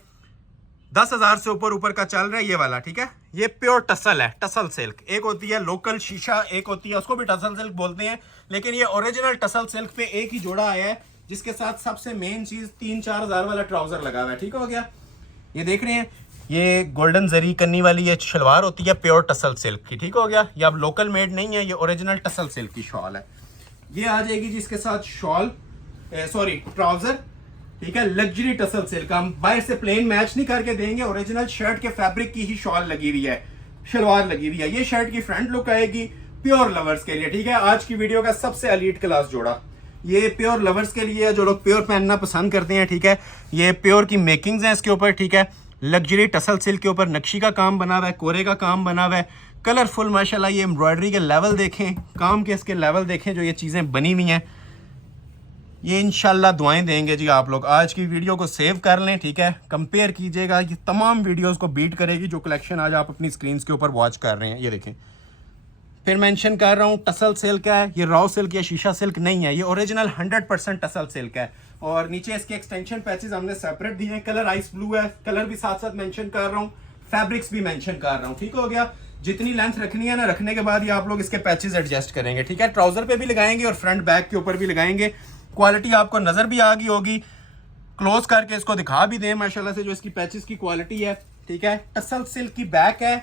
10,000 से ऊपर का चल रहा है, ये वाला, ठीक है। ये प्योर टसल है, टसल सिल्क। एक होती है लोकल शीशा, एक होती है उसको भी टसल सिल्क बोलते हैं, लेकिन ये ओरिजिनल टसल सिल्क पे एक ही जोड़ा आया है, जिसके साथ सबसे मेन चीज 3-4 हज़ार वाला ट्राउजर लगा हुआ है, ठीक हो गया। ये देख रहे हैं, ये गोल्डन जरी करनी वाली ये शलवार होती है प्योर टसल सिल्क की, ठीक हो गया। ये अब लोकल मेड नहीं है, ये ओरिजिनल टसल सिल्क की शॉल है। ये आ जाएगी जी इसके साथ शॉल, सॉरी ट्राउजर, ठीक है, लग्जरी टसल सिल्क। हम बाहर से प्लेन मैच नहीं करके देंगे, ओरिजिनल शर्ट के फैब्रिक की ही शॉल लगी हुई है, शलवार लगी हुई है। ये शर्ट की फ्रंट लुक आएगी प्योर लवर्स के लिए, ठीक है। आज की वीडियो का सबसे एलीट क्लास जोड़ा ये प्योर लवर्स के लिए, जो लोग प्योर पहनना पसंद करते हैं, ठीक है। ये प्योर की मेकिंग्स हैं इसके ऊपर, ठीक है। लग्जरी टसल सिल्क के ऊपर नक्शी का काम बना हुआ है, कोरे का काम बना हुआ है, कलरफुल माशाल्लाह। ये एम्ब्रॉयडरी के लेवल देखें, काम के इसके लेवल देखें, जो ये चीज़ें बनी हुई हैं, ये इंशाल्लाह दुआएं देंगे जी आप लोग। आज की वीडियो को सेव कर लें, ठीक है, कंपेयर कीजिएगा, ये तमाम वीडियोस को बीट करेगी जो कलेक्शन आज आप अपनी स्क्रीन के ऊपर वॉच कर रहे हैं। ये देखें, फिर मेंशन कर रहा हूँ टसल सिल्क है, ये रॉ सिल्क या शीशा सिल्क नहीं है, ये ओरिजिनल 100% टसल सिल्क है। और नीचे इसके एक्सटेंशन पैचेस हमने सेपरेट दिए हैं, कलर आइस ब्लू है, कलर भी साथ साथ मेंशन कर रहा हूँ, फैब्रिक्स भी मेंशन कर रहा हूँ, ठीक हो गया। जितनी लेंथ रखनी है ना, रखने के बाद ये आप लोग इसके पैचेस एडजस्ट करेंगे, ठीक है। ट्राउजर पे भी लगाएंगे और फ्रंट बैक के ऊपर भी लगाएंगे। क्वालिटी आपको नजर भी आ गई होगी, क्लोज करके इसको दिखा भी दें माशाल्लाह से जो इसकी पैचेस की क्वालिटी है, ठीक है। टसल सिल्क की बैक है,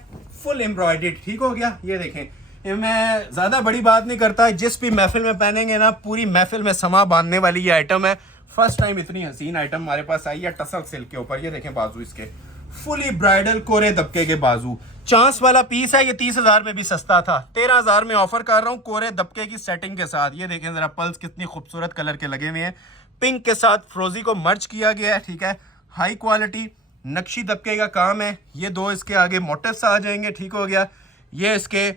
फुल एम्ब्रॉयडर्ड, ठीक हो गया। ये देखें, मैं ज्यादा बड़ी बात नहीं करता, जिस भी महफिल में पहनेंगे ना, पूरी महफिल में समा बांधने वाली ये आइटम है। फर्स्ट टाइम इतनी हसीन आइटम हमारे पास आई है टसल सिल्क के ऊपर। ये देखें बाजू इसके फुली ब्राइडल कोरे दबके के बाजू, चांस वाला पीस है ये। 30,000 में भी सस्ता था, 13,000 में ऑफर कर रहा हूँ कोरे दबके की सेटिंग के साथ। ये देखें जरा पल्स कितनी खूबसूरत कलर के लगे हुए हैं, पिंक के साथ फ्रोजी को मर्ज किया गया है, ठीक है। हाई क्वालिटी नक्शी दबके का काम है। ये दो इसके आगे मोटिव्स आ जाएंगे, ठीक हो गया। ये इसके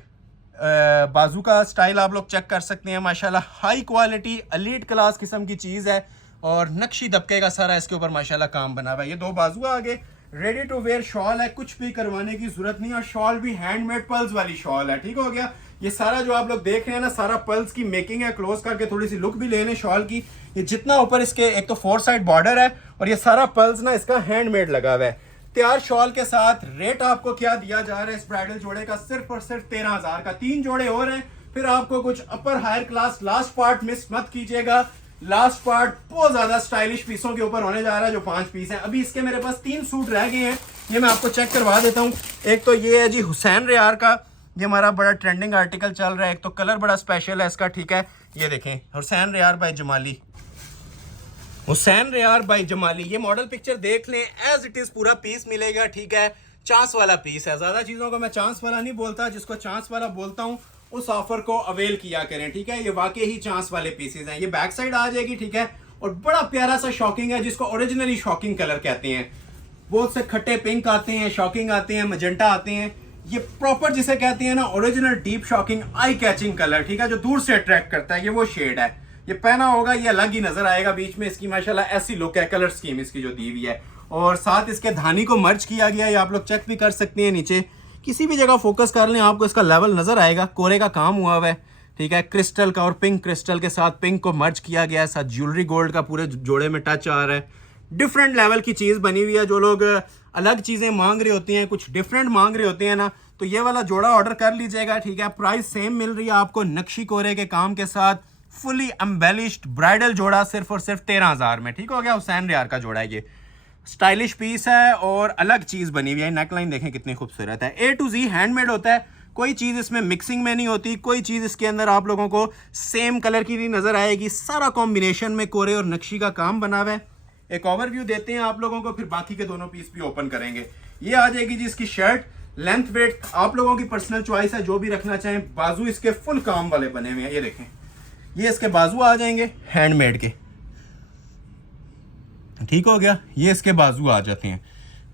बाजू का स्टाइल आप लोग चेक कर सकते हैं, माशाल्लाह हाई क्वालिटी एलीट क्लास किस्म की चीज़ है। और नक्शी दबके का सारा इसके ऊपर माशाल्लाह काम बना हुआ है। ये दो बाजू आगे रेडी टू वेयर शॉल है, कुछ भी करवाने की जरूरत नहीं। और शॉल भी हैंडमेड पल्स वाली शॉल है, ठीक हो गया। ये सारा जो आप लोग देख रहे हैं ना, सारा पल्स की मेकिंग है। क्लोज करके थोड़ी सी लुक भी ले लें शॉल की। ये जितना ऊपर इसके एक तो 4 साइड बॉर्डर है और ये सारा पल्स ना इसका हैंडमेड लगा हुआ है। तैयार शॉल के साथ रेट आपको क्या दिया जा रहा है इस ब्राइडल जोड़े का, सिर्फ और सिर्फ 13,000 का। 3 जोड़े और हैं, फिर आपको कुछ upper higher class last part miss मत कीजिएगा। लास्ट पार्ट बहुत ज्यादा स्टाइलिश पीसों के ऊपर होने जा रहा है, जो 5 पीस हैं। अभी इसके मेरे पास 3 सूट रह गए हैं, ये मैं आपको चेक करवा देता हूँ। एक तो ये है जी हुसैन रियार का, ये हमारा बड़ा ट्रेंडिंग आर्टिकल चल रहा है। एक तो कलर बड़ा स्पेशल है इसका, ठीक है। ये देखें हुसैन रियार बाय जमाली, हुसैन रियार बाय जमाली। ये मॉडल पिक्चर देख लें, एज इट इज पूरा पीस मिलेगा, ठीक है। चांस वाला पीस है, ज्यादा चीजों को मैं चांस वाला नहीं बोलता, जिसको चांस वाला बोलता हूँ उस ऑफर को अवेल किया करें, ठीक है। ये वाकई ही चांस वाले पीसेस हैं। ये बैक साइड आ जाएगी, ठीक है। और बड़ा प्यारा सा शॉकिंग है, जिसको ओरिजिनली शॉकिंग कलर कहते हैं। बहुत से खट्टे पिंक आते हैं, शॉकिंग आते हैं, मजेंटा आते हैं। ये प्रॉपर जिसे कहते हैं ना original deep shocking eye catching colour, ठीक है, जो दूर से अट्रैक्ट करता है, ये वो शेड है। ये पहना होगा ये अलग ही नजर आएगा, बीच में इसकी माशाल्लाह ऐसी लुक है, कलर स्कीम इसकी जो दी हुई है। और साथ इसके धानी को मर्ज किया गया है, आप लोग चेक भी कर सकते हैं। नीचे किसी भी जगह फोकस कर लें, आपको इसका लेवल नजर आएगा। कोरे का काम हुआ हुआ है, ठीक है। क्रिस्टल का और पिंक क्रिस्टल के साथ पिंक को मर्ज किया गया है, साथ ज्वेलरी गोल्ड का पूरे जोड़े में टच आ रहा है। डिफरेंट लेवल की चीज बनी हुई है। जो लोग अलग चीजें मांग रहे होते हैं, कुछ डिफरेंट मांग रहे होते हैं ना, तो ये वाला जोड़ा ऑर्डर कर लीजिएगा, ठीक है। प्राइस सेम मिल रही है आपको नक्शी कोरे के काम के साथ, फुली एम्बेलिश्ड ब्राइडल जोड़ा सिर्फ और सिर्फ 13,000 में, ठीक हो गया। हुसैन रियार का जोड़ा है ये, स्टाइलिश पीस है और अलग चीज बनी हुई है। नेकलाइन देखें कितनी खूबसूरत है, A to Z हैंडमेड होता है। कोई चीज इसमें मिक्सिंग में नहीं होती, कोई चीज इसके अंदर आप लोगों को सेम कलर की नहीं नजर आएगी। सारा कॉम्बिनेशन में कोरे और नक्शी का काम बना हुआ है। एक ओवरव्यू देते हैं आप लोगों को, फिर बाकी के दोनों पीस भी ओपन करेंगे। ये आ जाएगी जी इसकी शर्ट, लेंथ वेट आप लोगों की पर्सनल चॉइस है, जो भी रखना चाहें। बाजू इसके फुल काम वाले बने हुए हैं, ये देखें। ये इसके बाजू आ जाएंगे हैंडमेड के, ठीक हो गया। ये इसके बाजू आ जाते हैं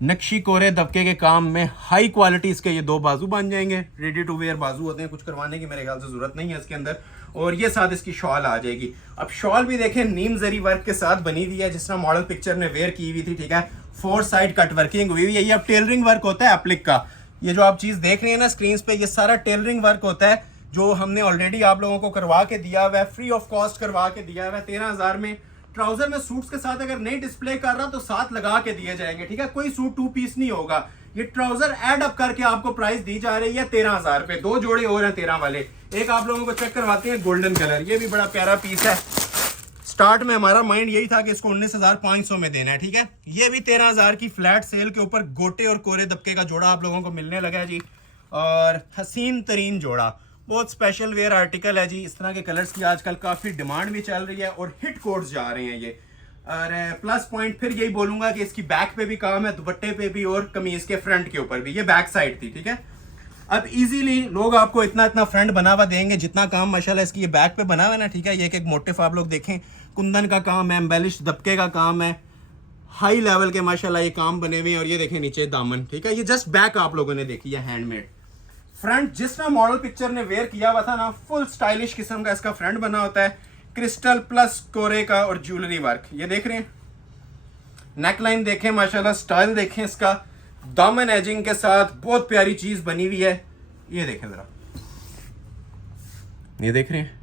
नक्शी कोरे दबके के काम में, हाई क्वालिटी इसके ये दो बाजू बन जाएंगे। रेडी टू वेयर बाजू होते हैं, कुछ करवाने की मेरे ख्याल से जरूरत नहीं है इसके अंदर। और ये साथ इसकी शॉल आ जाएगी। अब शॉल भी देखें नीम जरी वर्क के साथ बनी हुई है, जिस तरह मॉडल पिक्चर ने वेयर की हुई थी, ठीक है। 4 साइड कट वर्किंग हुई हुई है। ये अब टेलरिंग वर्क होता है एप्लिक का। ये जो आप चीज देख रहे हैं ना स्क्रीन पे, ये सारा टेलरिंग वर्क होता है, जो हमने ऑलरेडी आप लोगों को करवा के दिया हुआ है, फ्री ऑफ कॉस्ट करवा के दिया हुआ है 13,000 में। ट्राउजर में सूट्स के साथ अगर नहीं डिस्प्ले कर रहा तो साथ लगा के दिए जाएंगे, ठीक है। कोई सूट 2 पीस नहीं होगा। ये ट्राउजर एड अप करके आपको प्राइस दी जा रही है 13,000 पे। 2 जोड़े और हैं 13 वाले। एक आप लोगों को चेक करवाते हैं गोल्डन कलर, ये भी बड़ा प्यारा पीस है। स्टार्ट में हमारा माइंड यही था कि इसको 19,500 में देना है, ठीक है। ये भी 13,000 की फ्लैट सेल के ऊपर गोटे और कोरे दबके का जोड़ा आप लोगों को मिलने लगा है जी। और हसीन तरीन जोड़ा, बहुत स्पेशल वेयर आर्टिकल है जी। इस तरह के कलर्स की आजकल काफी डिमांड भी चल रही है और हिट कोड्स जा रहे हैं ये। और प्लस पॉइंट फिर यही बोलूंगा कि इसकी बैक पे भी काम है, दुपट्टे पे भी और कमीज के फ्रंट के ऊपर भी। ये बैक साइड थी, ठीक है। अब इजीली लोग आपको इतना इतना फ्रंट बना हुआ देंगे, जितना काम माशाल्लाह इसकी ये बैक पे बना हुआ है ना, ठीक है। ये एक मोटिफ आप लोग देखें, कुंदन का काम है, एम्बेलिश दबके का काम है, हाई लेवल के माशाल्लाह ये काम बने हुए हैं। और ये देखें नीचे दामन, ठीक है। ये जस्ट बैक आप लोगों ने देखी है हैंडमेड। फ्रंट जिस तरह मॉडल पिक्चर ने वेयर किया हुआ था ना, फुल स्टाइलिश किस्म का इसका फ्रंट बना होता है, क्रिस्टल प्लस कोरे का और ज्वेलरी वर्क। ये देख रहे हैं, नेकलाइन देखें माशाल्लाह, स्टाइल देखें इसका, दामन एजिंग के साथ बहुत प्यारी चीज बनी हुई है। ये देखें जरा, ये देख रहे हैं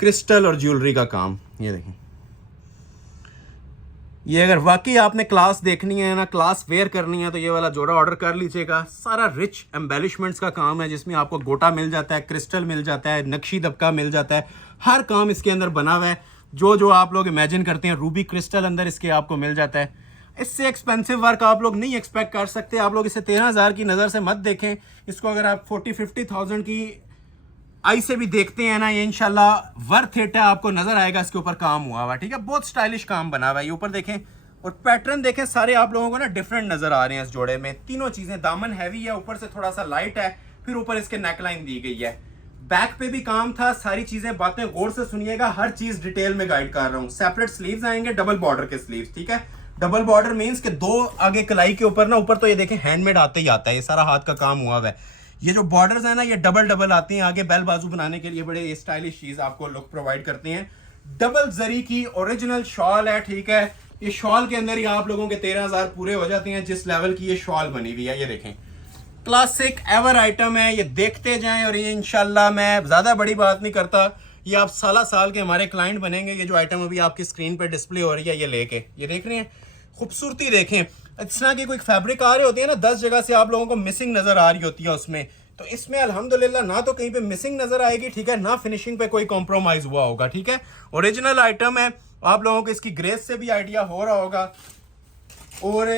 क्रिस्टल और ज्वेलरी का काम। ये देखें, ये अगर वाकई आपने क्लास देखनी है ना, क्लास वेयर करनी है, तो ये वाला जोड़ा ऑर्डर कर लीजिएगा। सारा रिच एम्बेलिशमेंट्स का काम है, जिसमें आपको गोटा मिल जाता है, क्रिस्टल मिल जाता है, नक्शी दबका मिल जाता है। हर काम इसके अंदर बना हुआ है, जो जो आप लोग इमेजिन करते हैं। रूबी क्रिस्टल अंदर इसके आपको मिल जाता है। इससे एक्सपेंसिव वर्क आप लोग नहीं एक्सपेक्ट कर सकते। आप लोग इसे 13,000 की नज़र से मत देखें। इसको अगर आप 40-50,000 की आई से भी देखते हैं ना, ये इंशाल्लाह वर्थ इट है, आपको नजर आएगा इसके ऊपर काम हुआ हुआ, ठीक है। बहुत स्टाइलिश काम बना हुआ है। ये ऊपर देखें और पैटर्न देखें सारे आप लोगों को ना डिफरेंट नजर आ रहे हैं इस जोड़े में। तीनों चीजें, दामन हैवी है, ऊपर से थोड़ा सा लाइट है, फिर ऊपर इसके नेकलाइन दी गई है, बैक पे भी काम था। सारी चीजें बातें गौर से सुनिएगा, हर चीज डिटेल में गाइड कर रहा हूँ। सेपरेट स्लीव्स आएंगे, डबल बॉर्डर के स्लीव्स, ठीक है। डबल बॉर्डर मींस के दो आगे कलाई के ऊपर ना, ऊपर तो ये देखें हैंडमेड आते ही आता है, ये सारा हाथ का काम हुआ हुआ है। ये जो बॉर्डर्स है ना, ये डबल डबल आती हैं आगे, बेल बाजू बनाने के लिए बड़े स्टाइलिश चीज आपको लुक प्रोवाइड करते हैं। डबल जरी की ओरिजिनल शॉल है, ठीक है। ये शॉल के अंदर ही आप लोगों के 13,000 पूरे हो जाते हैं, जिस लेवल की ये शॉल बनी हुई है। ये देखें, क्लासिक एवर आइटम है, ये देखते जाएं। और ये इंशाल्लाह, मैं ज्यादा बड़ी बात नहीं करता, ये आप साल के हमारे क्लाइंट बनेंगे। ये जो आइटम अभी आपकी स्क्रीन पे डिस्प्ले हो रही है, ये लेके, ये देख रहे हैं, खूबसूरती देखें। इस तरह की कोई फैब्रिक आ रही होती है ना, 10 जगह से आप लोगों को मिसिंग नजर आ रही होती है उसमें, तो इसमें अल्हम्दुलिल्लाह ना तो कहीं पे मिसिंग नजर आएगी, ठीक है, ना फिनिशिंग पे कोई कॉम्प्रोमाइज हुआ होगा, ठीक है। ओरिजिनल आइटम है, आप लोगों को इसकी ग्रेस से भी आइडिया हो रहा होगा। और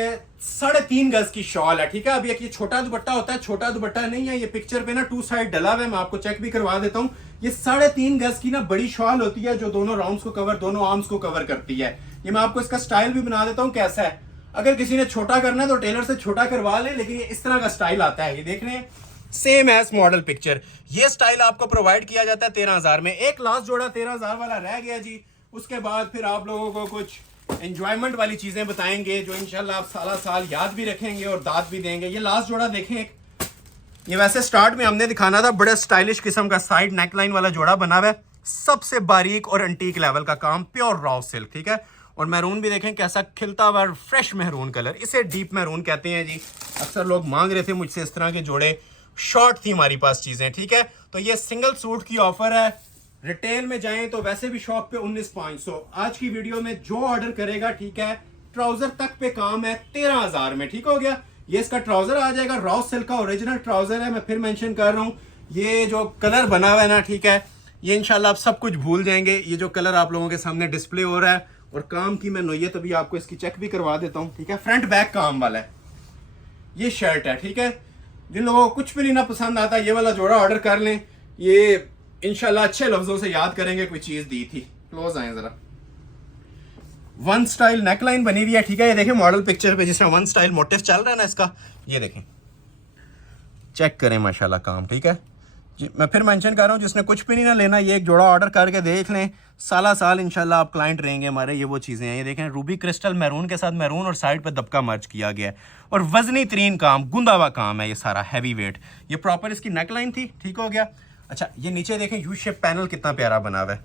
3.5 गज की शॉल है, ठीक है। अब ये छोटा दुपट्टा होता है, छोटा दुपट्टा नहीं है, ये पिक्चर पे ना 2 साइड डला हुआ है, मैं आपको चेक भी करवा देता हूँ। ये 3.5 गज की ना बड़ी शॉल होती है, जो दोनों राउंड्स को कवर, दोनों आर्म्स को कवर करती है। ये मैं आपको इसका स्टाइल भी बना देता हूँ कैसा है। अगर किसी ने छोटा करना है तो टेलर से छोटा करवा ले, लेकिन ये इस तरह का स्टाइल आता है। ये देख रहे हैं, सेम एज मॉडल पिक्चर। ये स्टाइल आपको प्रोवाइड किया जाता है 13,000 में। एक लास्ट जोड़ा 13,000 वाला रह गया जी। उसके बाद फिर आप लोगों को कुछ एंजॉयमेंट वाली चीजें बताएंगे, जो इंशाल्लाह आप साल याद भी रखेंगे और दाद भी देंगे। ये लास्ट जोड़ा देखें, ये वैसे स्टार्ट में हमने दिखाना था, बड़ा स्टाइलिश किस्म का साइड नेकलाइन वाला जोड़ा बना हुआ है, सबसे बारीक और एंटीक लेवल का काम, प्योर रॉ सिल्क, ठीक है। और मैरून भी देखें कैसा खिलता हुआ फ्रेश मैरून कलर, इसे डीप मैरून कहते हैं जी। अक्सर लोग मांग रहे थे मुझसे इस तरह के जोड़े, शॉर्ट थी हमारी पास चीजें, ठीक है। तो ये सिंगल सूट की ऑफर है। रिटेल में जाएं तो वैसे भी शॉप पे 19,500। आज की वीडियो में जो ऑर्डर करेगा, ठीक है, ट्राउजर तक पे काम है 13,000 में, ठीक हो गया। ये इसका ट्राउजर आ जाएगा, रॉ सिल्क का ओरिजिनल ट्राउजर है। मैं फिर मेंशन कर रहा हूँ, ये जो कलर बना हुआ है ना, ठीक है, ये इंशाल्लाह आप सब कुछ भूल जाएंगे। ये जो कलर आप लोगों के सामने डिस्प्ले हो रहा है, और काम की मैं नोयत अभी आपको इसकी चेक भी करवा देता हूँ, ठीक है। फ्रंट बैक काम वाला है, ये शर्ट है, ठीक है। जिन लोगों को कुछ भी नहीं ना पसंद आता, ये वाला जोड़ा ऑर्डर कर लें। ये इंशाल्लाह अच्छे लफ्जों से याद करेंगे कोई चीज दी थी। क्लोज आए जरा। वन स्टाइल नेकलाइन बनी हुई है, ठीक है। ये देखें मॉडल पिक्चर पे जिस तरह वन स्टाइल मोटिव चल रहा है ना इसका, ये देखें, चेक करें माशाल्लाह काम, ठीक है जी। मैं फिर मेंशन कर रहा हूँ, जिसने कुछ भी नहीं ना लेना, ये एक जोड़ा ऑर्डर करके देख लें, साल इंशाल्लाह आप क्लाइंट रहेंगे हमारे। ये वो चीज़ें हैं, ये देखें, रूबी क्रिस्टल मैरून के साथ मैरून और साइड पे दबका मर्ज किया गया है, और वजनी तरीन काम, गुंदा हुआ काम है ये सारा, हैवी वेट। ये प्रॉपर इसकी नेकलाइन थी, ठीक हो गया। अच्छा, ये नीचे देखें यू शेप पैनल कितना प्यारा बना हुआ है।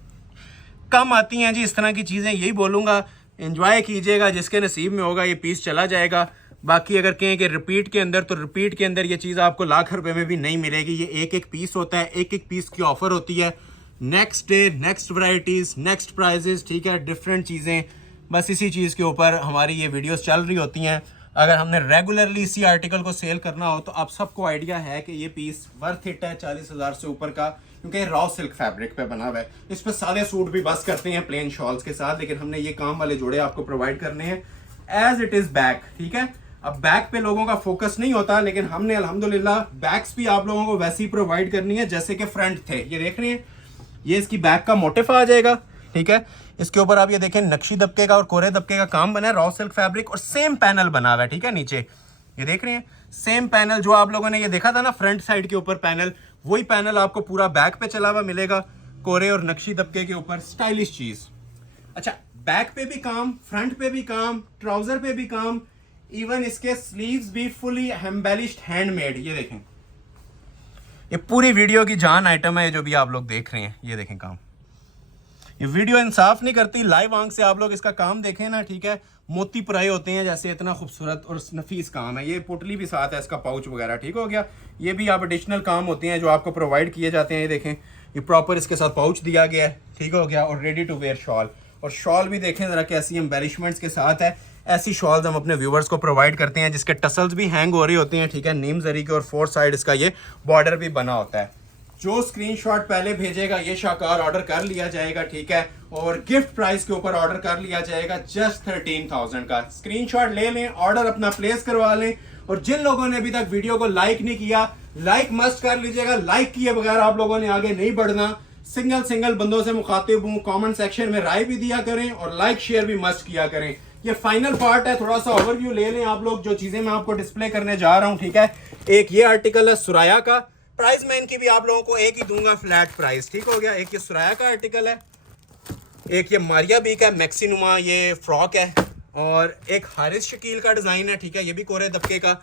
कम आती हैं जी इस तरह की चीज़ें, यही बोलूँगा, एंजॉय कीजिएगा, जिसके नसीब में होगा ये पीस चला जाएगा। बाकी अगर कहें कि रिपीट के अंदर, तो रिपीट के अंदर ये चीज़ आपको लाख रुपए में भी नहीं मिलेगी। ये एक पीस होता है, एक पीस की ऑफर होती है। Next day next varieties next prices, ठीक है, डिफरेंट चीज़ें, बस इसी चीज़ के ऊपर हमारी ये वीडियोस चल रही होती हैं। अगर हमने रेगुलरली इसी आर्टिकल को सेल करना हो, तो आप सबको आइडिया है कि ये पीस वर्थ इट है 40,000 से ऊपर का, क्योंकि रॉ सिल्क फैब्रिक पे बना हुआ है। इस पर सादे सूट भी बस करते हैं प्लेन शॉल्स के साथ, लेकिन हमने ये काम वाले जोड़े आपको प्रोवाइड करने हैं एज इट इज़ बैक, ठीक है। अब बैक पे लोगों का फोकस नहीं होता, लेकिन हमने अल्हम्दुलिल्लाह बैक्स भी आप लोगों को वैसे ही प्रोवाइड करनी है जैसे कि फ्रंट थे। ये देख रहे हैं, ये इसकी बैक का मोटिफ आ जाएगा, ठीक है। इसके ऊपर आप ये देखें, नक्शी दबके का और कोरे दबके का काम बना है, रॉ सिल्क फैब्रिक, और सेम पैनल बना हुआ है, ठीक है। नीचे ये देख रहे हैं, सेम पैनल जो आप लोगों ने ये देखा था ना फ्रंट साइड के ऊपर पैनल, वही पैनल आपको पूरा बैक पे चला हुआ मिलेगा, कोरे और नक्शी दबके के ऊपर, स्टाइलिश चीज। अच्छा, बैक पे भी काम, फ्रंट पे भी काम, ट्राउजर पे भी काम, इवन इसके स्लीव्स भी फुली एम्बेलिश्ड हैंडमेड। ये देखें, ये पूरी वीडियो की जान आइटम है जो भी आप लोग देख रहे हैं। ये देखें काम, ये वीडियो इंसाफ नहीं करती, लाइव आंख से आप लोग इसका काम देखें ना, ठीक है। मोती पराए होते हैं जैसे, इतना खूबसूरत और नफीस काम है। ये पोटली भी साथ है, इसका पाउच वगैरह, ठीक हो गया। ये भी आप एडिशनल काम होते हैं जो आपको प्रोवाइड किए जाते हैं। ये देखें, ये प्रॉपर इसके साथ पाउच दिया गया है, ठीक हो गया। और रेडी टू वेयर शॉल, और शॉल भी देखें ज़रा कैसी एम्बेलिशमेंट्स के साथ है। ऐसी शॉल्स हम अपने व्यूवर्स को प्रोवाइड करते हैं जिसके टसल्स भी हैंग हो रही होती हैं, ठीक है। नीम जरी के और 4 साइड इसका ये बॉर्डर भी बना होता है। जो स्क्रीनशॉट पहले भेजेगा ये शाकार ऑर्डर कर लिया जाएगा, ठीक है। और गिफ्ट प्राइस के ऊपर ऑर्डर कर लिया जाएगा जस्ट 13,000 का। स्क्रीनशॉट ले लें, ऑर्डर अपना प्लेस करवा लें। और जिन लोगों ने अभी तक वीडियो को लाइक नहीं किया, लाइक मस्ट कर लीजिएगा। लाइक किए बगैर आप लोगों ने आगे नहीं बढ़ना। सिंगल बंदों से मुखातिब हूँ, कमेंट सेक्शन में राय भी दिया करें और लाइक शेयर भी मस्ट किया करें। ये फाइनल पार्ट है, थोड़ा सा ओवरव्यू ले लें आप लोग जो चीजें मैं आपको डिस्प्ले करने जा रहा हूँ, ठीक है। एक ये आर्टिकल है सुराया का, प्राइस मैं इनकी भी आप लोगों को एक ही दूंगा, फ्लैट प्राइस, ठीक हो गया। एक ये सुराया का आर्टिकल है, एक ये मारिया बी का मैक्सी नुमा ये फ्रॉक है, और एक हारिस शकील का डिजाइन है, ठीक है, ये भी कोरे दबके का।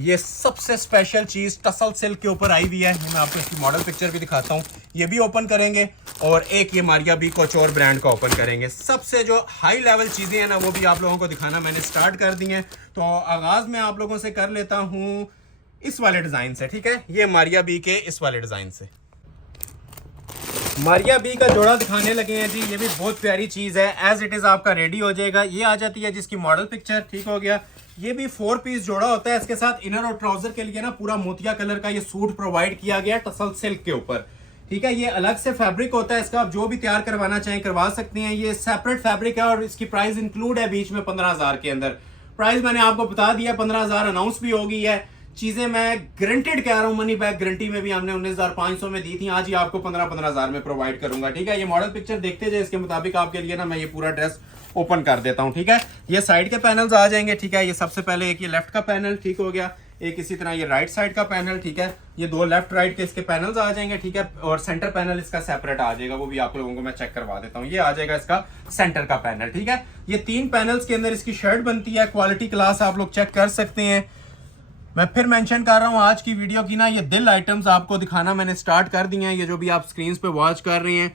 ये सबसे स्पेशल चीज़ टसल सिल्क के ऊपर आई हुई है, मैं आपको इसकी मॉडल पिक्चर भी दिखाता हूँ, ये भी ओपन करेंगे। और एक ये मारिया बी कुछ और ब्रांड का ओपन करेंगे। सबसे जो हाई लेवल चीज़ें हैं ना वो भी आप लोगों को दिखाना मैंने स्टार्ट कर दी हैं। तो आगाज़ में आप लोगों से कर लेता हूँ इस वाले डिज़ाइन से, ठीक है, ये मारिया बी के इस वाले डिज़ाइन से मारिया बी का जोड़ा दिखाने लगे हैं जी। ये भी बहुत प्यारी चीज़ है, एज इट इज़ आपका रेडी हो जाएगा। ये आ जाती है जिसकी मॉडल पिक्चर, ठीक हो गया। ये भी 4 पीस जोड़ा होता है, इसके साथ इनर और ट्राउजर के लिए ना पूरा मोतिया कलर का ये सूट प्रोवाइड किया गया टसल सिल्क के ऊपर, ठीक है। ये अलग से फैब्रिक होता है इसका, आप जो भी तैयार करवाना चाहें करवा सकते हैं। ये सेपरेट फैब्रिक है और इसकी प्राइस इंक्लूड है बीच में 15,000 के अंदर। प्राइस मैंने आपको बता दिया, 15,000 अनाउंस भी हो गई है। चीजें मैं गारंटेड कह रहा हूँ, मनी बैक गारंटी में भी हमने 19,500 में दी थी, आज ही आपको 15,000 में प्रोवाइड करूंगा, ठीक है। ये मॉडल पिक्चर देखते जाए, इसके मुताबिक आपके लिए ना मैं ये पूरा ड्रेस ओपन कर देता हूँ, ठीक है। ये साइड के पैनल्स आ जाएंगे, ठीक है। ये सबसे पहले एक ये लेफ्ट का पैनल, ठीक हो गया। एक इसी तरह ये राइट साइड का पैनल, ठीक है। ये 2 लेफ्ट राइट के इसके पैनल्स आ जाएंगे, ठीक है। और सेंटर पैनल इसका सेपरेट आ जाएगा, वो भी आप लोगों को मैं चेक करवा देता हूँ। ये आ जाएगा इसका सेंटर का पैनल, ठीक है। ये 3 पैनल्स के अंदर इसकी शर्ट बनती है, क्वालिटी क्लास आप लोग चेक कर सकते हैं। मैं फिर मेंशन कर रहा हूँ आज की वीडियो की ना ये दिल आइटम्स आपको दिखाना मैंने स्टार्ट कर दिए हैं। ये जो भी आप स्क्रीन पे वॉच कर रहे हैं,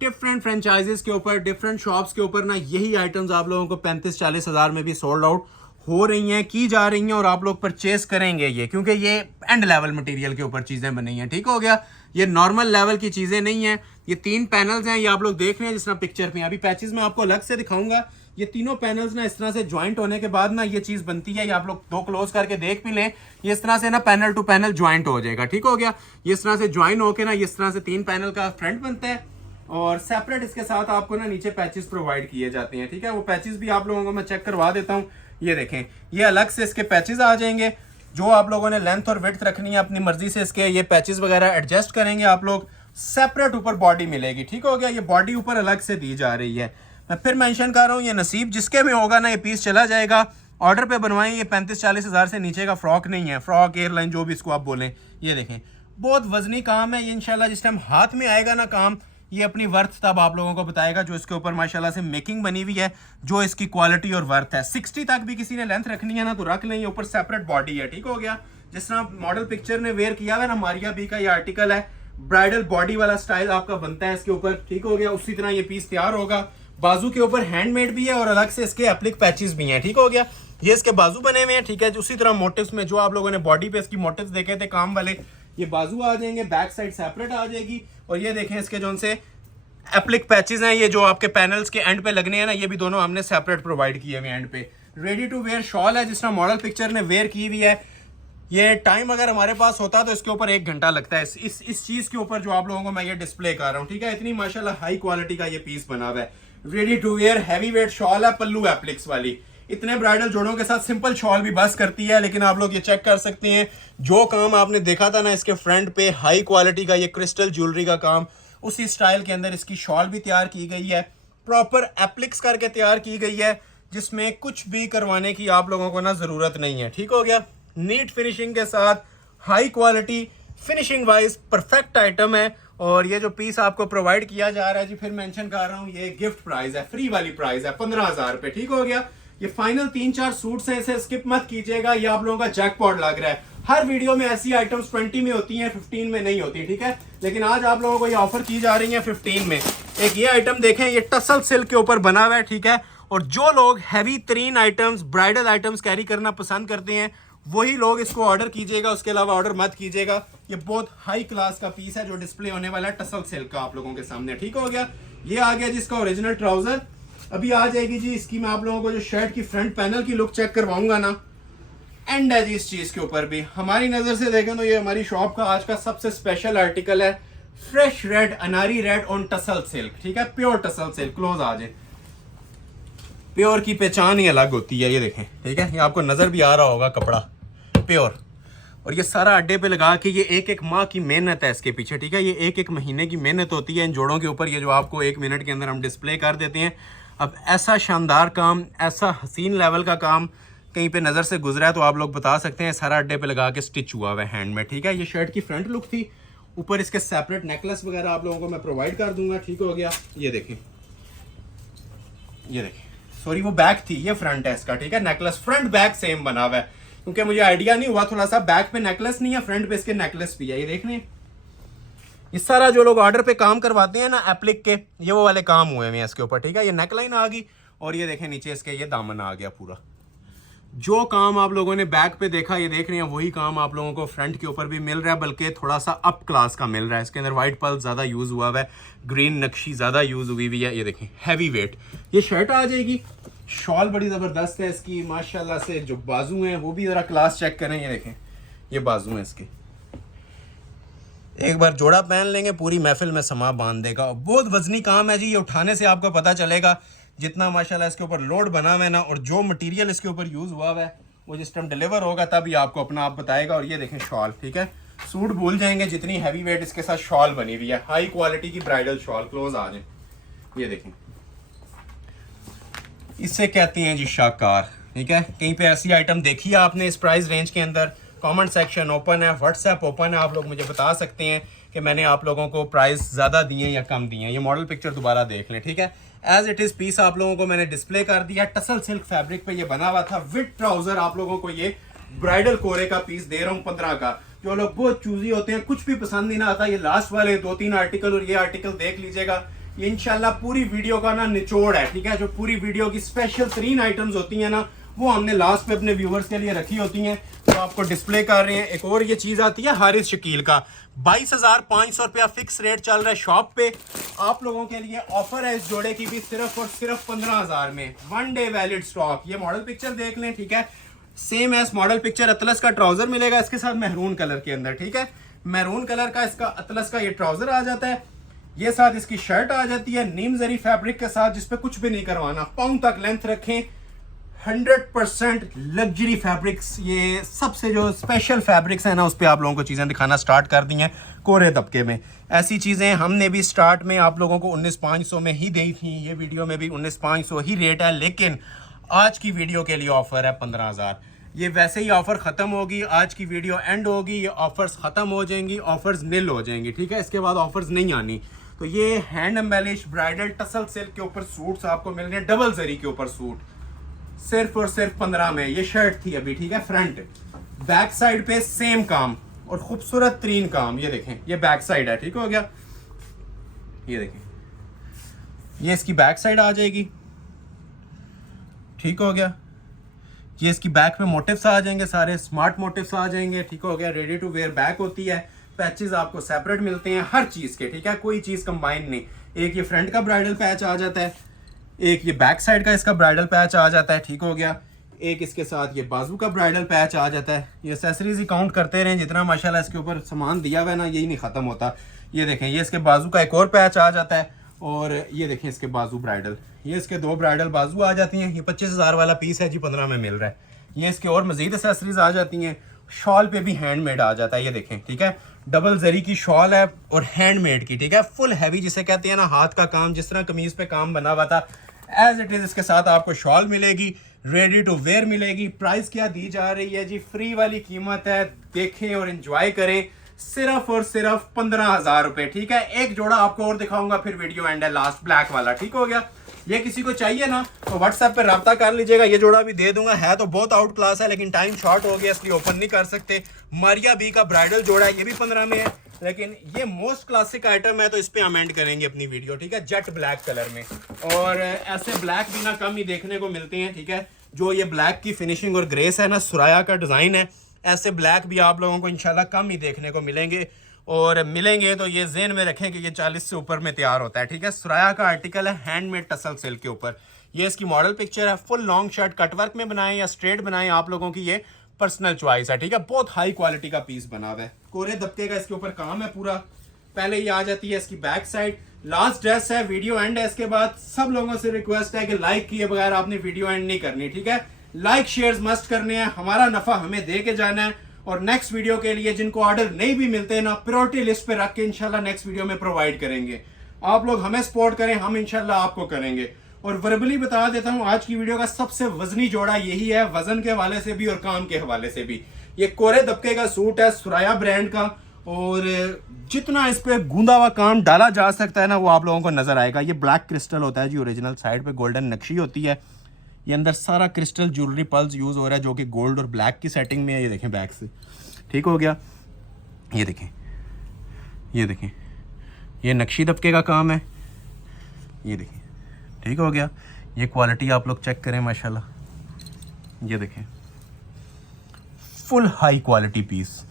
डिफरेंट फ्रेंचाइजीज के ऊपर, डिफरेंट शॉप्स के ऊपर ना यही आइटम्स आप लोगों को 35-40 हज़ार में भी सोल्ड आउट हो रही हैं, की जा रही हैं, और आप लोग परचेस करेंगे ये, क्योंकि ये एंड लेवल मटेरियल के ऊपर चीज़ें बनी हैं, ठीक हो गया। ये नॉर्मल लेवल की चीज़ें नहीं हैं। ये 3 पैनल्स हैं, ये आप लोग देख रहे हैं जिस तरह पिक्चर पे। अभी पैचेस में आपको अलग से दिखाऊंगा। ये तीनों पैनल्स ना इस तरह से ज्वाइंट होने के बाद ना ये चीज़ बनती है। ये आप लोग 2 क्लोज करके देख भी लें, ये इस तरह से ना पैनल टू पैनल ज्वाइंट हो जाएगा, ठीक हो गया। ये इस तरह से ज्वाइन होके ना इस तरह से 3 पैनल का फ्रंट बनता है, और सेपरेट इसके साथ आपको ना नीचे पैचेस प्रोवाइड किए जाते हैं, ठीक है। वो पैचेस भी आप लोगों को मैं चेक करवा देता हूँ। ये देखें, ये अलग से इसके पैचेस आ जाएंगे। जो आप लोगों ने लेंथ और विड्थ रखनी है अपनी मर्जी से इसके ये पैचेस वगैरह एडजस्ट करेंगे आप लोग। सेपरेट ऊपर बॉडी मिलेगी, ठीक हो गया। ये बॉडी ऊपर अलग से दी जा रही है। मैं फिर मेंशन कर रहा हूँ, ये नसीब जिसके में होगा ना ये पीस चला जाएगा। ऑर्डर पे बनवाएं, ये 35-40 हज़ार से नीचे का फ्रॉक नहीं है, फ्रॉक एयरलाइन जो भी इसको आप बोलें। ये देखें, बहुत वजनी काम है ये। इंशाल्लाह जिस टाइम हाथ में आएगा ना काम, ये अपनी वर्थ तब आप लोगों को बताएगा। जो इसके ऊपर माशाल्लाह से मेकिंग बनी हुई है, जो इसकी क्वालिटी और वर्थ है। 60 तक भी किसी ने लेंथ रखनी है ना तो रख लें, ये ऊपर सेपरेट बॉडी है, ठीक हो गया। जिस तरह मॉडल पिक्चर ने वेयर किया हुआ है ना, मारिया बी का ये आर्टिकल है, ब्राइडल बॉडी वाला स्टाइल आपका बनता है इसके ऊपर, ठीक हो गया। उसी तरह ये पीस तैयार होगा। बाजू के ऊपर हैंडमेड भी है और अलग से इसके एप्लिक पैचेस भी हैं, ठीक हो गया। ये इसके बाजू बने हुए हैं, ठीक है। उसी तरह मोटिव्स में जो आप लोगों ने बॉडी पे इसकी मोटिव्स देखे थे काम वाले, ये बाजू आ जाएंगे, बैक साइड सेपरेट आ जाएगी। और ये देखें इसके जो से एप्लिक पैचेस हैं, ये जो आपके पैनल्स के एंड पे लगने हैं ना, ये भी दोनों हमने सेपरेट प्रोवाइड किए हुए एंड पे। रेडी टू वेयर शॉल है, जिस तरह मॉडल पिक्चर ने वेयर की हुई है। ये टाइम अगर हमारे पास होता तो इसके ऊपर 1 घंटा लगता है इस चीज के ऊपर जो आप लोगों को मैं ये डिस्प्ले कर रहा हूँ, ठीक है। इतनी माशाल्लाह हाई क्वालिटी का ये पीस बना हुआ है। Ready to wear heavy weight shawl है, पल्लू एप्लिक्स वाली। इतने ब्राइडल जोड़ों के साथ सिंपल शॉल भी बस करती है, लेकिन आप लोग ये चेक कर सकते हैं जो काम आपने देखा था ना इसके फ्रंट पे, हाई क्वालिटी का ये क्रिस्टल ज्वेलरी का काम, उसी स्टाइल के अंदर इसकी शॉल भी तैयार की गई है। प्रॉपर एप्लिक्स करके तैयार की गई है, जिसमें कुछ भी करवाने की आप लोगों को ना जरूरत नहीं है, ठीक हो गया। नीट फिनिशिंग के साथ high quality, finishing wise perfect item है। और ये जो पीस आपको प्रोवाइड किया जा रहा है जी, फिर मेंशन कर रहा हूँ, ये गिफ्ट प्राइस है, फ्री वाली प्राइस है 15,000 रुपए, ठीक हो गया। ये फाइनल 3-4 सूट्स हैं, इसे स्किप मत कीजिएगा, ये आप लोगों का जैकपॉट लग रहा है। हर वीडियो में ऐसी आइटम्स 20 में होती हैं, 15 में नहीं होती, ठीक है। लेकिन आज आप लोगों को ये ऑफर की जा रही है 15 में। एक ये आइटम देखें, ये टसल सिल्क के ऊपर बना हुआ है, ठीक है। और जो लोग हैवी तरीन आइटम्स, ब्राइडल आइटम्स कैरी करना पसंद करते हैं, वही लोग इसको ऑर्डर कीजिएगा, उसके अलावा ऑर्डर मत कीजिएगा। ये बहुत हाई क्लास का पीस है जो डिस्प्ले होने वाला है टसल सिल्क का आप लोगों के सामने, ठीक हो गया। ये आ गया जिसका ओरिजिनल ट्राउजर। अभी आ जाएगी जी इसकी, मैं आप लोगों को जो शर्ट की फ्रंट पैनल की लुक चेक करवाऊंगा ना, एंड है जी इस चीज के ऊपर भी। हमारी नजर से देखें तो ये हमारी शॉप का आज का सबसे स्पेशल आर्टिकल है, फ्रेश रेड, अनारी रेड ऑन टसल सिल्क, ठीक है, प्योर टसल सिल्क। क्लोज आ जाए, प्योर की पहचान ही अलग होती है, ये देखें, ठीक है। ये आपको नजर भी आ रहा होगा कपड़ा प्योर। और ये सारा अड्डे पे लगा के, ये एक माह की मेहनत है इसके पीछे, ठीक है। ये एक महीने की मेहनत होती है इन जोड़ों के ऊपर। ये जो आपको 1 मिनट के अंदर हम डिस्प्ले कर देते हैं, अब ऐसा शानदार काम, ऐसा हसीन लेवल का काम कहीं पे नज़र से गुजरा है तो आप लोग बता सकते हैं सारा अड्डे पे लगा के स्टिच हुआ हुआ है हैंड में, ठीक है। ये शर्ट की फ्रंट लुक थी, ऊपर इसके सेपरेट नेकलेस वगैरह आप लोगों को मैं प्रोवाइड कर दूंगा, ठीक हो गया। ये देखें, ये देखें, सॉरी वो बैक थी, ये फ्रंट है इसका, ठीक है। नेकलेस फ्रंट बैक सेम बना हुआ है, क्योंकि मुझे आइडिया नहीं हुआ थोड़ा सा, बैक पे नेकलेस नहीं है, फ्रंट पे इसके नेकलेस भी है। ये देख रहे हैं, इस सारा जो लोग ऑर्डर पे काम करवाते हैं ना एप्लिक के, ये वो वाले काम हुए हैं इसके ऊपर, ठीक है। ये नेकलाइन आ गई और ये देखें नीचे इसके ये दामन आ गया पूरा। जो काम आप लोगों ने बैक पे देखा, ये देख रहे हैं, वही काम आप लोगों को फ्रंट के ऊपर भी मिल रहा है, बल्कि थोड़ा सा अप क्लास का मिल रहा है। इसके अंदर वाइट पर्ल ज़्यादा यूज़ हुआ है, ग्रीन नक्शी ज़्यादा यूज़ हुई हुई है। ये देखें हैवी वेट ये शर्ट आ जाएगी। शॉल बड़ी ज़बरदस्त है इसकी माशाल्लाह से, जो बाजू हैं वो भी ज़रा क्लास चेक करें। ये देखें, ये बाजू हैं इसके, एक बार जोड़ा पहन लेंगे पूरी महफिल में समा बांध देगा। बहुत वजनी काम है जी, ये उठाने से आपको पता चलेगा जितना माशाल्लाह इसके ऊपर लोड बना हुआ है ना, और जो मटेरियल इसके ऊपर यूज़ हुआ है वो जिस टाइम डिलीवर होगा तब ये आपको अपना आप बताएगा। और ये देखें शॉल, ठीक है, सूट भूल जाएंगे जितनी हैवी वेट इसके साथ शॉल बनी हुई है, हाई क्वालिटी की ब्राइडल शॉल। क्लोज आ जाए, ये देखें, इससे कहते हैं जी शाकार, ठीक है। कहीं पे ऐसी आइटम देखी है आपने इस प्राइस रेंज के अंदर? कमेंट सेक्शन ओपन है, व्हाट्सएप ओपन है, आप लोग मुझे बता सकते हैं कि मैंने आप लोगों को प्राइस ज़्यादा दिए या कम दिए हैं। ये मॉडल पिक्चर दोबारा देख लें, ठीक है। एज इट इज़ पीस आप लोगों को मैंने डिस्प्ले कर दिया, टसल सिल्क फैब्रिक पे ये बना हुआ था, विद ट्राउजर आप लोगों को ये ब्राइडल कोरे का पीस दे रहा हूँ 15 का। जो लोग बहुत चूजी होते हैं, कुछ भी पसंद नहीं ना आता, ये लास्ट वाले 2-3 आर्टिकल और ये आर्टिकल देख लीजिएगा। ये इंशाल्लाह पूरी वीडियो का ना निचोड़ है, ठीक है। जो पूरी वीडियो की स्पेशल 3 आइटम्स होती हैं ना, वो हमने लास्ट पे अपने व्यूवर्स के लिए रखी होती हैं, तो आपको डिस्प्ले कर रहे हैं। एक और ये चीज़ आती है हारिस शकील का, 22,500 रुपया फिक्स रेट चल रहा है शॉप पे। आप लोगों के लिए ऑफर है इस जोड़े की भी, सिर्फ और सिर्फ 15,000 में, 1 डे वैलिड स्टॉक। ये मॉडल पिक्चर देख लें, ठीक है। सेम एस मॉडल पिक्चर अतलस का ट्राउजर मिलेगा इसके साथ महरून कलर के अंदर, ठीक है। महरून कलर का इसका अतलस का ये ट्राउजर आ जाता है, ये साथ इसकी शर्ट आ जाती है नीम जरी फैब्रिक के साथ, जिसपे कुछ भी नहीं करवाना, पाउंड तक लेंथ रखें, 100% लग्जरी फैब्रिक्स। ये सबसे जो स्पेशल फैब्रिक्स हैं ना, उस पर आप लोगों को चीज़ें दिखाना स्टार्ट कर दी हैं कोरे तबके में। ऐसी चीज़ें हमने भी स्टार्ट में आप लोगों को 19,500 में ही दी थी, ये वीडियो में भी 19,500 ही रेट है, लेकिन आज की वीडियो के लिए ऑफर है 15,000। ये वैसे ही ऑफर ख़त्म होगी, आज की वीडियो एंड होगी, ये ऑफर्स ख़त्म हो जाएंगी, ऑफर्स नील हो जाएंगी, ठीक है। इसके बाद ऑफर्स नहीं आनी। तो ये hand embellish bridal tussle silk के ऊपर सूट्स आपको मिल रहे हैं, डबल जरी के ऊपर सूट, सिर्फ और सिर्फ 15 में। ये शर्ट थी अभी, ठीक है। फ्रंट बैक साइड पे सेम काम और खूबसूरत तरीन काम। ये देखें, ये बैक साइड है, ठीक हो गया। ये देखें, ये इसकी बैक साइड आ जाएगी, ठीक हो गया। ये इसकी बैक पे मोटिव्स आ जाएंगे, सारे स्मार्ट मोटिव्स आ जाएंगे, ठीक हो गया। रेडी टू वेयर बैक होती है, पैचेस आपको सेपरेट मिलते हैं हर चीज़ के, ठीक है, कोई चीज़ कंबाइन नहीं। एक ये फ्रंट का ब्राइडल पैच आ जाता है, एक ये बैक साइड का इसका ब्राइडल पैच आ जाता है, ठीक हो गया। एक इसके साथ ये बाजू का ब्राइडल पैच आ जाता है। ये एक्सेसरीज ही काउंट करते रहें, जितना माशाल्लाह इसके ऊपर सामान दिया हुआ है ना, यही नहीं ख़त्म होता। ये देखें, ये इसके बाजू का एक और पैच आ जाता है, और ये देखें इसके बाजू ब्राइडल, ये इसके 2 ब्राइडल बाजू आ जाती हैं। ये 25,000 वाला पीस है जी, 15 में मिल रहा है। ये इसके और मज़ीद एक्सेसरीज आ जाती हैं। शॉल पे भी हैंडमेड आ जाता है, ये देखें, ठीक है। डबल जरी की शॉल है और हैंडमेड की, ठीक है, फुल हैवी जिसे कहते हैं ना, हाथ का काम, जिस तरह कमीज पे काम बना हुआ था एज इट इज इसके साथ आपको शॉल मिलेगी, रेडी टू वेयर मिलेगी। प्राइस क्या दी जा रही है जी? फ्री वाली कीमत है, देखें और एंजॉय करें, सिर्फ और सिर्फ 15,000 रुपए, ठीक है। एक जोड़ा आपको और दिखाऊंगा, फिर वीडियो एंड है लास्ट, ब्लैक वाला, ठीक हो गया। ये किसी को चाहिए ना तो व्हाट्सएप पे रब्ता कर लीजिएगा, ये जोड़ा भी दे दूंगा। है तो बहुत आउट क्लास है, लेकिन टाइम शॉर्ट हो गया इसलिए ओपन नहीं कर सकते। मारिया बी का ब्राइडल जोड़ा है, ये भी 15 में है, लेकिन ये मोस्ट क्लासिक आइटम है, तो इस पे हम एंड करेंगे अपनी वीडियो, ठीक है, जेट ब्लैक कलर में। और ऐसे ब्लैक भी ना कम ही देखने को मिलते हैं, ठीक है। जो ये ब्लैक की फिनिशिंग और ग्रेस है ना, सुराया का डिज़ाइन है, ऐसे ब्लैक भी आप लोगों को इंशाल्लाह कम ही देखने को मिलेंगे। और मिलेंगे तो ये ज़हन में रखें कि ये 40 से ऊपर में तैयार होता है, ठीक है। सुराया का आर्टिकल है, हैंडमेड टसल सिल्क के ऊपर। ये इसकी मॉडल पिक्चर है, फुल लॉन्ग शर्ट कटवर्क में बनाएं या स्ट्रेट बनाएं, आप लोगों की ये पर्सनल चॉइस है, ठीक है। बहुत हाई क्वालिटी का पीस बना हुआ है, कोरे दबके का इसके ऊपर काम है पूरा। पहले ये आ जाती है इसकी बैक साइड। लास्ट ड्रेस है, वीडियो एंड है। इसके बाद सब लोगों से रिक्वेस्ट है कि लाइक किए बगैर आपने वीडियो एंड नहीं करनी, ठीक है। लाइक शेयर्स मस्ट करने हैं, हमारा नफा हमें दे के जाना है। और नेक्स्ट वीडियो के लिए जिनको ऑर्डर नहीं भी मिलते ना, प्रायोरिटी लिस्ट पे रख के इंशाल्लाह नेक्स्ट वीडियो में प्रोवाइड करेंगे। आप लोग हमें सपोर्ट करें, हम इंशाल्लाह आपको करेंगे। और वर्बली बता देता हूं, आज की वीडियो का सबसे वजनी जोड़ा यही है, वजन के हवाले से भी और काम के हवाले से भी। ये कोरे दबके का सूट है, सुराया ब्रांड का, और जितना इस पे गूंदा हुआ काम डाला जा सकता है ना वो आप लोगों को नजर आएगा। ये ब्लैक क्रिस्टल होता है जी ओरिजिनल, साइड पे गोल्डन नक्शी होती है, ये अंदर सारा क्रिस्टल ज्वेलरी पल्स यूज हो रहा है जो कि गोल्ड और ब्लैक की सेटिंग में है। ये देखें बैक से, ठीक हो गया। ये देखें, ये देखें, ये नक्शी दबके का काम है, ये देखें, ठीक हो गया। ये क्वालिटी आप लोग चेक करें माशाल्लाह, ये देखें फुल हाई क्वालिटी पीस,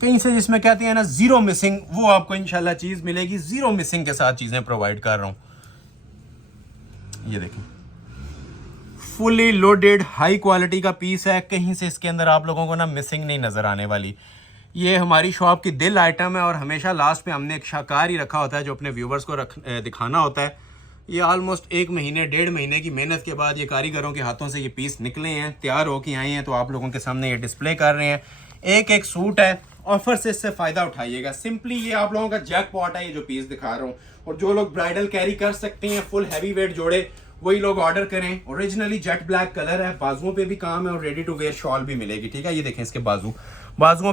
कहीं से जिसमें कहते हैं ना जीरो मिसिंग, वो आपको इंशाल्लाह चीज मिलेगी। जीरो मिसिंग के साथ चीजें प्रोवाइड कर रहा हूं। ये देखें फुली लोडेड हाई क्वालिटी का पीस है, कहीं से इसके अंदर आप लोगों को ना मिसिंग नहीं नजर आने वाली। ये हमारी शॉप की दिल आइटम है और हमेशा लास्ट पे हमने एक शाकार ही रखा होता है जो अपने व्यूवर्स को दिखाना होता है। ये ऑलमोस्ट 1 महीने 1.5 महीने की मेहनत के बाद ये कारीगरों के हाथों से ये पीस निकले हैं, तैयार होके आए हैं, तो आप लोगों के सामने ये डिस्प्ले कर रहे हैं। एक एक सूट है, ऑफर से इससे फायदा उठाइएगा। सिंपली ये आप लोगों का जैकपॉट है ये जो पीस दिखा रहा हूँ, और जो लोग ब्राइडल कैरी कर सकते हैं फुल हैवी वेट जोड़े, वही लोग ऑर्डर करें। ओरिजिनली जेट ब्लैक कलर है, बाजुओं पे भी काम है और रेडी टू वेयर शॉल भी मिलेगी, ठीक है। ये देखें इसके बाजुओं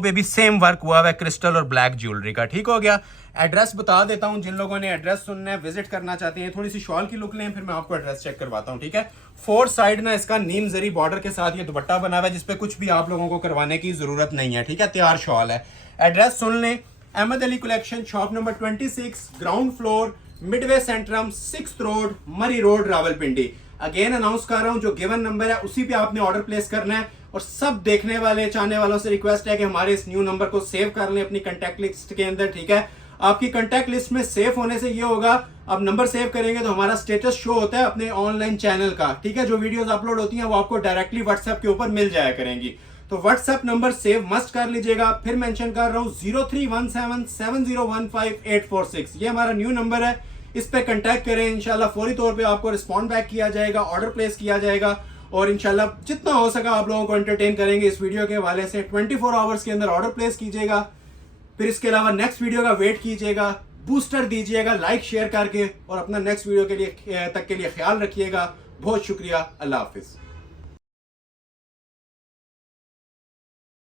पे भी सेम वर्क हुआ है क्रिस्टल और ब्लैक ज्वेलरी का, ठीक हो गया। एड्रेस बता देता हूं, जिन लोगों ने एड्रेस सुनना है, विजिट करना चाहते हैं, थोड़ी सी शॉल की लुक लें, फिर मैं आपको एड्रेस चेक करवाता हूं, ठीक है। 4 साइड ना इसका नीम जरी बॉर्डर के साथ ये दुपट्टा बना हुआ है, जिसपे कुछ भी आप लोगों को करवाने की जरूरत नहीं है, ठीक है। तैयार शॉल है। एड्रेस सुन लें, Ahmed Ali collection, shop number 26, ground floor, Midway Centrum, 6th Road, Murree Road, Rawalpindi. Again announce कर रहा हूं, जो गिवन नंबर है उसी पे आपने ऑर्डर प्लेस करना है। और सब देखने वाले चाहने वालों से रिक्वेस्ट है कि हमारे इस न्यू नंबर को सेव कर लें अपनी कंटेक्ट लिस्ट के अंदर, ठीक है। आपकी कंटेक्ट लिस्ट में सेव होने से ये होगा, आप नंबर सेव करेंगे तो हमारा स्टेटस शो होता है अपने ऑनलाइन चैनल का, ठीक है। जो वीडियोस अपलोड होती हैं वो आपको डायरेक्टली व्हाट्सएप के ऊपर मिल जाया करेंगी। तो व्हाट्सएप नंबर सेव मस्ट कर लीजिएगा। फिर मेंशन कर रहा हूँ 03177015 ये हमारा न्यू नंबर है, इस पे कांटेक्ट करें। इंशाल्लाह फौरी तौर पे आपको रिस्पॉन्ड बैक किया जाएगा, ऑर्डर प्लेस किया जाएगा, और इंशाल्लाह जितना हो सका आप लोगों को एंटरटेन करेंगे इस वीडियो के हवाले से। 24 आवर्स के अंदर ऑर्डर प्लेस कीजिएगा, फिर इसके अलावा नेक्स्ट वीडियो का वेट कीजिएगा, बूस्टर दीजिएगा लाइक शेयर करके, और अपना नेक्स्ट वीडियो के लिए तक के लिए ख्याल रखिएगा। बहुत शुक्रिया, अल्लाह हाफिज।